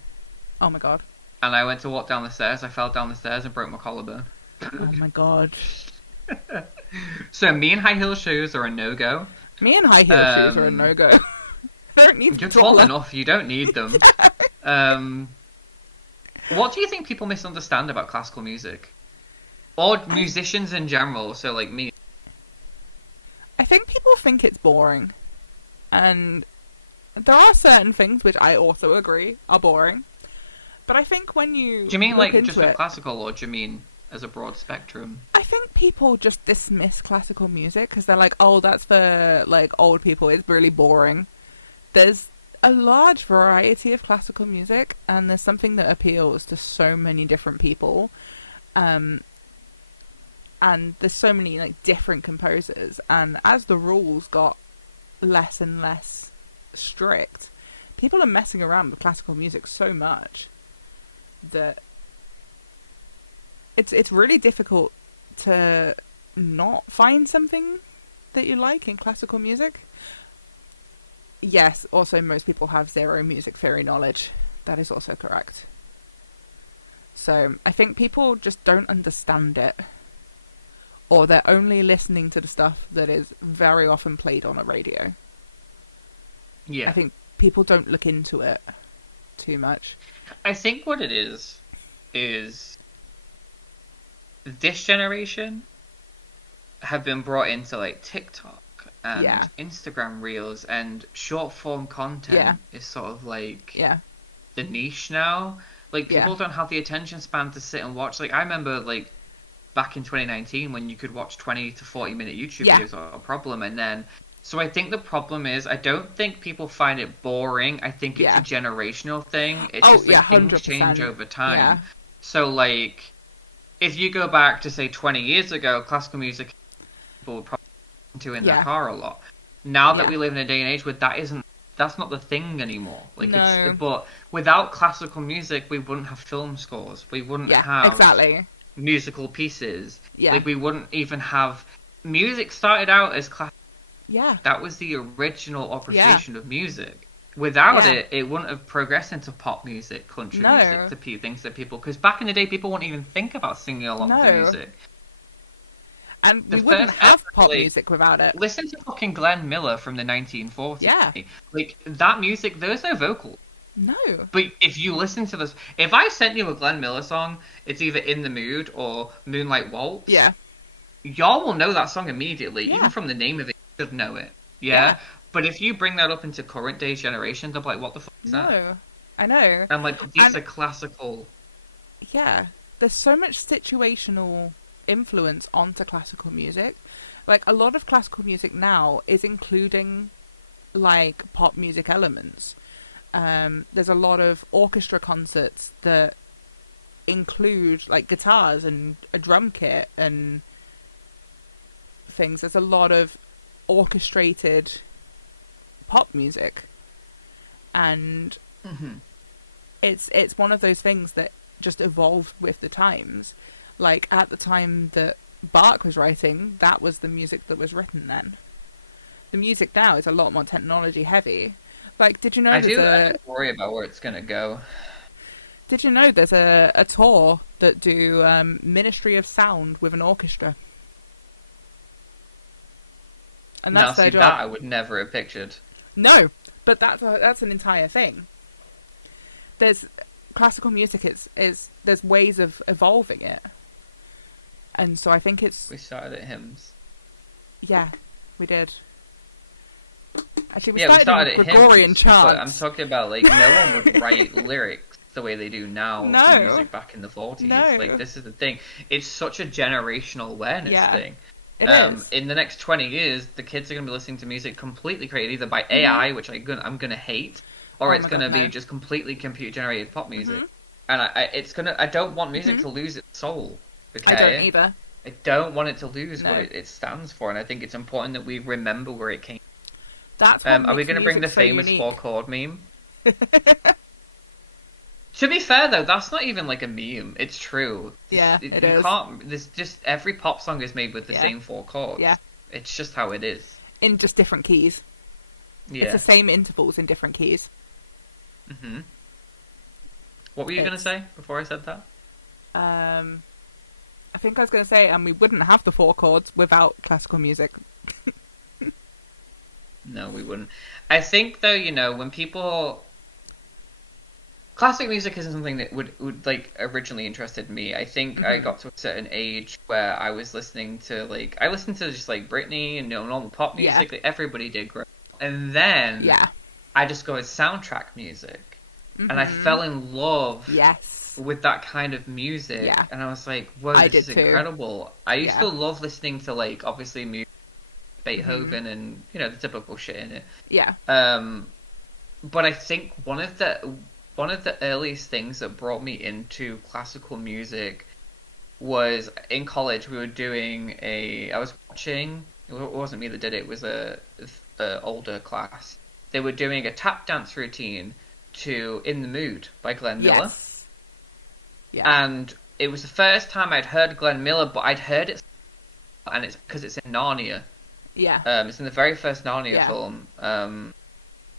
Oh my god. And I went to walk down the stairs, I fell down the stairs and broke my collarbone. Oh my god. So me and high heel shoes are a no-go. Me and high heel shoes are a no-go. I don't need You're tall enough, you don't need them. What do you think people misunderstand about classical music? Or musicians in general, so like me? I think people think it's boring. And there are certain things which I also agree are boring. But I think when you... Do you mean like just with it, classical, or do you mean as a broad spectrum? I think people just dismiss classical music because they're like, oh, that's for like old people, it's really boring. There's a large variety of classical music, and there's something that appeals to so many different people. And there's so many like different composers, and as the rules got less and less strict, people are messing around with classical music so much that it's really difficult to not find something that you like in classical music? Yes, also most people have zero music theory knowledge. That is also correct. So I think people just don't understand it. Or they're only listening to the stuff that is very often played on a radio. Yeah. I think people don't look into it too much. I think what it is this generation have been brought into like TikTok and Yeah. Instagram reels, and short form content Yeah. is sort of like Yeah. the niche now. Like, Yeah. people don't have the attention span to sit and watch. Like, I remember like back in 2019 when you could watch 20 to 40-minute YouTube Yeah. videos without a problem, and then so I think the problem is I don't think people find it boring. I think it's Yeah. a generational thing. It's Oh, just like yeah, things 100%. change over time. Yeah. So like if you go back to say 20 years ago, classical music people would probably listen to in their Yeah. car a lot. Now that Yeah. we live in a day and age where that's not the thing anymore. Like No. but without classical music we wouldn't have film scores. We wouldn't Yeah, have exactly. musical pieces. Yeah. Like, we wouldn't even have music started out as classical. Yeah. That was the original orchestration of music. Without Yeah. it, it wouldn't have progressed into pop music, country No. music, to things that people. Because back in the day, people wouldn't even think about singing along to No. music. And The we wouldn't first have ever, pop like, music without it. Listen to fucking Glenn Miller from the 1940s. Yeah. Like, that music, there's no vocal. No. But if you listen to this, if I sent you a Glenn Miller song, it's either In the Mood or Moonlight Waltz. Yeah. Y'all will know that song immediately. Yeah. Even from the name of it, you should know it. Yeah? But if you bring that up into current day generation, they'll be like, what the fuck is that? No. I know. And like, these And- are classical. Yeah. There's so much situational influence onto classical music. Like, a lot of classical music now is including, like, pop music elements. There's a lot of orchestra concerts that include, like, guitars and a drum kit and things. There's a lot of orchestrated pop music. And Mhm. it's one of those things that just evolved with the times. Like, at the time that Bach was writing, that was the music that was written then. The music now is a lot more technology heavy. Like, did you know I there's do worry about where it's going to go. Did you know there's a tour that do Ministry of Sound with an orchestra? And Now, that's their see, job. that I would never have pictured. No, but that's an entire thing. There's classical music is there's ways of evolving it. And so I think it's We started at hymns. yeah, we did. Actually, we Yeah, started at in Gregorian hymns, chants. but I'm talking about, like, no one would write lyrics the way they do now No. to music back in the 40s. No. Like, this is the thing. It's such a generational awareness Yeah. thing. It is. In the next 20 years, the kids are going to be listening to music completely created either by AI, which I'm going to hate, or Oh it's my going to God, be no. just completely computer-generated pop music. Mhm. And I don't want music to lose its soul. Okay? I don't either. I don't want it to lose No. what it stands for, and I think it's important that we remember where it came. That's what Are we makes going to bring the music so famous unique. 4-chord meme? To be fair, though, that's not even like a meme. It's true. Yeah, You it is. can't. There's just every pop song is made with the Yeah. same 4 chords. Yeah. It's just how it is. In just different keys. Yeah. It's the same intervals in different keys. hmm What were you going to It's- say before I said that? I think I was going to say, and we wouldn't have the 4 chords without classical music. No, we wouldn't. I think, though, when people... Classic music isn't something that would like, originally interested me. I think I got to a certain age where I was listening to, I listened to just, Britney and, normal pop Yeah. music that everybody did grow up. And then Yeah. I discovered soundtrack music. And I Mhm. fell in love Yes. with that kind of music. Yeah. And I was like, whoa, I this did is too. incredible. I used Yeah. to love listening to, obviously, music, Beethoven and, the typical shit in it. Yeah. But I think one of the earliest things that brought me into classical music was in college. We were doing I was watching. It wasn't me that did it. It was a older class. They were doing a tap dance routine to "In the Mood" by Glenn Miller, Yes. Yeah. and it was the first time I'd heard Glenn Miller, but I'd heard it, and it's because it's in Narnia. Yeah. It's in the very first Narnia Yeah. film. And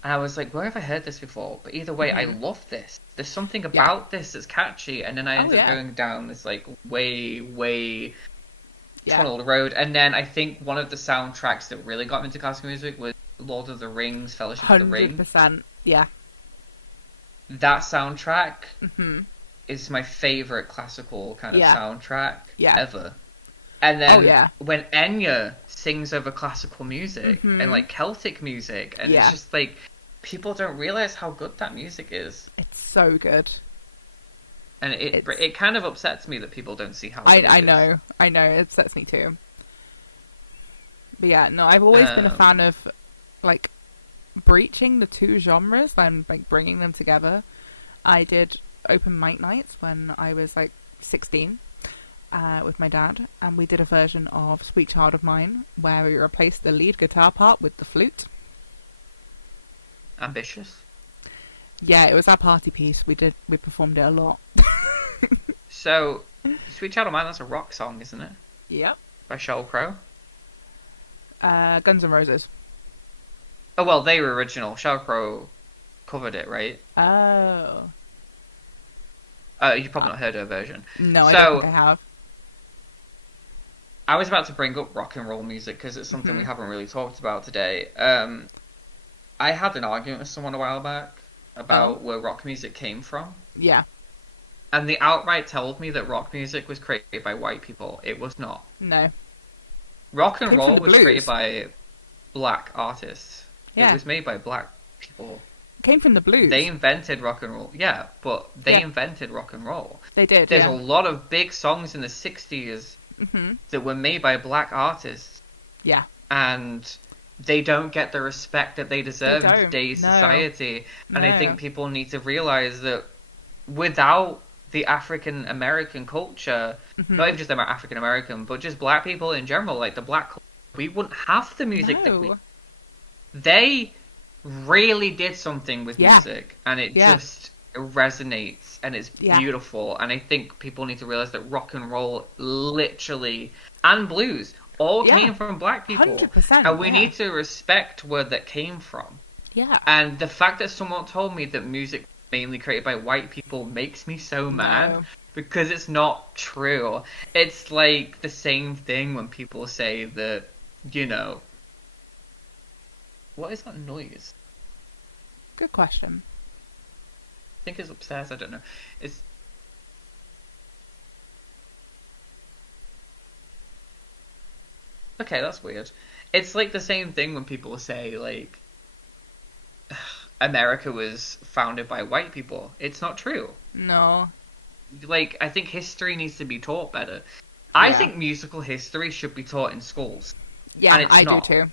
I was like, where have I heard this before? But either way, I Mhm. love this. There's something Yeah. about this that's catchy, and then I Oh, ended up yeah. going down this like way Yeah. tunneled road. And then I think one of the soundtracks that really got me into classical music was Lord of the Rings, Fellowship of the Ring. 100%. Yeah. That soundtrack Mhm. is my favorite classical kind of Yeah. soundtrack Yeah. ever. And then Oh, yeah. when Enya sings over classical music Mhm. and like Celtic music, and Yeah. it's just like people don't realize how good that music is, It's so good. and It's- it kind of upsets me that people don't see how good it I is. know. I know. It upsets me too. But yeah, no, I've always been a fan of like breaching the two genres and like bringing them together. I did open mic nights when I was like 16 with my dad, and we did a version of Sweet Child of Mine where we replaced the lead guitar part with the flute. Ambitious. Yeah, it was our party piece. We performed it a lot. So, Sweet Child of Mine, that's a rock song, isn't it? Yep. By Sheryl Crow. Guns N' Roses. Oh well, they were original. Sheryl Crow covered it, right? Oh. You've probably not heard her version. No, I So- don't think I have. I was about to bring up rock and roll music because it's something we Mhm. haven't really talked about today. I had an argument with someone a while back about where rock music came from, Yeah. and they outright told me that rock music was created by white people. It was not. No. Rock and Came roll from the was blues. created by black artists. Yeah. It was made by black people. It came from the blues. They invented rock and roll. Yeah, but they Yeah. invented rock and roll. They did. There's Yeah. a lot of big songs in the 60s Mhm. that were made by black artists, Yeah. and they don't get the respect that they deserve in don't. today's No. society. And I No. think people need to realize that without the African American culture, Mhm. not even just African American, but just black people in general, like the black culture, we wouldn't have the music that we. No. They really did something with Yeah. music, and it Yeah. just resonates, and it's Yeah. beautiful. And I think people need to realize that rock and roll, literally, and blues, all Yeah. came from black people. 100%. And we yeah. need to respect where that came from. Yeah. And the fact that someone told me that music mainly created by white people makes me so mad. No. Because it's not true. It's like the same thing when people say that, you know... What is that noise? Good question. I think it's upstairs, I don't know. It's... Okay, that's weird. It's like the same thing when people say, like, America was founded by white people. It's not true. No. Like, I think history needs to be taught better. I Yeah. think musical history should be taught in schools. Yeah, And it's I not. do too.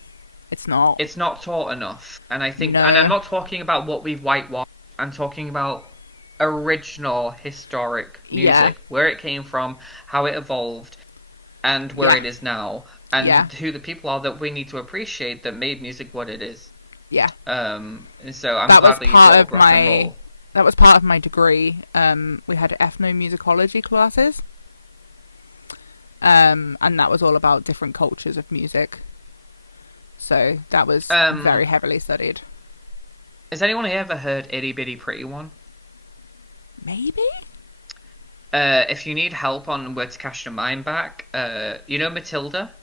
It's not. It's not taught enough. And I think, No. and I'm not talking about what we've whitewashed. I'm talking about original historic music, Yeah. where it came from, how it evolved, and where Yeah. it is now, and Yeah. who the people are that we need to appreciate that made music what it is. Yeah. And so I'm That glad was that you part brought of up rock and my- roll. That was part of my degree. We had ethnomusicology classes. And that was all about different cultures of music. So that was very heavily studied. Has anyone here ever heard Itty Bitty Pretty One? Maybe? If you need help on where to cast your mind back, you know Matilda?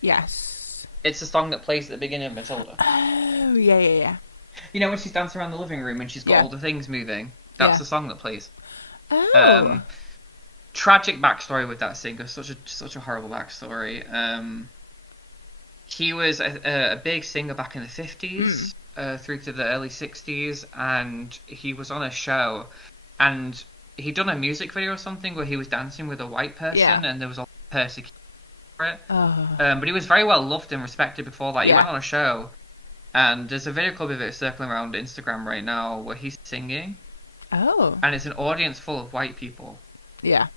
Yes. It's the song that plays at the beginning of Matilda. Oh, yeah. You know when she's dancing around the living room and she's got Yeah. all the things moving? That's Yeah. the song that plays. Oh. Tragic backstory with that singer, such a horrible backstory. He was a big singer back in the 50s, through to the early 60s, and he was on a show, and he'd done a music video or something where he was dancing with a white person, Yeah. and there was a persecution for it. Oh. But he was very well loved and respected before that. He Yeah. went on a show, and there's a video clip of it circling around Instagram right now where he's singing, Oh. and it's an audience full of white people, Yeah.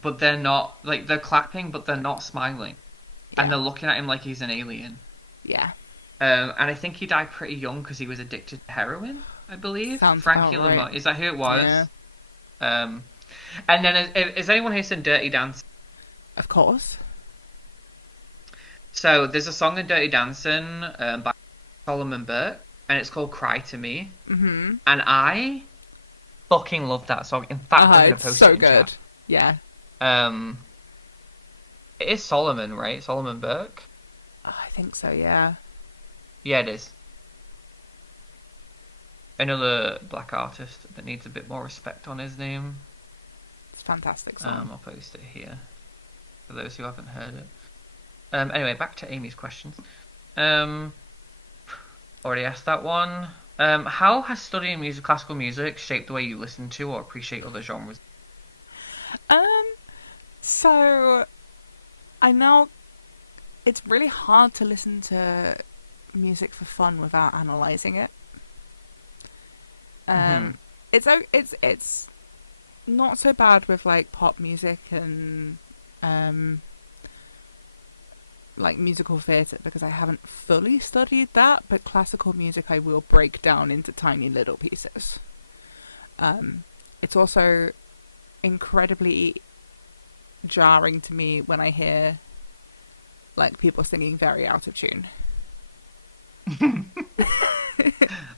but they're not, like, they're clapping, but they're not smiling, and Yeah. they're looking at him like he's an alien. Yeah. And I think he died pretty young because he was addicted to heroin, I believe. Sounds Frankie about right. Lamont, is that who it was? Yeah. And then, has anyone here seen Dirty Dancing? Of course. So there's a song in Dirty Dancing by Solomon Burke, and it's called "Cry to Me," Mm-hmm. and I fucking love that song. In fact, I'm gonna It's post so it in good. chat. Yeah. It is Solomon, right? Solomon Burke. I think so, yeah. Yeah, it is. Another black artist that needs a bit more respect on his name. It's a fantastic song. I'll post it here for those who haven't heard it. Anyway, back to Amy's questions. Already asked that one. How has studying classical music shaped the way you listen to or appreciate other genres? So I know it's really hard to listen to music for fun without analyzing it. It's not so bad with like pop music and like musical theatre because I haven't fully studied that, but classical music I will break down into tiny little pieces. It's also incredibly jarring to me when I hear like people singing very out of tune.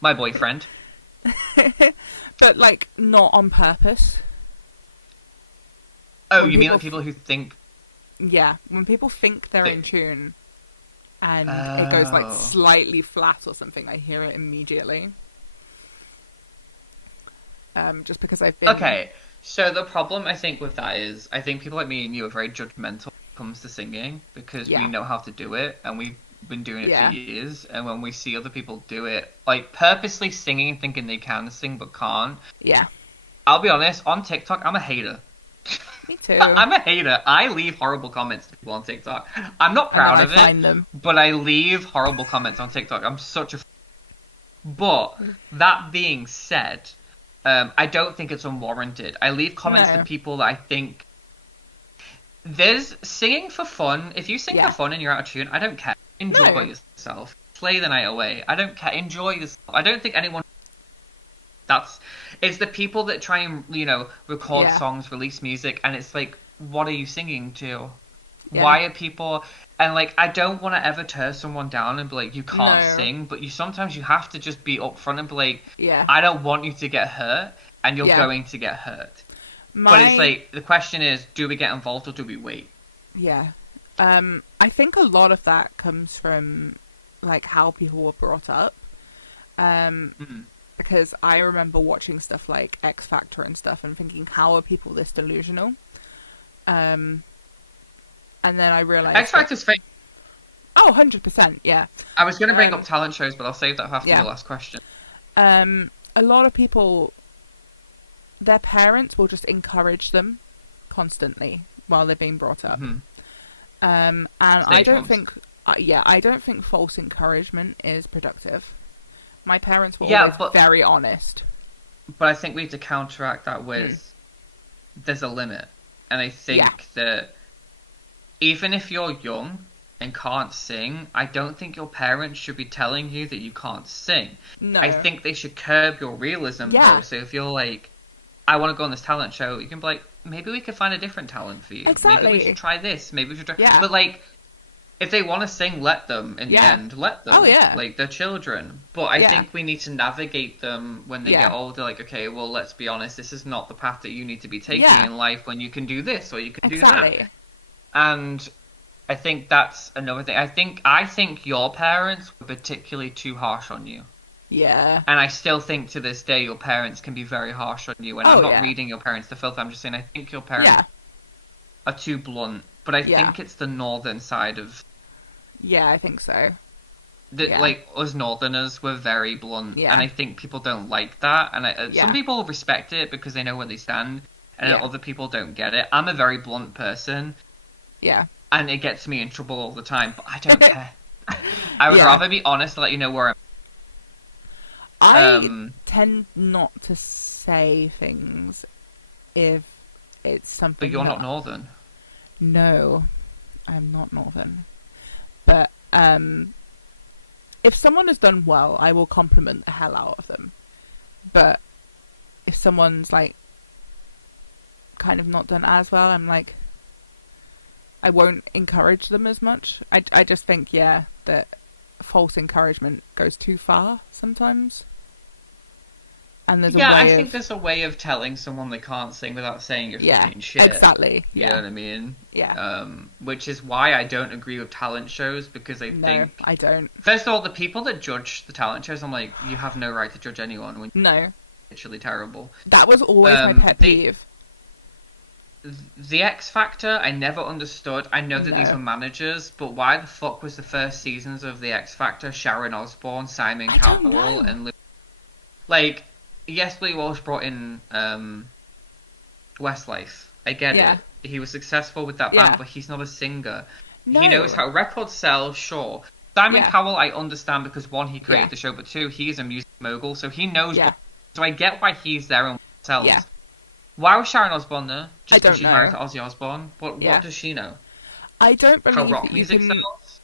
My boyfriend. But like not on purpose. Oh, When you mean people like people who think? Yeah, when people think they're They- in tune and it goes like Oh. slightly flat or something, I hear it immediately. Just because I've been Okay, so the problem I think with that is I think people like me and you are very judgmental when it comes to singing because Yeah. we know how to do it and we've been doing it Yeah. for years. And when we see other people do it, like purposely singing, thinking they can sing but can't, Yeah, I'll be honest, on TikTok, I'm a hater. me too. I'm a hater. I leave horrible comments to people on TikTok. I'm not And then proud I of it, find them. but I leave horrible comments on TikTok. I'm such a. But that being said, I don't think it's unwarranted. I leave comments No. to people that I think. There's singing for fun. If you sing Yeah. for fun and you're out of tune, I don't care. Enjoy No. yourself. Play the night away. I don't care. Enjoy yourself. I don't think anyone. It's the people that try and record Yeah. songs, release music, and it's like, what are you singing to? Yeah. Why are people? And like, I don't want to ever tear someone down and be like, you can't No. sing, but sometimes you have to just be upfront and be like, Yeah. I don't want you to get hurt, and you're Yeah. going to get hurt. My, But it's like the question is, do we get involved or do we wait? Yeah. I think a lot of that comes from like how people were brought up. Mhm. Because I remember watching stuff like X Factor and stuff and thinking, how are people this delusional? And then I realized X Factor's fake. Oh, 100%, yeah. I was going to bring Um, up talent shows, but I'll save that after yeah. the last question. A lot of people, their parents will just encourage them constantly while they're being brought up. Mhm. And I Stage don't ones. think, I don't think false encouragement is productive. My parents were Yeah, always but- very honest. But I think we need to counteract that with there's a limit. And I think Yeah. that even if you're young and can't sing, I don't think your parents should be telling you that you can't sing. No. I think they should curb your realism Yeah. though. So if you're like, I want to go on this talent show, you can be like, maybe we could find a different talent for you. Maybe Exactly. we should try this. Maybe we should try. Yeah. But like, if they want to sing, let them. In the Yeah. end, let them. Oh, yeah. Like they're children. But I Yeah. think we need to navigate them when they Yeah. get older. Like, okay, well, let's be honest. This is not the path that you need to be taking Yeah. in life. When you can do this or you can do Exactly. that. And I think that's another thing. I think your parents were particularly too harsh on you. Yeah. And I still think to this day your parents can be very harsh on you. And Oh, I'm not yeah. reading your parents to filth. I'm just saying I think your parents Yeah. are too blunt. But I Yeah. think it's the northern side of Yeah, I think so. Yeah. like us northerners were very blunt. Yeah. And I think people don't like that. And Yeah. some people respect it because they know where they stand. And Yeah. other people don't get it. I'm a very blunt person. Yeah. And it gets me in trouble all the time. But I don't care. I would Yeah. rather be honest to let you know where I I'm. tend not to say things if it's something. But you're that- not northern. No, I'm not northern. But if someone has done well, I will compliment the hell out of them. But if someone's like kind of not done as well, I'm like, I won't encourage them as much. I just think, yeah, that false encouragement goes too far sometimes. And there's a Yeah, way I think of... there's a way of telling someone they can't sing without saying you're Yeah, fucking shit. exactly. You Yeah. know what I mean? Yeah. Which is why I don't agree with talent shows, because I No, think, I don't. first of all, the people that judge the talent shows, I'm like, you have no right to judge anyone when No. you're literally terrible. That was always my pet peeve. The X Factor, I never understood. I know that these No. were managers, but why the fuck was the first seasons of the X Factor Sharon Osbourne, Simon I don't know. Cowell, and Lou... Like, yes, Lee Walsh brought in Westlife. I get Yeah. it. He was successful with that Yeah. band, but he's not a singer. No. He knows how records sell, sure. Simon Yeah. Cowell, I understand, because one, he created Yeah. the show, but two, he's a music mogul, so he knows Yeah. what... So I get why he's there and what sells. Yeah. Why was Sharon Osbourne there? I Just because don't she's know. married to Ozzy Osbourne? What Yeah. does she know? I don't How believe rock that you music can... sells?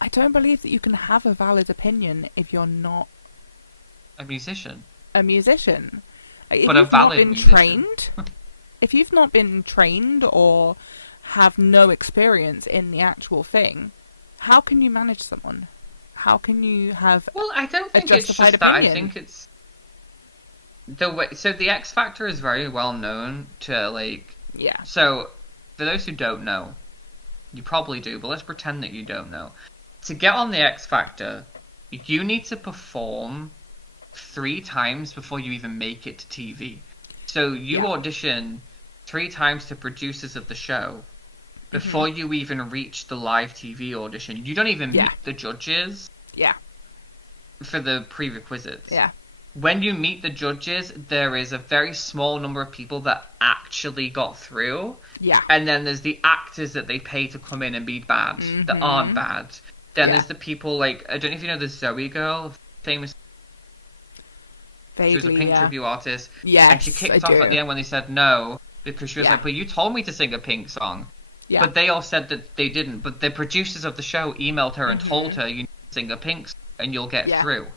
I don't believe that you can have a valid opinion if you're not A musician. a musician. If But a you've not valid been musician. trained, if you've not been trained or have no experience in the actual thing, how can you manage someone? How can you have... Well, I don't think it's justified just that. I opinion. think it's the way. So the X Factor is very well known to, like. Yeah. So for those who don't know, you probably do, but let's pretend that you don't know. To get on the X Factor, you need to perform 3 times before you even make it to TV. So you Yeah. audition 3 times to producers of the show before you even reach the live TV audition. You don't even Yeah. meet the judges Yeah. for the prerequisites. Yeah. When you meet the judges, there is a very small number of people that actually got through. Yeah. And then there's the actors that they pay to come in and be bad, that aren't bad. Then Yeah. there's the people like, I don't know if you know the Zoe girl, famous. She was a Vaguely, Pink yeah. tribute artist. Yes, And she kicked I off do. at the end when they said no, because she was Yeah. like, but you told me to sing a Pink song. Yeah. But they all said that they didn't. But the producers of the show emailed her and Mm-hmm. told her, you need to sing a Pink song and you'll get Yeah. through.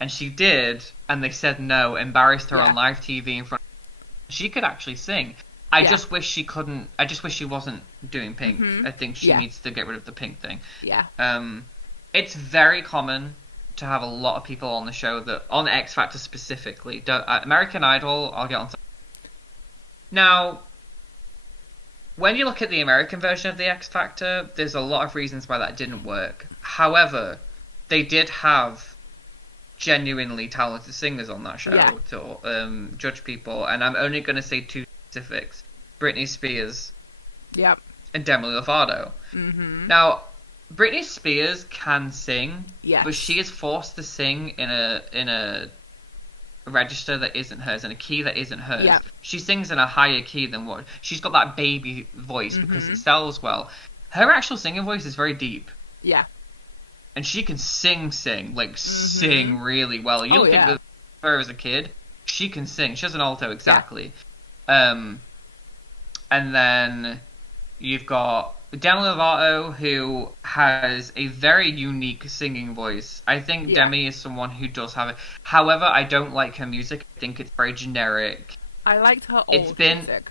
And she did, and they said no, embarrassed her Yeah. on live TV in front. She could actually sing. I Yeah. just wish she couldn't. I just wish she wasn't doing Pink. I think she Yeah. needs to get rid of the Pink thing. Yeah. It's very common to have a lot of people on the show that on X Factor specifically. American Idol, I'll get on to. Now, when you look at the American version of the X Factor, there's a lot of reasons why that didn't work. However, they did have genuinely talented singers on that show Yeah. to judge people, and I'm only going to say 2 specifics: Britney Spears Yep. and Demi Lovato. Now, Britney Spears can sing, Yes. but she is forced to sing in a register that isn't hers, in a key that isn't hers. Yep. She sings in a higher key than what she's got, that baby voice, because it sells well. Her actual singing voice is very deep, Yeah. and she can sing sing really well. You Oh, look yeah. at her as a kid, she can sing. She has an alto exactly. And then you've got Demi Lovato, who has a very unique singing voice. I think Yeah. Demi is someone who does have it. However, I don't like her music. I think it's very generic. I liked her It's old been- music.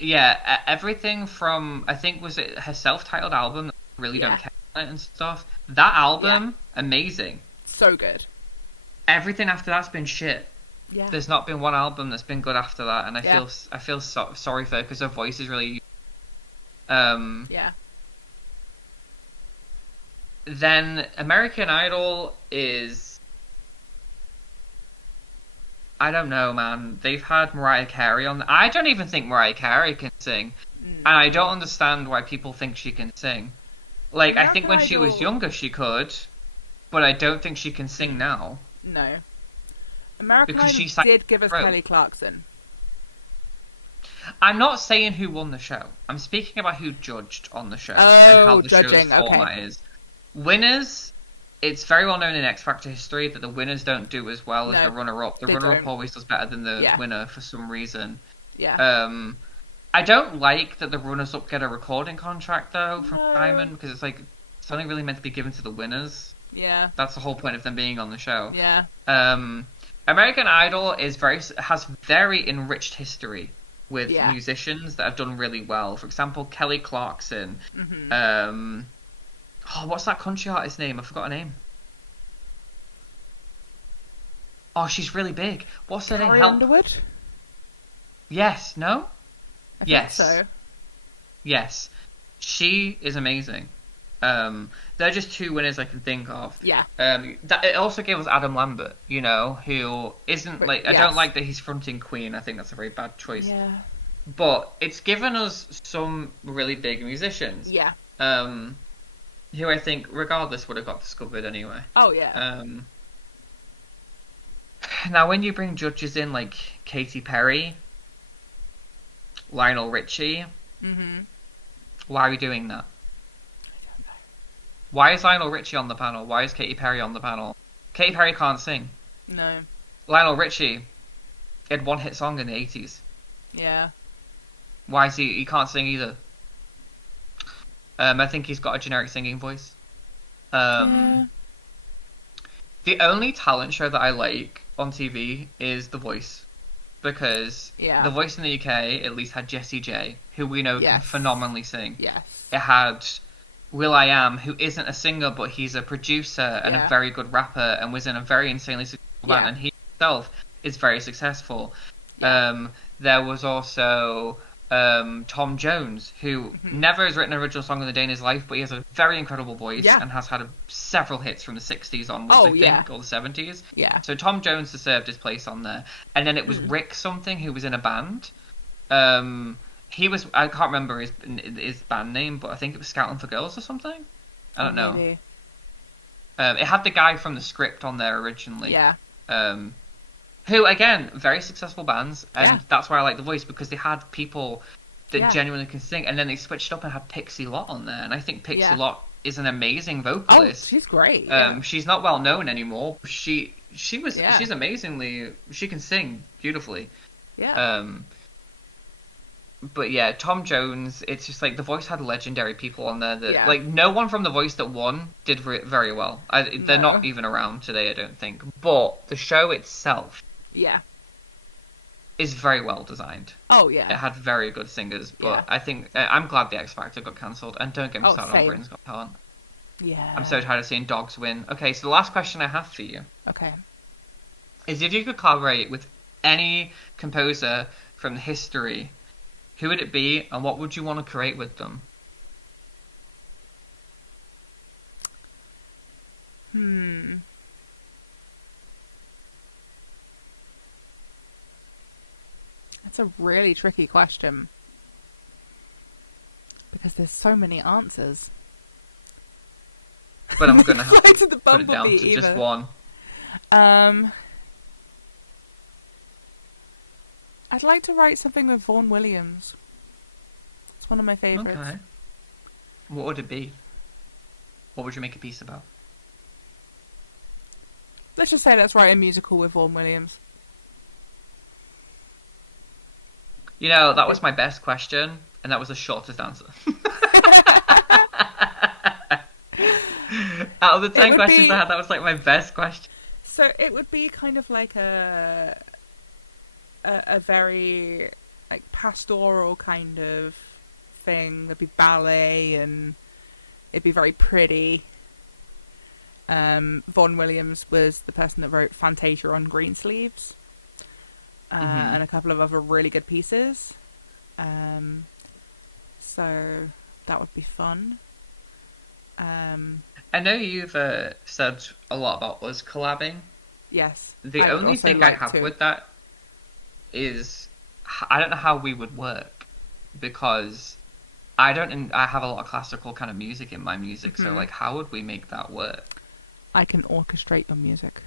Yeah, everything from, I think, was it her self-titled album, Really Yeah. Don't Care About It and stuff. That album, amazing. So good. Everything after that's been shit. Yeah. There's not been one album that's been good after that, and I Yeah. feel sorry for her, because her voice is really. Yeah. Then American Idol is, I don't know, man. They've had Mariah Carey on. I don't even think Mariah Carey can sing, and I don't understand why people think she can sing. Like, I think when American she was Idol- younger she could, but I don't think she can sing now. No. American Because Idol she sang did give us through. Kelly Clarkson. I'm not saying who won the show. I'm speaking about who judged on the show and Oh, how the judging, show's format okay. is. Winners, it's very well known in X Factor history that the winners don't do as well as No, the runner-up. The they runner-up don't. always does better than the Yeah. winner for some reason. Yeah. I don't like that the runners-up get a recording contract though from No. Diamond, because it's like it's only really meant to be given to the winners. Yeah. That's the whole point of them being on the show. Yeah. American Idol has very enriched history. with Yeah. musicians that have done really well. For example, Kelly Clarkson. Mm-hmm. What's that country artist's name? I forgot her name. Oh, she's really big. What's her name? Carrie Help. Underwood? Yes. No? I Yes. think so. Yes. She is amazing. They're just two winners I can think of. Yeah. It also gave us Adam Lambert, you know, who isn't But- like I yes. don't like that he's fronting Queen. I think that's a very bad choice. Yeah. But it's given us some really big musicians. Yeah. Who I think, regardless, would have got discovered anyway. Oh, yeah. Now, when you bring judges in like Katy Perry, Lionel Richie, Mm-hmm. why are we doing that? I don't know. Why is Lionel Richie on the panel? Why is Katy Perry on the panel? Katy Perry can't sing. No. Lionel Richie had one hit song in the 80s. Yeah. Why is he can't sing either? I think he's got a generic singing voice. Yeah. The only talent show that I like on TV is The Voice. Because Yeah. The Voice in the UK at least had Jessie J, who we know can Yes. phenomenally sing. Yes. It had will.i.am, who isn't a singer, but he's a producer and Yeah. a very good rapper, and was in a very insanely successful band, Yeah. and he himself is very successful. Yeah. There was also Tom Jones, who Mm-hmm. never has written an original song in a day in his life, but he has a very incredible voice Yeah. and has had several hits from the 60s onwards, Oh, I think, yeah. or the 70s. Yeah. So Tom Jones has served his place on there. And then it was Rick something who was in a band. He was, I can't remember his band name, but I think it was Scouting for Girls or something. I don't know. Maybe. It had the guy from The Script on there originally. Yeah. Who, again, very successful bands, and Yeah. that's why I like The Voice, because they had people that Yeah. genuinely can sing, and then they switched up and had Pixie Lott on there, and I think Pixie Yeah. Lott is an amazing Oh, vocalist. she's great. She's not well known anymore. She was Yeah. she's amazingly, she can sing beautifully. Yeah. But yeah, Tom Jones, it's just like The Voice had legendary people on there that Yeah. like no one from The Voice that won did very well. They're No. not even around today, I don't think. But the show itself Yeah. is very well designed. Oh, It yeah. had very good singers, but Yeah. I think I'm glad the X Factor got cancelled. And don't get me Oh, started on same. Britain's Got Talent. Yeah. I'm so tired of seeing dogs win. Okay, so the last question I have for you Okay. is if you could collaborate with any composer from history, who would it be, and what would you want to create with them? That's a really tricky question. Because there's so many answers. But I'm gonna have Fly to to the put it down bumblebee to just either. one. I'd like to write something with Vaughan Williams. It's one of my favourites. Okay. What would it be? What would you make a piece about? Let's just say let's write a musical with Vaughan Williams. You know, that was my best question, and that was the shortest answer. Out of the 10 would questions be- I had, that was like my best question. So it would be kind of like a very like pastoral kind of thing. There'd be ballet and it'd be very pretty. Vaughan Williams was the person that wrote Fantasia on Greensleeves, and a couple of other really good pieces. So that would be fun. I know you've said a lot about us collabing. Yes. The I'd only also thing I like have to. with that is I don't know how we would work, because I have a lot of classical kind of music in my music, so like how would we make that work? I can orchestrate your music.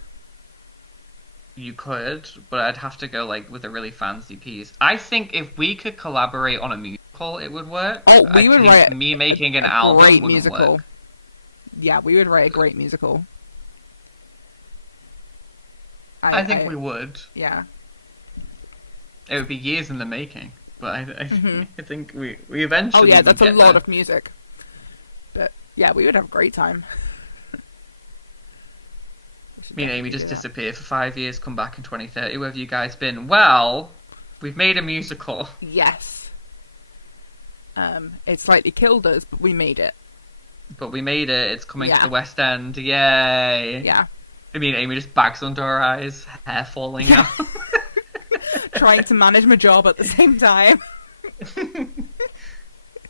You could, but I'd have to go like with a really fancy piece. I think if we could collaborate on a musical, it would work. Oh, we I would think write me making an a album great wouldn't musical. work. Yeah, we would write a great musical. I think we would. Yeah. It would be years in the making, but I think we eventually. Oh yeah, would that's a get lot there. of music. But yeah, we would have a great time. Me and Amy just disappear for 5 years, come back in 2030. Where have you guys been? Well, We've made a musical, Yes. It slightly killed us, but we made it. but we made it. It's coming to Yeah. the West End. Yay! Yeah. I mean, Amy just bags under her eyes, hair falling out. Trying to manage my job at the same time.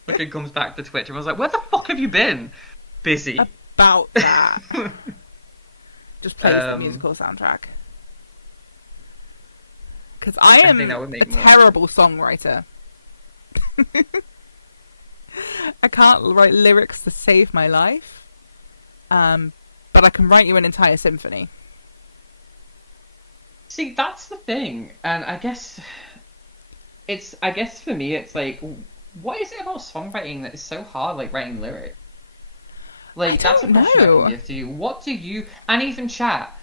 Fucking comes back to Twitch and was like, "Where the fuck have you been?" Busy. About that. Just plays the Um, musical soundtrack. Because I am think that would a make more terrible songwriter. I can't write lyrics to save my life. But I can write you an entire symphony. See, that's the thing, and I guess for me, it's like, what is it about songwriting that is so hard, like writing lyrics? Like, that's a don't question I know. can give to you. What do you, and even chat,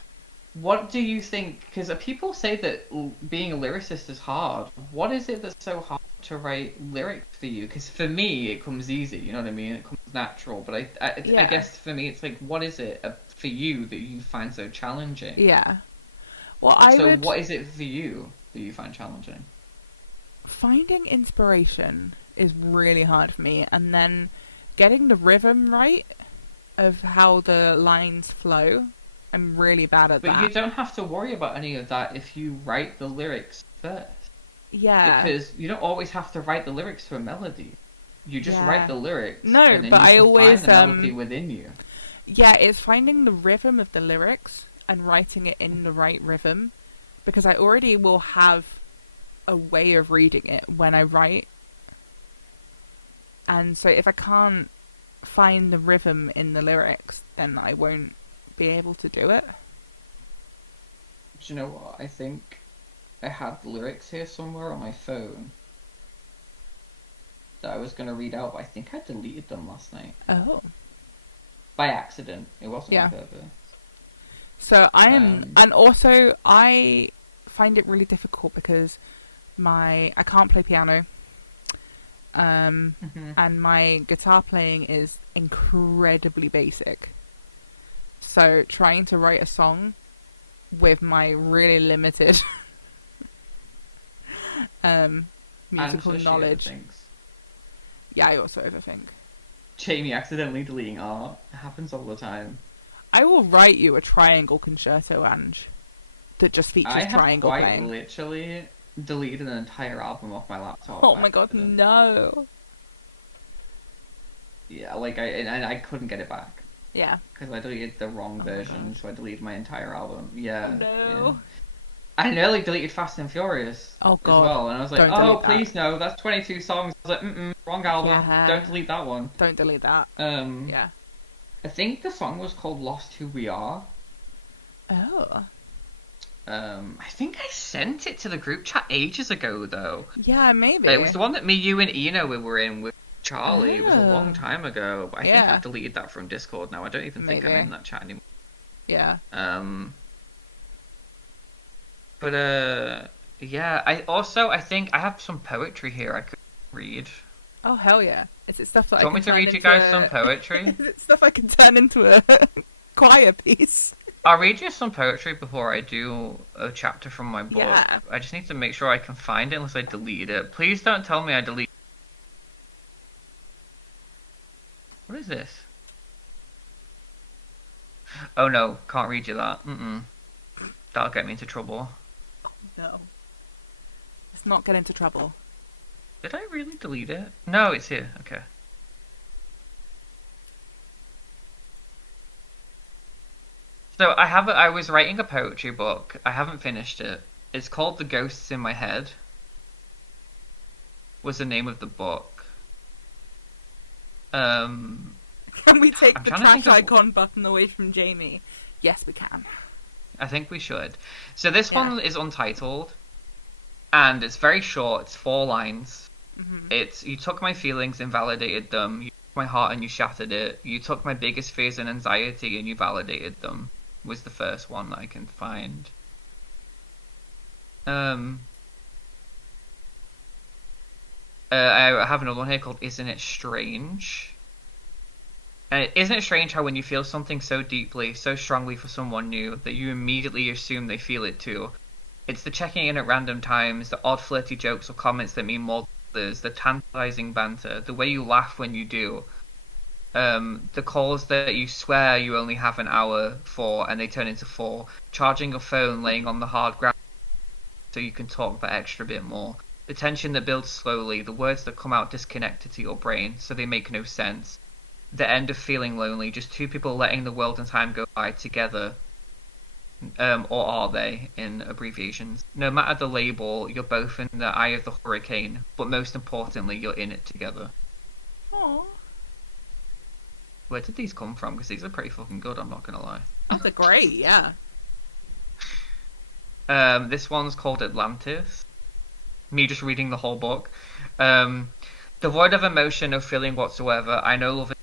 what do you think? Because people say that being a lyricist is hard. What is it that's so hard to write lyrics for you? Because for me, it comes easy. You know what I mean? It comes natural. But I Yeah. guess for me, it's like, what is it for you that you find so challenging? Yeah. Well, I So would... what is it for you that you find challenging? Finding inspiration is really hard for me, and then getting the rhythm right of how the lines flow, I'm really bad at But that. you don't have to worry about any of that if you write the lyrics first. Yeah. Because you don't always have to write the lyrics to a melody. You just Yeah. write the lyrics. No, and then but you I can always, find the melody within you. Yeah, it's finding the rhythm of the lyrics and writing it in the right rhythm, because I already will have a way of reading it when I write. And so if I can't find the rhythm in the lyrics, then I won't be able to do it. Do you know what? I think I had the lyrics here somewhere on my phone that I was going to read out, but I think I deleted them last night. Oh. By accident. It wasn't Yeah. on purpose. So I am, and also I find it really difficult because I can't play piano, and my guitar playing is incredibly basic. So trying to write a song with my really limited musical And so she knowledge, overthinks. yeah, I also overthink. Jamie accidentally deleting art. It happens all the time. I will write you a triangle concerto, Ange, that just features I have triangle quite playing. literally deleted an entire album off my laptop. Oh by my god, accident. no! Yeah, like I couldn't get it back Yeah. because I deleted the wrong Oh my version, God. so I deleted my entire album. Yeah. No. Yeah. I nearly deleted Fast and Furious Oh as god. well, and I was like, Don't oh delete that. please no, that's 22 songs. I was like, wrong album. Yeah. Don't delete that one. Don't delete that. Yeah. I think the song was called Lost Who We Are. Oh. I think I sent it to the group chat ages ago though. Yeah, maybe. It was the one that me, you, and Eno were in with Charlie. It was a Oh. long time ago, but I think Yeah. I've deleted that from Discord now. I don't even think I'm Maybe. in that chat anymore. Yeah. But yeah. I think I have some poetry here I could read. Oh hell yeah! Is it stuff that Do you I want can me to turn read you into guys some poetry? Is it stuff I can turn into a choir piece? I'll read you some poetry before I do a chapter from my book. Yeah. I just need to make sure I can find it unless I delete it. Please don't tell me I delete. What is this? Oh no, can't read you that. That'll get me into trouble. No. Let's not get into trouble. Did I really delete it? No, it's here. Okay. So I was writing a poetry book. I haven't finished it. It's called The Ghosts in My Head. Was the name of the book. Can we take I'm the trying to trash think of- icon button away from Jamie? Yes, we can. I think we should. So this Yeah. one is untitled, and it's very short. It's 4 lines. Mhm. It's, you took my feelings and validated them. You took my heart and you shattered it. You took my biggest fears and anxiety and you validated them. Was the first one that I can find. I have another one here called Isn't It Strange? Isn't it strange how when you feel something so deeply, so strongly for someone new, that you immediately assume they feel it too? It's the checking in at random times, the odd flirty jokes or comments that mean more than others, the tantalizing banter, the way you laugh when you do, the calls that you swear you only have an hour for and they turn into 4, charging your phone, laying on the hard ground so you can talk that extra bit more, the tension that builds slowly, the words that come out disconnected to your brain so they make no sense, the end of feeling lonely, just two people letting the world and time go by together. Or are they, in abbreviations? No matter the label, you're both in the eye of the hurricane, but most importantly, you're in it together. Aww. Where did these come from? Because these are pretty fucking good, I'm not gonna lie. They're great, yeah. This one's called Atlantis. Me just reading the whole book. Devoid of emotion or feeling whatsoever, I know love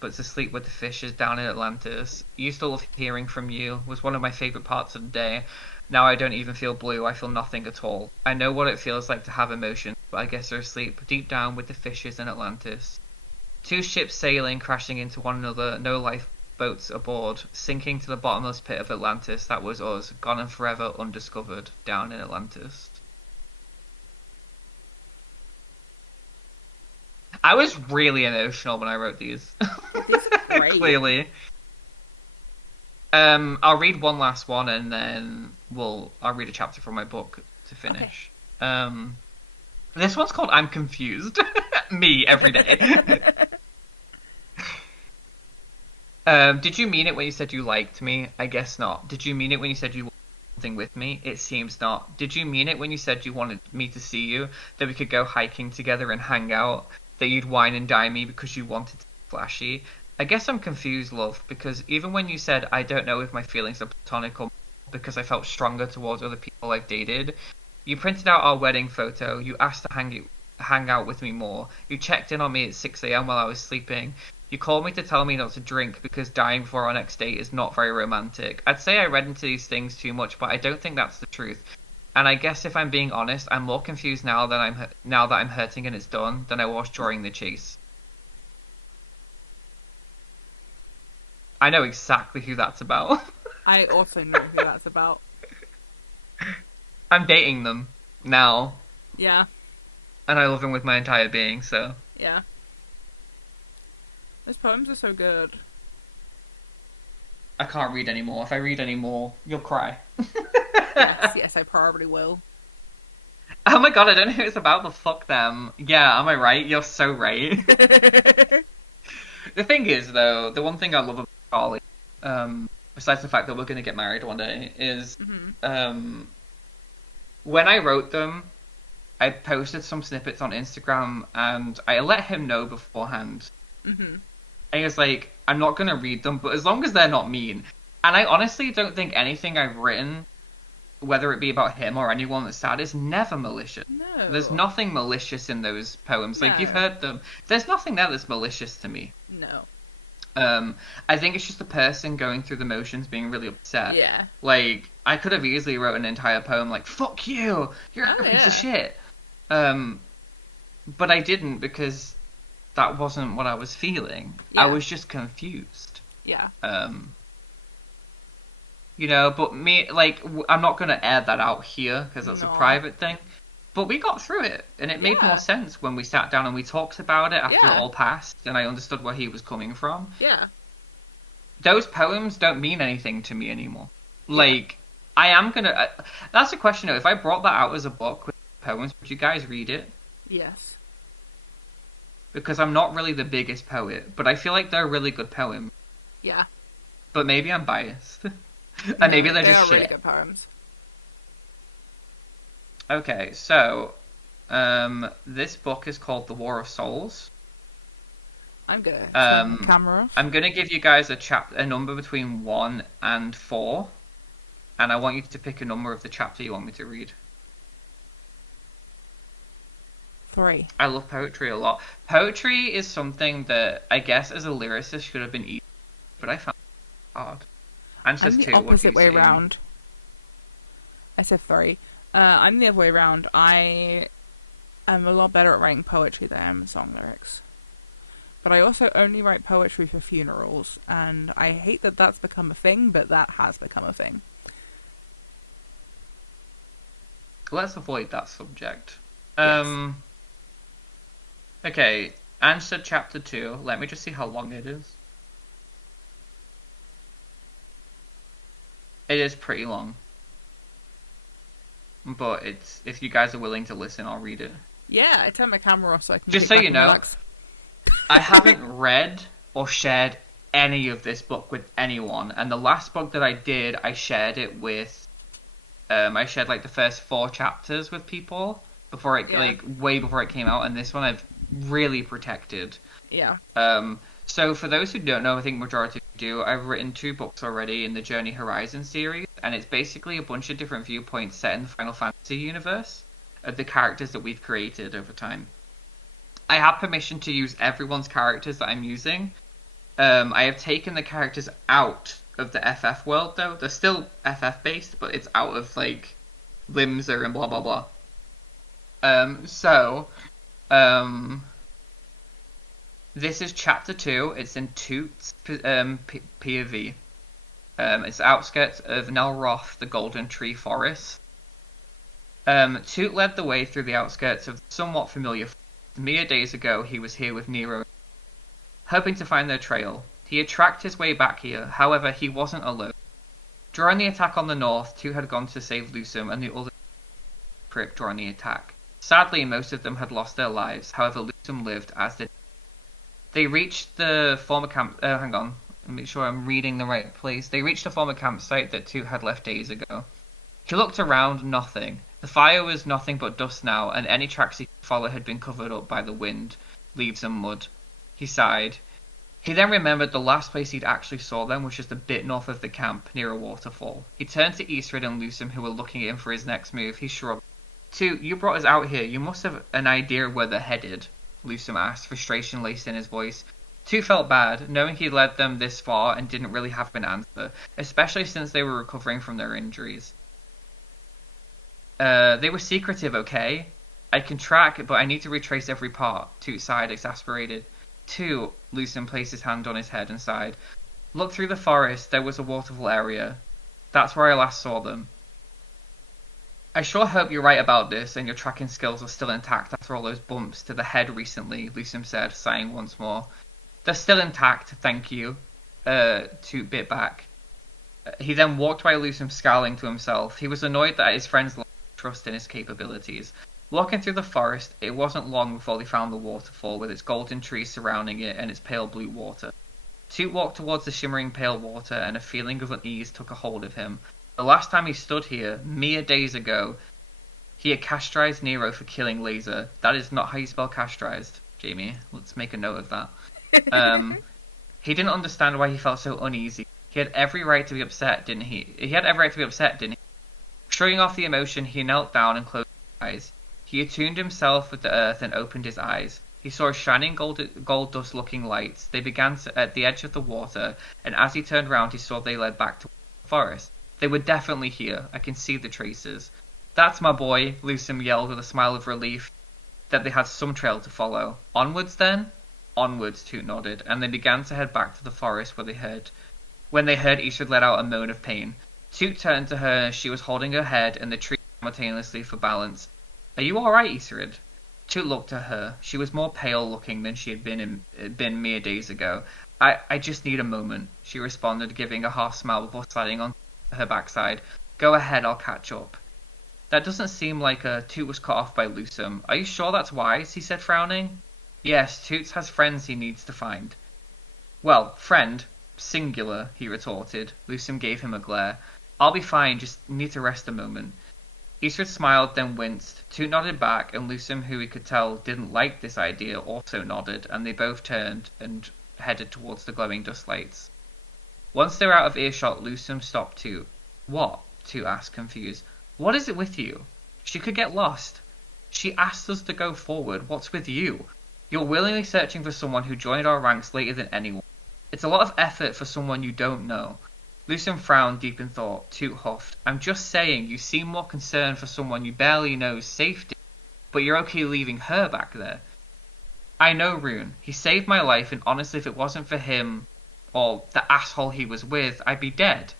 but to sleep with the fishes down in Atlantis. Used to love hearing from you, was one of my favourite parts of the day. Now I don't even feel blue, I feel nothing at all. I know what it feels like to have emotion, but I guess they're asleep deep down with the fishes in Atlantis. 2 ships sailing, crashing into one another, no lifeboats aboard, sinking to the bottomless pit of Atlantis. That was us, gone and forever undiscovered, down in Atlantis. I was really emotional when I wrote these. These are great. Clearly. I'll read one last one and then I'll read a chapter from my book to finish. Okay. This one's called I'm Confused. Me, every day. Did you mean it when you said you liked me? I guess not. Did you mean it when you said you wanted something with me? It seems not. Did you mean it when you said you wanted me to see you? That we could go hiking together and hang out? That you'd wine and dine me because you wanted to be flashy? I guess I'm confused, love, because even when you said I don't know if my feelings are platonic or because I felt stronger towards other people I've dated, you printed out our wedding photo, you asked to hang out with me more, you checked in on me at 6 a.m. while I was sleeping, you called me to tell me not to drink because dying before our next date is not very romantic. I'd say I read into these things too much, but I don't think that's the truth. And I guess if I'm being honest, I'm more confused now that I'm hurting and it's done than I was during the chase. I know exactly who that's about. I also know who that's about. I'm dating them now. Yeah. And I love them with my entire being, so. Yeah. Those poems are so good. I can't read anymore. If I read anymore, you'll cry. Yes, I probably will. Oh my god, I don't know who it's about, but fuck them. Yeah, am I right? You're so right. The thing is, though, the one thing I love about Charlie, besides the fact that we're going to get married one day, is when I wrote them, I posted some snippets on Instagram, and I let him know beforehand. Mm-hmm. And he was like, I'm not going to read them, but as long as they're not mean. And I honestly don't think anything I've written, whether it be about him or anyone that's sad, is never malicious. No. There's nothing malicious in those poems. No. Like, you've heard them. There's nothing there that's malicious to me. No. I think it's just the person going through the motions being really upset. Yeah. Like, I could have easily wrote an entire poem like, fuck you! You're a piece of shit! But I didn't because that wasn't what I was feeling. Yeah. I was just confused. Yeah. You know, but me, like, I'm not going to air that out here because that's a private thing. But we got through it, and it made more sense when we sat down and we talked about it after it all passed, and I understood where he was coming from. Yeah. Those poems don't mean anything to me anymore. Like, I am going to... that's a question, though. If I brought that out as a book with poems, would you guys read it? Yes. Because I'm not really the biggest poet, but I feel like they're really good poems. Yeah. But maybe I'm biased. And maybe they're just shit. They are really good poems. Okay, so this book is called The War of Souls. I'm gonna turn the camera off. I'm gonna give you guys a number between 1 and 4, and I want you to pick a number of the chapter you want me to read. 3. I love poetry a lot. Poetry is something that I guess as a lyricist should have been easy, but I found it hard. I'm the opposite way round. I said 3. I'm the other way around. I am a lot better at writing poetry than I am song lyrics. But I also only write poetry for funerals, and I hate that that's become a thing, but that has become a thing. let's avoid that subject. Yes. Okay, answer chapter 2. Let me just see how long it is. It is pretty long. But it's, if you guys are willing to listen, I'll read it. Yeah, I turned my camera off so I can Just kick so back you and know, relax. I haven't read or shared any of this book with anyone, and the last book that I did, I shared it with, I shared like the first 4 chapters with people before it, like way before it came out, and this one I've really protected. Yeah. So for those who don't know, I think majority do, I've written 2 books already in the Journey Horizon series, and it's basically a bunch of different viewpoints set in the Final Fantasy universe of the characters that we've created over time. I have permission to use everyone's characters that I'm using. I have taken the characters out of the FF world, though. They're still FF based, but it's out of like Limsa and blah blah blah. This is chapter 2. It's in Toot's POV. It's the outskirts of Nelroth, the Golden Tree Forest. Toot led the way through the outskirts of the somewhat familiar forest. Mere days ago, he was here with Nero, hoping to find their trail. He had tracked his way back here, however, he wasn't alone. During the attack on the north, Toot had gone to save Lusum and the other crypt during the attack. Sadly, most of them had lost their lives, however, Lusum lived, as did. They reached the former camp. Hang on, make sure I'm reading the right place. They reached the former campsite that Toot had left days ago. He looked around, nothing. The fire was nothing but dust now, and any tracks he could follow had been covered up by the wind, leaves and mud. He sighed. He then remembered the last place he'd actually saw them was just a bit north of the camp, near a waterfall. He turned to Eastrid and Lusum, who were looking at him for his next move. He shrugged. Toot, you brought us out here. You must have an idea where they're headed, Lusum asked, frustration laced in his voice. Toot felt bad, knowing he'd led them this far and didn't really have an answer, especially since they were recovering from their injuries. They were secretive, okay? I can track, but I need to retrace every part, Toot sighed, exasperated. Toot, Lusum placed his hand on his head and sighed. Look through the forest, there was a waterfall area. That's where I last saw them. I sure hope you're right about this and your tracking skills are still intact after all those bumps to the head recently, Lusum said, sighing once more. They're still intact, thank you, Toot bit back. He then walked by Lusum, scowling to himself. He was annoyed that his friends lost trust in his capabilities. Walking through the forest, it wasn't long before they found the waterfall with its golden trees surrounding it and its pale blue water. Toot walked towards the shimmering pale water and a feeling of unease took a hold of him. The last time he stood here, mere days ago, he had castrized Nero for killing Laser. That is not how you spell castrized, Jamie. Let's make a note of that. He didn't understand why he felt so uneasy. He had every right to be upset, didn't he? He had every right to be upset, didn't he? Shrugging off the emotion, he knelt down and closed his eyes. He attuned himself with the earth and opened his eyes. He saw shining gold dust-looking lights. They began at the edge of the water, and as he turned round, he saw they led back to the forest. They were definitely here. I can see the traces. That's my boy, Lusum yelled with a smile of relief that they had some trail to follow. Onwards, then? Onwards, Toot nodded, and they began to head back to the forest when they heard Eastrid let out a moan of pain. Toot turned to her as she was holding her head and the tree simultaneously for balance. Are you alright, Eastrid? Toot looked at her. She was more pale-looking than she had been mere days ago. I just need a moment, she responded, giving a half smile before sliding on her backside. Go ahead, I'll catch up. That doesn't seem like Toot was cut off by Lusum. Are you sure that's wise? He said, frowning. Yes, Toots has friends he needs to find. Well, friend, singular, he retorted. Lusum gave him a glare. I'll be fine, just need to rest a moment. Eastrid smiled, then winced. Toot nodded back, and Lusum, who he could tell didn't like this idea, also nodded, and they both turned and headed towards the glowing dust lights. Once they were out of earshot, Lusum stopped Toot. What? Toot asked, confused. What is it with you? She could get lost. She asked us to go forward. What's with you? You're willingly searching for someone who joined our ranks later than anyone. It's a lot of effort for someone you don't know. Lusum frowned, deep in thought. Toot huffed. I'm just saying, you seem more concerned for someone you barely know's safety, but you're okay leaving her back there. I know, Rune. He saved my life, and honestly, if it wasn't for him, or the asshole he was with, I'd be dead.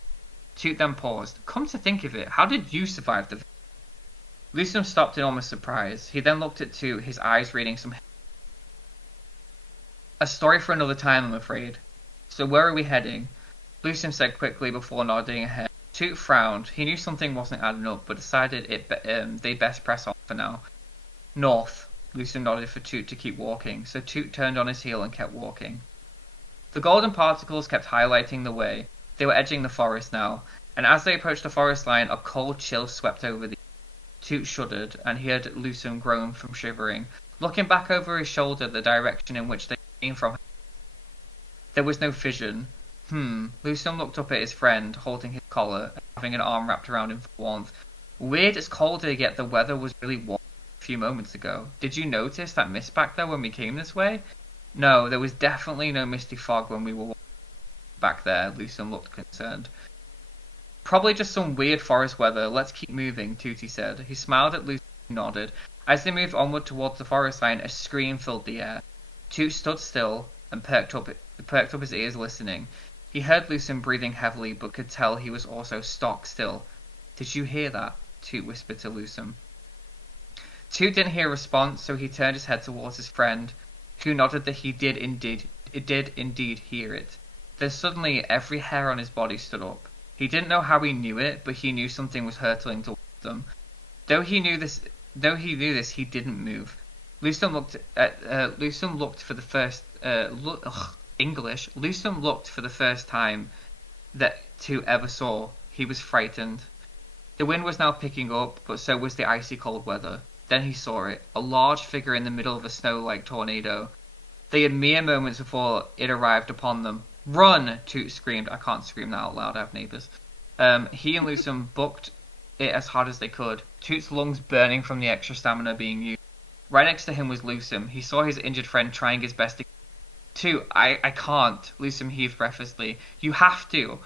Toot then paused. Come to think of it, how did you survive the... Lusum stopped in almost surprise. He then looked at Toot, his eyes reading some... A story for another time, I'm afraid. So where are we heading? Lusum said quickly before nodding ahead. Toot frowned. He knew something wasn't adding up, but decided they'd best press on for now. North. Lusum nodded for Toot to keep walking, so Toot turned on his heel and kept walking. The golden particles kept highlighting the way. They were edging the forest now, and as they approached the forest line, a cold chill swept over the... Toot shuddered, and he heard Lusum groan from shivering, looking back over his shoulder the direction in which they came from. There was no vision. Lusum looked up at his friend, holding his collar, and having an arm wrapped around him for warmth. Weird, it's colder, yet the weather was really warm a few moments ago. Did you notice that mist back there when we came this way? No, there was definitely no misty fog when we were back there. Lusum looked concerned. Probably just some weird forest weather. Let's keep moving, Tooty said. He smiled at Lusum and nodded. As they moved onward towards the forest line, a scream filled the air. Toot stood still and perked up his ears listening. He heard Lusum breathing heavily, but could tell he was also stock still. Did you hear that? Toot whispered to Lusum. Toot didn't hear a response, so he turned his head towards his friend, who nodded that he did indeed hear it. Then suddenly every hair on his body stood up. He didn't know how he knew it, but he knew something was hurtling towards them. Though he knew this, he didn't move. Lusum looked for the first Lusum looked for the first time that Toot ever saw. He was frightened. The wind was now picking up, but so was the icy cold weather. Then he saw it, a large figure in the middle of a snow-like tornado. They had mere moments before it arrived upon them. Run! Toot screamed. I can't scream that out loud, I have neighbours. He and Lusum booked it as hard as they could, Toot's lungs burning from the extra stamina being used. Right next to him was Lusum. He saw his injured friend trying his best to... Toot, I can't, Lusum heaved breathlessly. You have to.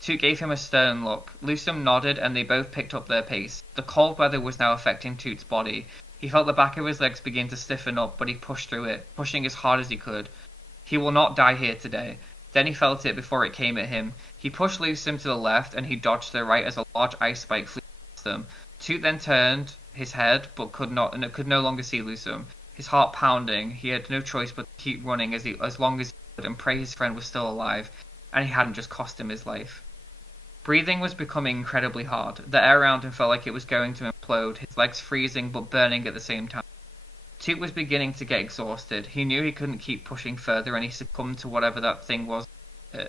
Toot gave him a stern look. Lusum nodded and they both picked up their pace. The cold weather was now affecting Toot's body. He felt the back of his legs begin to stiffen up, but he pushed through it, pushing as hard as he could. He will not die here today. Then he felt it before it came at him. He pushed Lusum to the left and he dodged to the right as a large ice spike flew past them. Toot then turned his head, but could no longer see Lusum. His heart pounding, he had no choice but to keep running as long as he could and pray his friend was still alive, and he hadn't just cost him his life. Breathing was becoming incredibly hard. The air around him felt like it was going to implode, his legs freezing but burning at the same time. Toot was beginning to get exhausted. He knew he couldn't keep pushing further and he succumbed to whatever that thing was,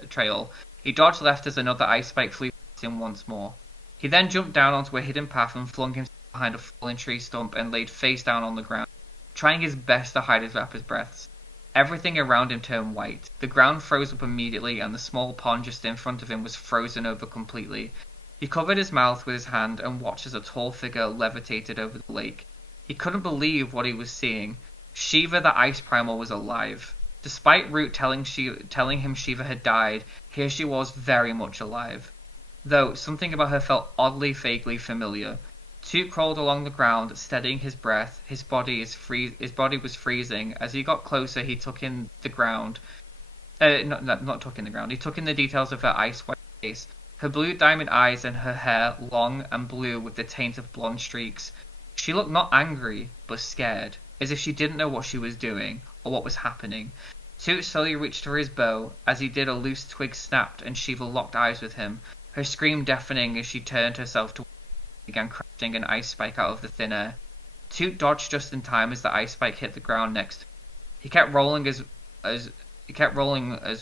trail. He dodged left as another ice spike flew past him once more. He then jumped down onto a hidden path and flung himself behind a fallen tree stump and laid face down on the ground, trying his best to hide his rapid breaths. Everything around him turned white. The ground froze up immediately and the small pond just in front of him was frozen over completely. He covered his mouth with his hand and watched as a tall figure levitated over the lake. He couldn't believe what he was seeing. Shiva the Ice Primal was alive. Despite Root telling him Shiva had died, here she was very much alive. Though something about her felt oddly, vaguely familiar. Toot crawled along the ground, steadying his breath. His body was freezing. As he got closer, he took in the ground. Not took in the ground. He took in the details of her ice-white face. Her blue diamond eyes and her hair, long and blue with the taint of blonde streaks. She looked not angry, but scared, as if she didn't know what she was doing, or what was happening. Toot slowly reached for his bow. As he did, a loose twig snapped, and Shiva locked eyes with him, her scream deafening as she turned herself to began crashing an ice spike out of the thin air. Toot dodged just in time as the ice spike hit the ground next to him. He kept rolling as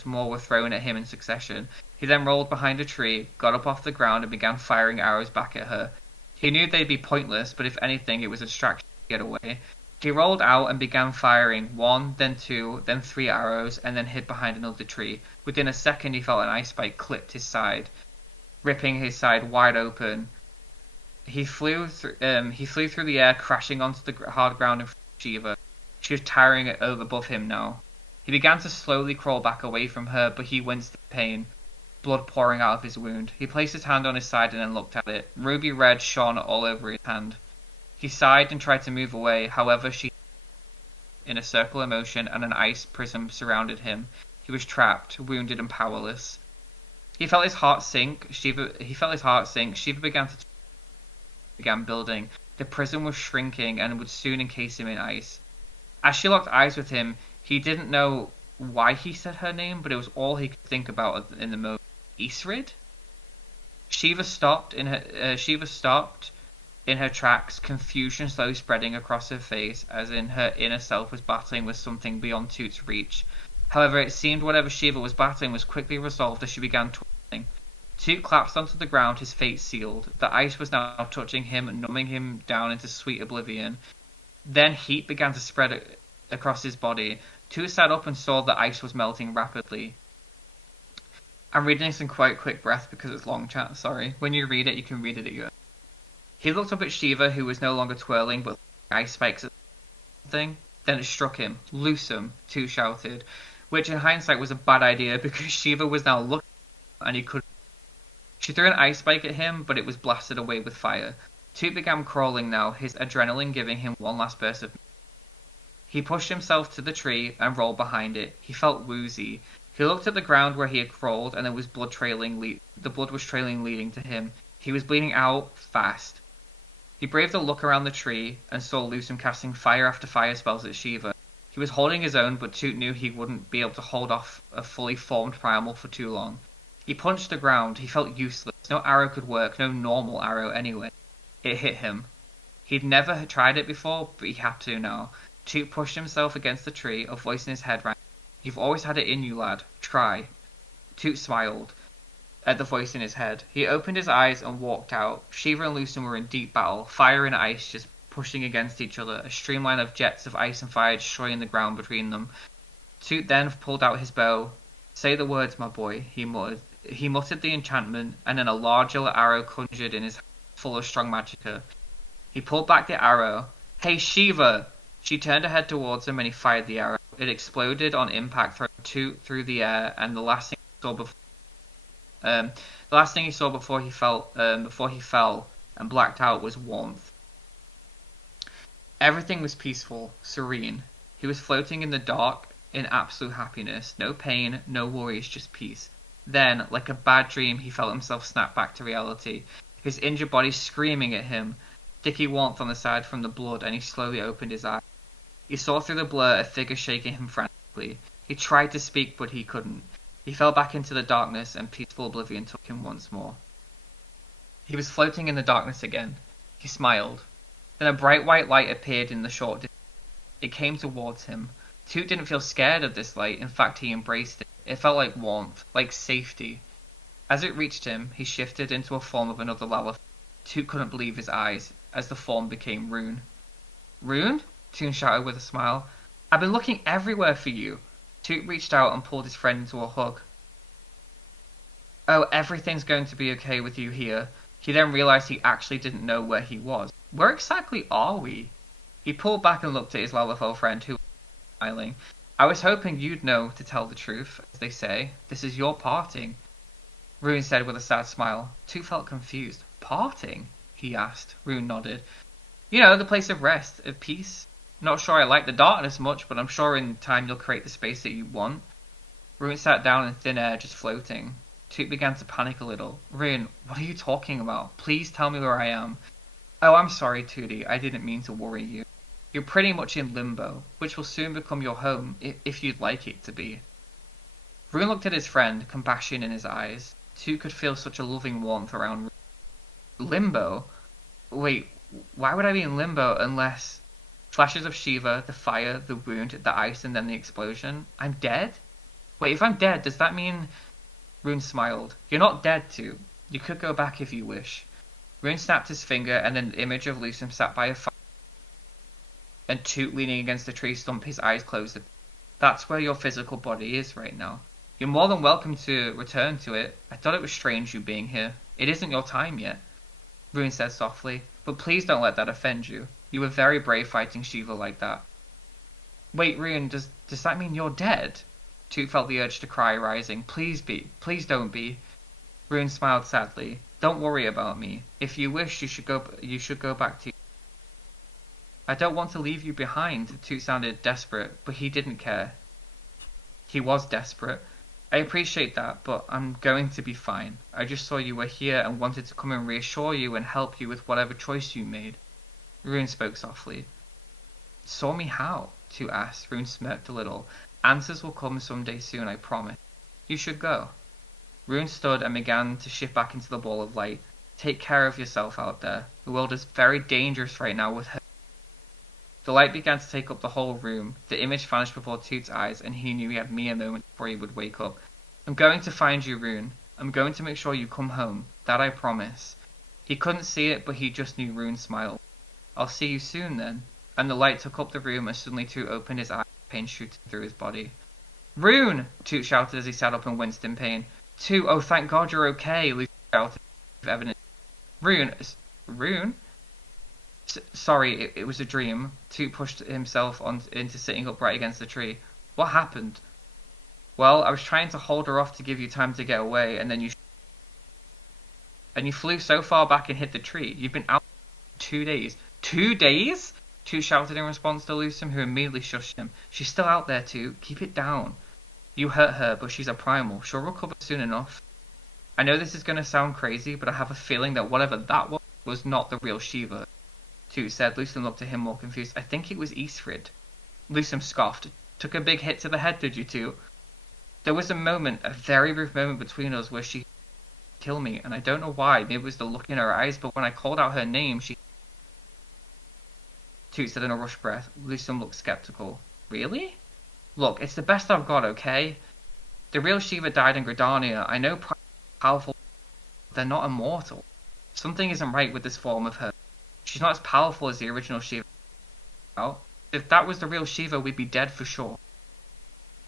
more were thrown at him in succession. He then rolled behind a tree, got up off the ground, and began firing arrows back at her. He knew they'd be pointless, but if anything, it was a distraction to get away. He rolled out and began firing 1, then 2, then 3 arrows, and then hid behind another tree. Within a second, he felt an ice spike clipped his side, ripping his side wide open. He flew through the air, crashing onto the hard ground in front of Shiva. She was towering above him now. He began to slowly crawl back away from her, but he winced in pain, blood pouring out of his wound. He placed his hand on his side and then looked at it. Ruby red shone all over his hand. He sighed and tried to move away. However, she in a circle of motion and an ice prism surrounded him. He was trapped, wounded and powerless. He felt his heart sink. Shiva began building. The prison was shrinking and would soon encase him in ice. As she locked eyes with him, he didn't know why he said her name, but it was all he could think about in the moment. Isrid? Shiva stopped in her tracks, confusion slowly spreading across her face, as in her inner self was battling with something beyond Toot's reach. However, it seemed whatever Shiva was battling was quickly resolved as she began twirling. Toot collapsed onto the ground, his fate sealed. The ice was now touching him, numbing him down into sweet oblivion. Then heat began to spread across his body. Toot sat up and saw the ice was melting rapidly. I'm reading this in quite quick breath because it's long chat, sorry. When you read it, you can read it at your own. He looked up at Shiva, who was no longer twirling, but ice spikes at something. Then it struck him. Loose him, Toot shouted, which in hindsight was a bad idea because Shiva was now looking and he couldn't. She threw an ice spike at him, but it was blasted away with fire. Toot began crawling now, his adrenaline giving him one last burst of... He pushed himself to the tree and rolled behind it. He felt woozy. He looked at the ground where he had crawled, and there was blood trailing. The blood was trailing, leading to him. He was bleeding out fast. He braved a look around the tree and saw Lusum casting fire after fire spells at Shiva. He was holding his own, but Toot knew he wouldn't be able to hold off a fully formed primal for too long. He punched the ground. He felt useless. No arrow could work, no normal arrow anyway. It hit him. He'd never tried it before, but he had to now. Toot pushed himself against the tree, a voice in his head rang. You've always had it in you, lad. Try. Toot smiled at the voice in his head. He opened his eyes and walked out. Shiva and Lusum were in deep battle, fire and ice just pushing against each other, a streamline of jets of ice and fire destroying the ground between them. Toot then pulled out his bow. Say the words, my boy, he muttered. He muttered the enchantment, and then a large yellow arrow conjured in his hand, full of strong magicka. He pulled back the arrow. Hey, Shiva! She turned her head towards him and he fired the arrow. It exploded on impact, throwing Toot through the air, and the last thing he saw before he fell and blacked out was warmth. Everything was peaceful, serene. He was floating in the dark in absolute happiness. No pain, no worries, just peace. Then, like a bad dream, he felt himself snap back to reality. His injured body screaming at him. Sticky warmth on the side from the blood, and he slowly opened his eyes. He saw through the blur a figure shaking him frantically. He tried to speak, but he couldn't. He fell back into the darkness, and peaceful oblivion took him once more. He was floating in the darkness again. He smiled. Then a bright white light appeared in the short distance. It came towards him. Toot didn't feel scared of this light. In fact, he embraced it. It felt like warmth, like safety. As it reached him, he shifted into a form of another Lalafell. Toot couldn't believe his eyes, as the form became Rune. Rune? Toot shouted with a smile. I've been looking everywhere for you. Toot reached out and pulled his friend into a hug. Oh, everything's going to be okay with you here. He then realized he actually didn't know where he was. Where exactly are we? He pulled back and looked at his Lalafell friend, who was smiling. I was hoping you'd know, to tell the truth, as they say. This is your parting. Rune said with a sad smile. Toot felt confused. Parting? He asked. Rune nodded. You know, the place of rest, of peace. Not sure I like the darkness much, but I'm sure in time you'll create the space that you want. Rune sat down in thin air, just floating. Toot began to panic a little. Rune, what are you talking about? Please tell me where I am. Oh, I'm sorry, Tootie. I didn't mean to worry you. You're pretty much in limbo, which will soon become your home, if you'd like it to be. Rune looked at his friend, compassion in his eyes. Toot could feel such a loving warmth around Rune. Limbo? Wait, why would I be in limbo unless... Flashes of Shiva, the fire, the wound, the ice, and then the explosion. I'm dead? Wait, if I'm dead, does that mean... Rune smiled. You're not dead, Toot. You could go back if you wish. Rune snapped his finger, and then the image of Lusum sat by a fire, and Toot leaning against the tree stump, his eyes closed. That's where your physical body is right now. You're more than welcome to return to it. I thought it was strange you being here. It isn't your time yet. Rune said softly, but please don't let that offend you. You were very brave fighting Shiva like that. Wait, Rune, does that mean you're dead? Toot felt the urge to cry rising. Please be. Please don't be. Rune smiled sadly. Don't worry about me. If you wish, you should go back to... I don't want to leave you behind. Toot sounded desperate, but he didn't care. He was desperate. I appreciate that, but I'm going to be fine. I just saw you were here and wanted to come and reassure you and help you with whatever choice you made. Rune spoke softly. Saw me how? Tu asked. Rune smirked a little. Answers will come someday soon, I promise. You should go. Rune stood and began to shift back into the ball of light. Take care of yourself out there. The world is very dangerous right now with her. The light began to take up the whole room. The image vanished before Toot's eyes, and he knew he had me a moment before he would wake up. I'm going to find you, Rune. I'm going to make sure you come home. That I promise. He couldn't see it, but he just knew Rune smiled. I'll see you soon, then. And the light took up the room, and suddenly Toot opened his eyes, pain shooting through his body. Rune! Toot shouted as he sat up and winced in pain. Toot, oh thank God you're okay, Lucy shouted with evidence. Rune? Sorry, it was a dream. Toot pushed himself into sitting upright against the tree. What happened? Well, I was trying to hold her off to give you time to get away, and then you flew so far back and hit the tree. You've been out for 2 days. 2 days? Toot shouted in response to Lucem, who immediately shushed him. She's still out there, Toot. Keep it down. You hurt her, but she's a primal. She'll recover soon enough. I know this is going to sound crazy, but I have a feeling that whatever that was not the real Shiva. Toot said. Lucem looked at him more confused. I think it was Eastrid. Lucem scoffed. Took a big hit to the head, did you, Toot? There was a moment, a very brief moment between us where she killed me, and I don't know why. Maybe it was the look in her eyes, but when I called out her name, she... Toot said in a rushed breath. Lucem looked skeptical. Really? Look, it's the best I've got, okay? The real Shiva died in Gridania. I know powerful, but they're not immortal. Something isn't right with this form of her. She's not as powerful as the original Shiva. If that was the real Shiva, we'd be dead for sure.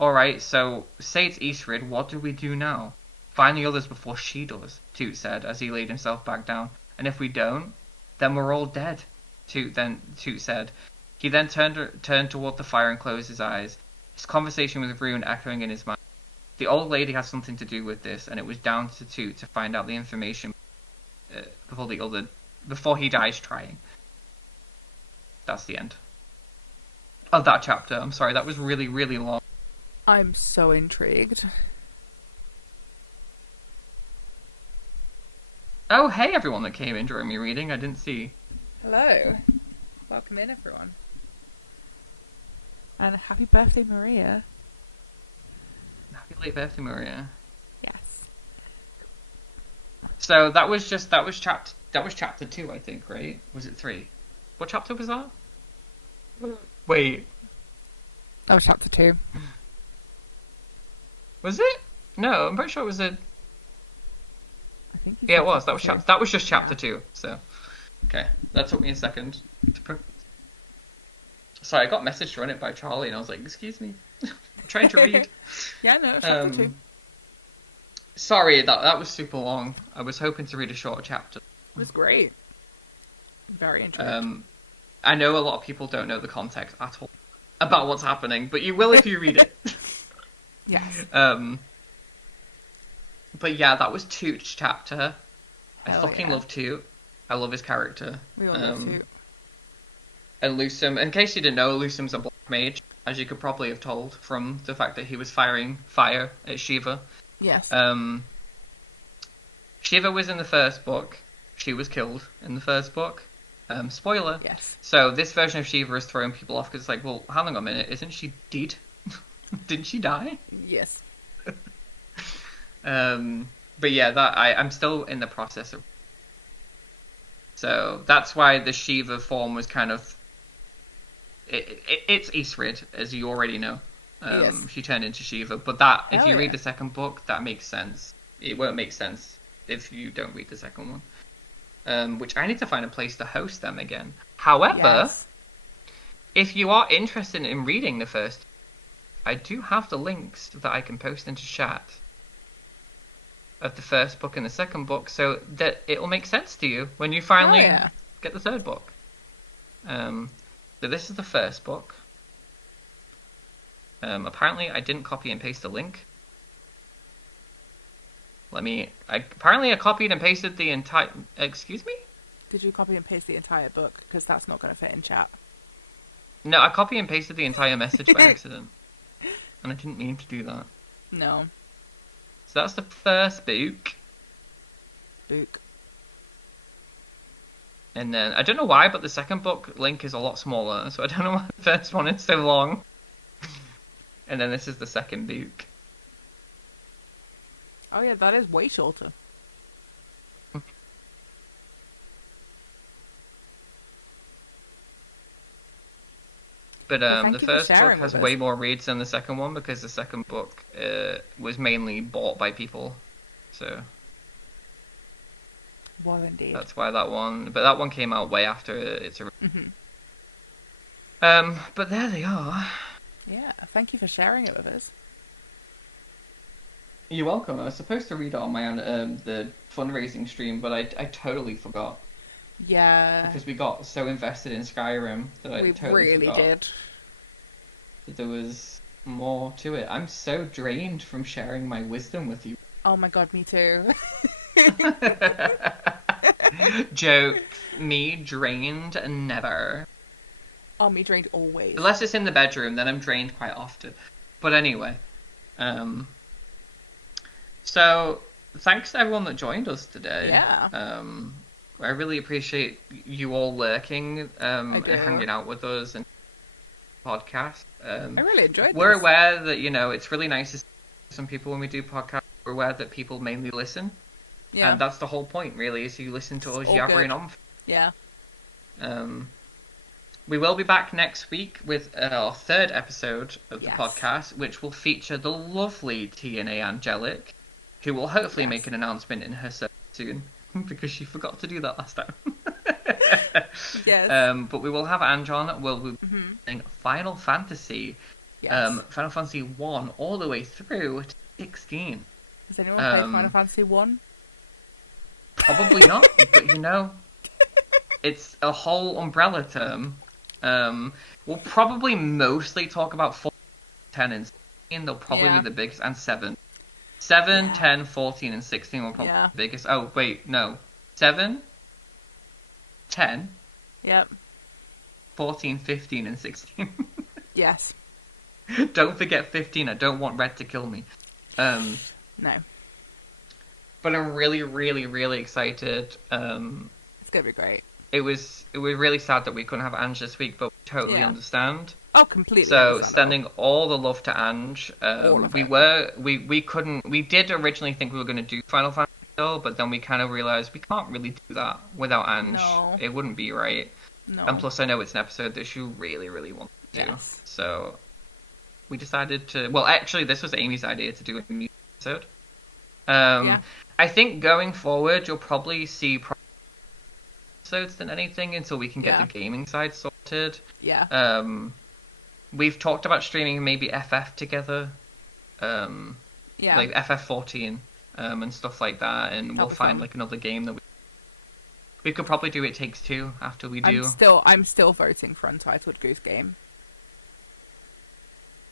Alright, so, say it's Eastrid, what do we do now? Find the others before she does, Toot said, as he laid himself back down. And if we don't, then we're all dead, Toot said. He then turned toward the fire and closed his eyes, his conversation with Rune echoing in his mind. The old lady has something to do with this, and it was down to Toot to find out the information before he dies trying. That's the end of that chapter. I'm sorry, that was really, really long. I'm so intrigued. Oh, hey everyone that came in during me reading. I didn't see. Hello. Welcome in, everyone. And happy birthday, Maria. Happy late birthday, Maria. Yes. So that was chapter 2, I think, right? Was it 3? What chapter was that? Wait. That was chapter 2. Was it? No, I'm pretty sure it was a... I think. Yeah, it was. That was just chapter 2. So, okay, that took me a second. Sorry, I got messaged to run it by Charlie, and I was like, "Excuse me, I'm trying to read." Yeah, no, it's chapter 2. Sorry, that was super long. I was hoping to read a short chapter. It was great. Very interesting. I know a lot of people don't know the context at all about what's happening, but you will if you read it. Yes. But yeah, that was Toot's chapter. I Hell fucking yeah. love Toot. I love his character. We all love Toot. And Lucem, in case you didn't know, Lucem's a black mage, as you could probably have told from the fact that he was firing fire at Shiva. Yes. Shiva was in the first book. She was killed in the first book. Spoiler. Yes. So this version of Shiva is throwing people off because it's like, well, hang on a minute, isn't she dead? Didn't she die? Yes. But yeah, I'm still in the process of. So that's why the Shiva form was kind of. It's Eastrid, as you already know. Yes. She turned into Shiva, but that if Hell you read yeah. the second book, that makes sense. It won't make sense if you don't read the second one. Which I need to find a place to host them again. However, Yes. if you are interested in reading the first, I do have the links that I can post into chat of the first book and the second book, so that it'll make sense to you when you finally yeah. get the third book. So this is the first book. Apparently I didn't copy and paste the link. Apparently I copied and pasted the entire... Excuse me? Did you copy and paste the entire book? Because that's not going to fit in chat. No, I copy and pasted the entire message by accident. And I didn't mean to do that. No. So that's the first book. Book. And then I don't know why, but the second book link is a lot smaller, so I don't know why the first one is so long. And then this is the second book. Oh yeah, that is way shorter. But Well, the thank you for first book sharing has with way us. more reads than the second one because the second book was mainly bought by people. So Well, indeed. that's why that one. But that one came out way after its. Mhm. But there they are. Yeah, thank you for sharing it with us. You're welcome. I was supposed to read it on my the fundraising stream, but I totally forgot Yeah, because we got so invested in Skyrim that I we totally really forgot did. that there was more to it. I'm so drained from sharing my wisdom with you. Oh my god, me too. Joke. Me drained never. Oh, me drained always. Unless it's in the bedroom, then I'm drained quite often. But anyway, so thanks to everyone that joined us today. Yeah. I really appreciate you all lurking, and do. hanging out with us and podcast. I really enjoyed We're this. aware that it's really nice to see some people when we do podcasts. We're aware that people mainly listen, Yeah. and that's the whole point, really, is you listen to us It's all yabbering good. on. Yeah. We will be back next week with our third episode of the Yes. podcast, which will feature the lovely TNA Angelic, who will hopefully Yes. make an announcement in her service soon, because she forgot to do that last time. Yes. But we will have Ange on. We'll be Mhm. playing Final Fantasy, Yes. Final Fantasy 1 all the way through to 16. Has anyone played um, Final Fantasy 1? Probably not, but it's a whole umbrella term. We'll probably mostly talk about 4, 10, and 16. They'll probably Yeah. be the biggest, and 7. 7, Yeah. 10, 14, and 16 will probably Yeah. be the biggest. Oh, wait, no. 7, 10, Yep. 14, 15, and 16. Yes. Don't forget 15. I don't want Red to kill me. No. But I'm really, really, really excited. It's gonna be great. It was really sad that we couldn't have Ange this week, but we totally Yeah. understand. Oh, completely. So understandable. sending all the love to Ange. All of we it. we did originally think we were going to do Final Fantasy still, but then we kind of realized we can't really do that without Ange. No. It wouldn't be right. No. And plus, I know it's an episode that you really, really want to do. Yes. So we decided to. Well, actually, this was Amy's idea to do a new episode. Yeah. I think going forward, you'll probably see episodes than anything until we can get Yeah. the gaming side sorted. Yeah. We've talked about streaming maybe FF together, Yeah. like FF14, and stuff like that, and we'll That'll be find fun. like another game that we could probably do. It Takes Two after we do. I'm still voting for Untitled Goose Game.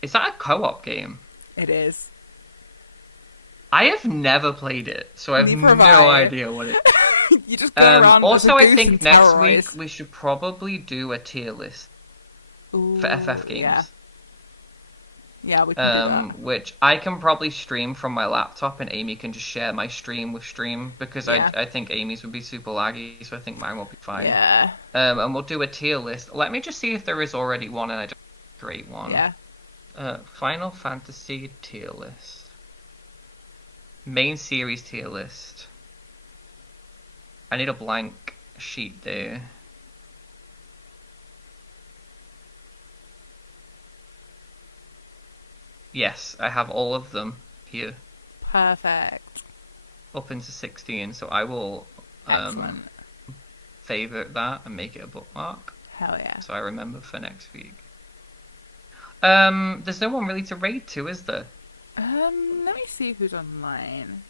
Is that a co-op game? It is. I have never played it, so I have Neither have no I. idea what it. You just go around Also, as a I goose think and next terrorize. week we should probably do a tier list for FF games. Yeah. Yeah, we can do that. Which I can probably stream from my laptop, and Amy can just share my stream with Stream, because Yeah. I think Amy's would be super laggy, so I think mine will be fine. Yeah. And we'll do a tier list. Let me just see if there is already one, and I don't create one. Yeah. Final Fantasy tier list. Main series tier list. I need a blank sheet there. Yes, I have all of them here Perfect. up into 16, so I will Excellent. favorite that and make it a bookmark Hell yeah. so I remember for next week. There's no one really to raid to, is there? Let me see who's online.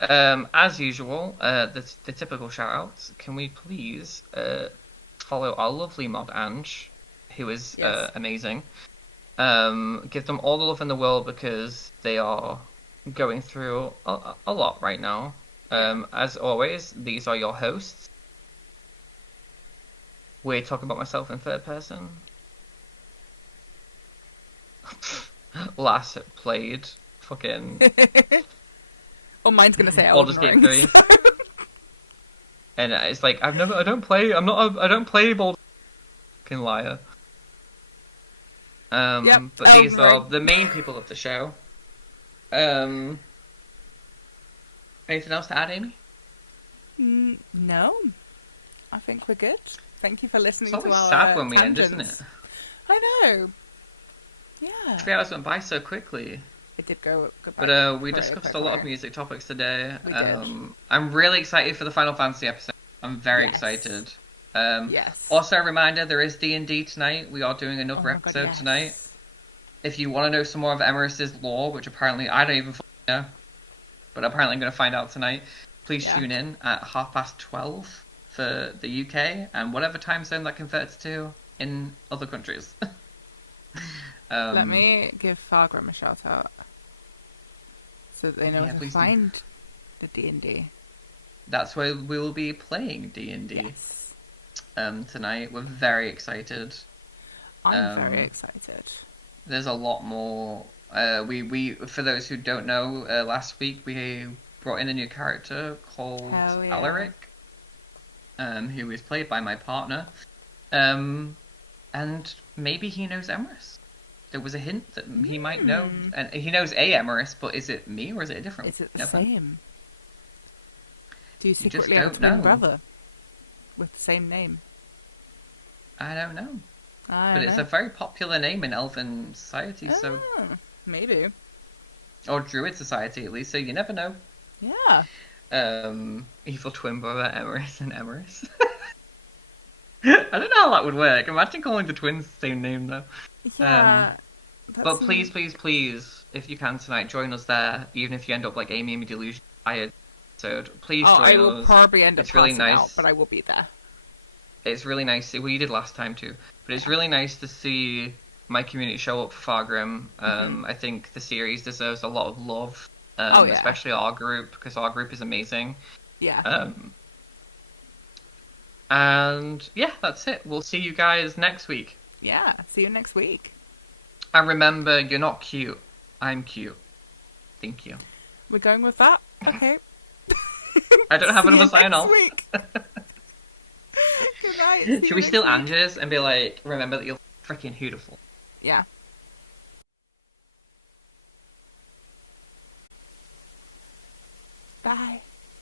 As usual, the typical shout-outs. Can we please follow our lovely mod Ange, who is Yes. amazing. Give them all the love in the world because they are going through a lot right now. As always, these are your hosts. We're talking about myself in third person. last played fucking Or mine's gonna say Baldur's Elden Gate Ring. 3. And it's like, I don't play Baldur's fucking liar. Yep, But Elden these are Ring. the main people of the show. Anything else to add, Amy? No, I think we're good. Thank you for listening It's to always our sad when we end, tangents. isn't it? I know. Yeah. 3 hours went by so quickly. It did go by. But we very discussed a lot of quickly. music topics today. We did. I'm really excited for the Final Fantasy episode. I'm very Yes. excited. Yes. Also, a reminder, there is D&D tonight. We are doing Oh another my God, episode yes. tonight. If you want to know some more of Emerus's lore, which apparently I don't even fucking know, but apparently I'm going to find out tonight, please Yeah. tune in at 12:30 for the UK and whatever time zone that converts to in other countries. Let me give Fargrim a shout out, so that they know Yeah, where to please do. find the D&D. That's where we will be playing D&D Yes. tonight. We're very excited. I'm very excited. There's a lot more. We for those who don't know, last week we brought in a new character called Hell yeah. Alaric, who is played by my partner, and maybe he knows Emerus. There was a hint that he might know, and he knows a Emerus, but is it me or is it a different? Is it the Never. same? Do you just secretly have a don't twin know. brother with the same name? I don't know, I but don't it's know. a very popular name in Elven society, so Maybe. or Druid society at least. So you never know. Yeah. Evil twin brother Emerus and Emerus. I don't know how that would work. Imagine calling the twins the same name though. Yeah. But please, if you can tonight, join us there. Even if you end up like Amy and Delusion tired episode, please join I will us. probably end up It's really passing out, nice. but I will be there. It's really nice. Well, you did last time too, but it's really nice to see my community show up for Fargrim. I think the series deserves a lot of love, Oh, yeah. especially our group, because our group is amazing. Yeah. And yeah, that's it. We'll see you guys next week. Yeah. See you next week. And remember, you're not cute. I'm cute. Thank you. We're going with that? Okay. I don't have See you another sign next off. week. Good night. See you Should we next steal week. Angie's and be like, remember that you're freaking beautiful? Yeah. Bye.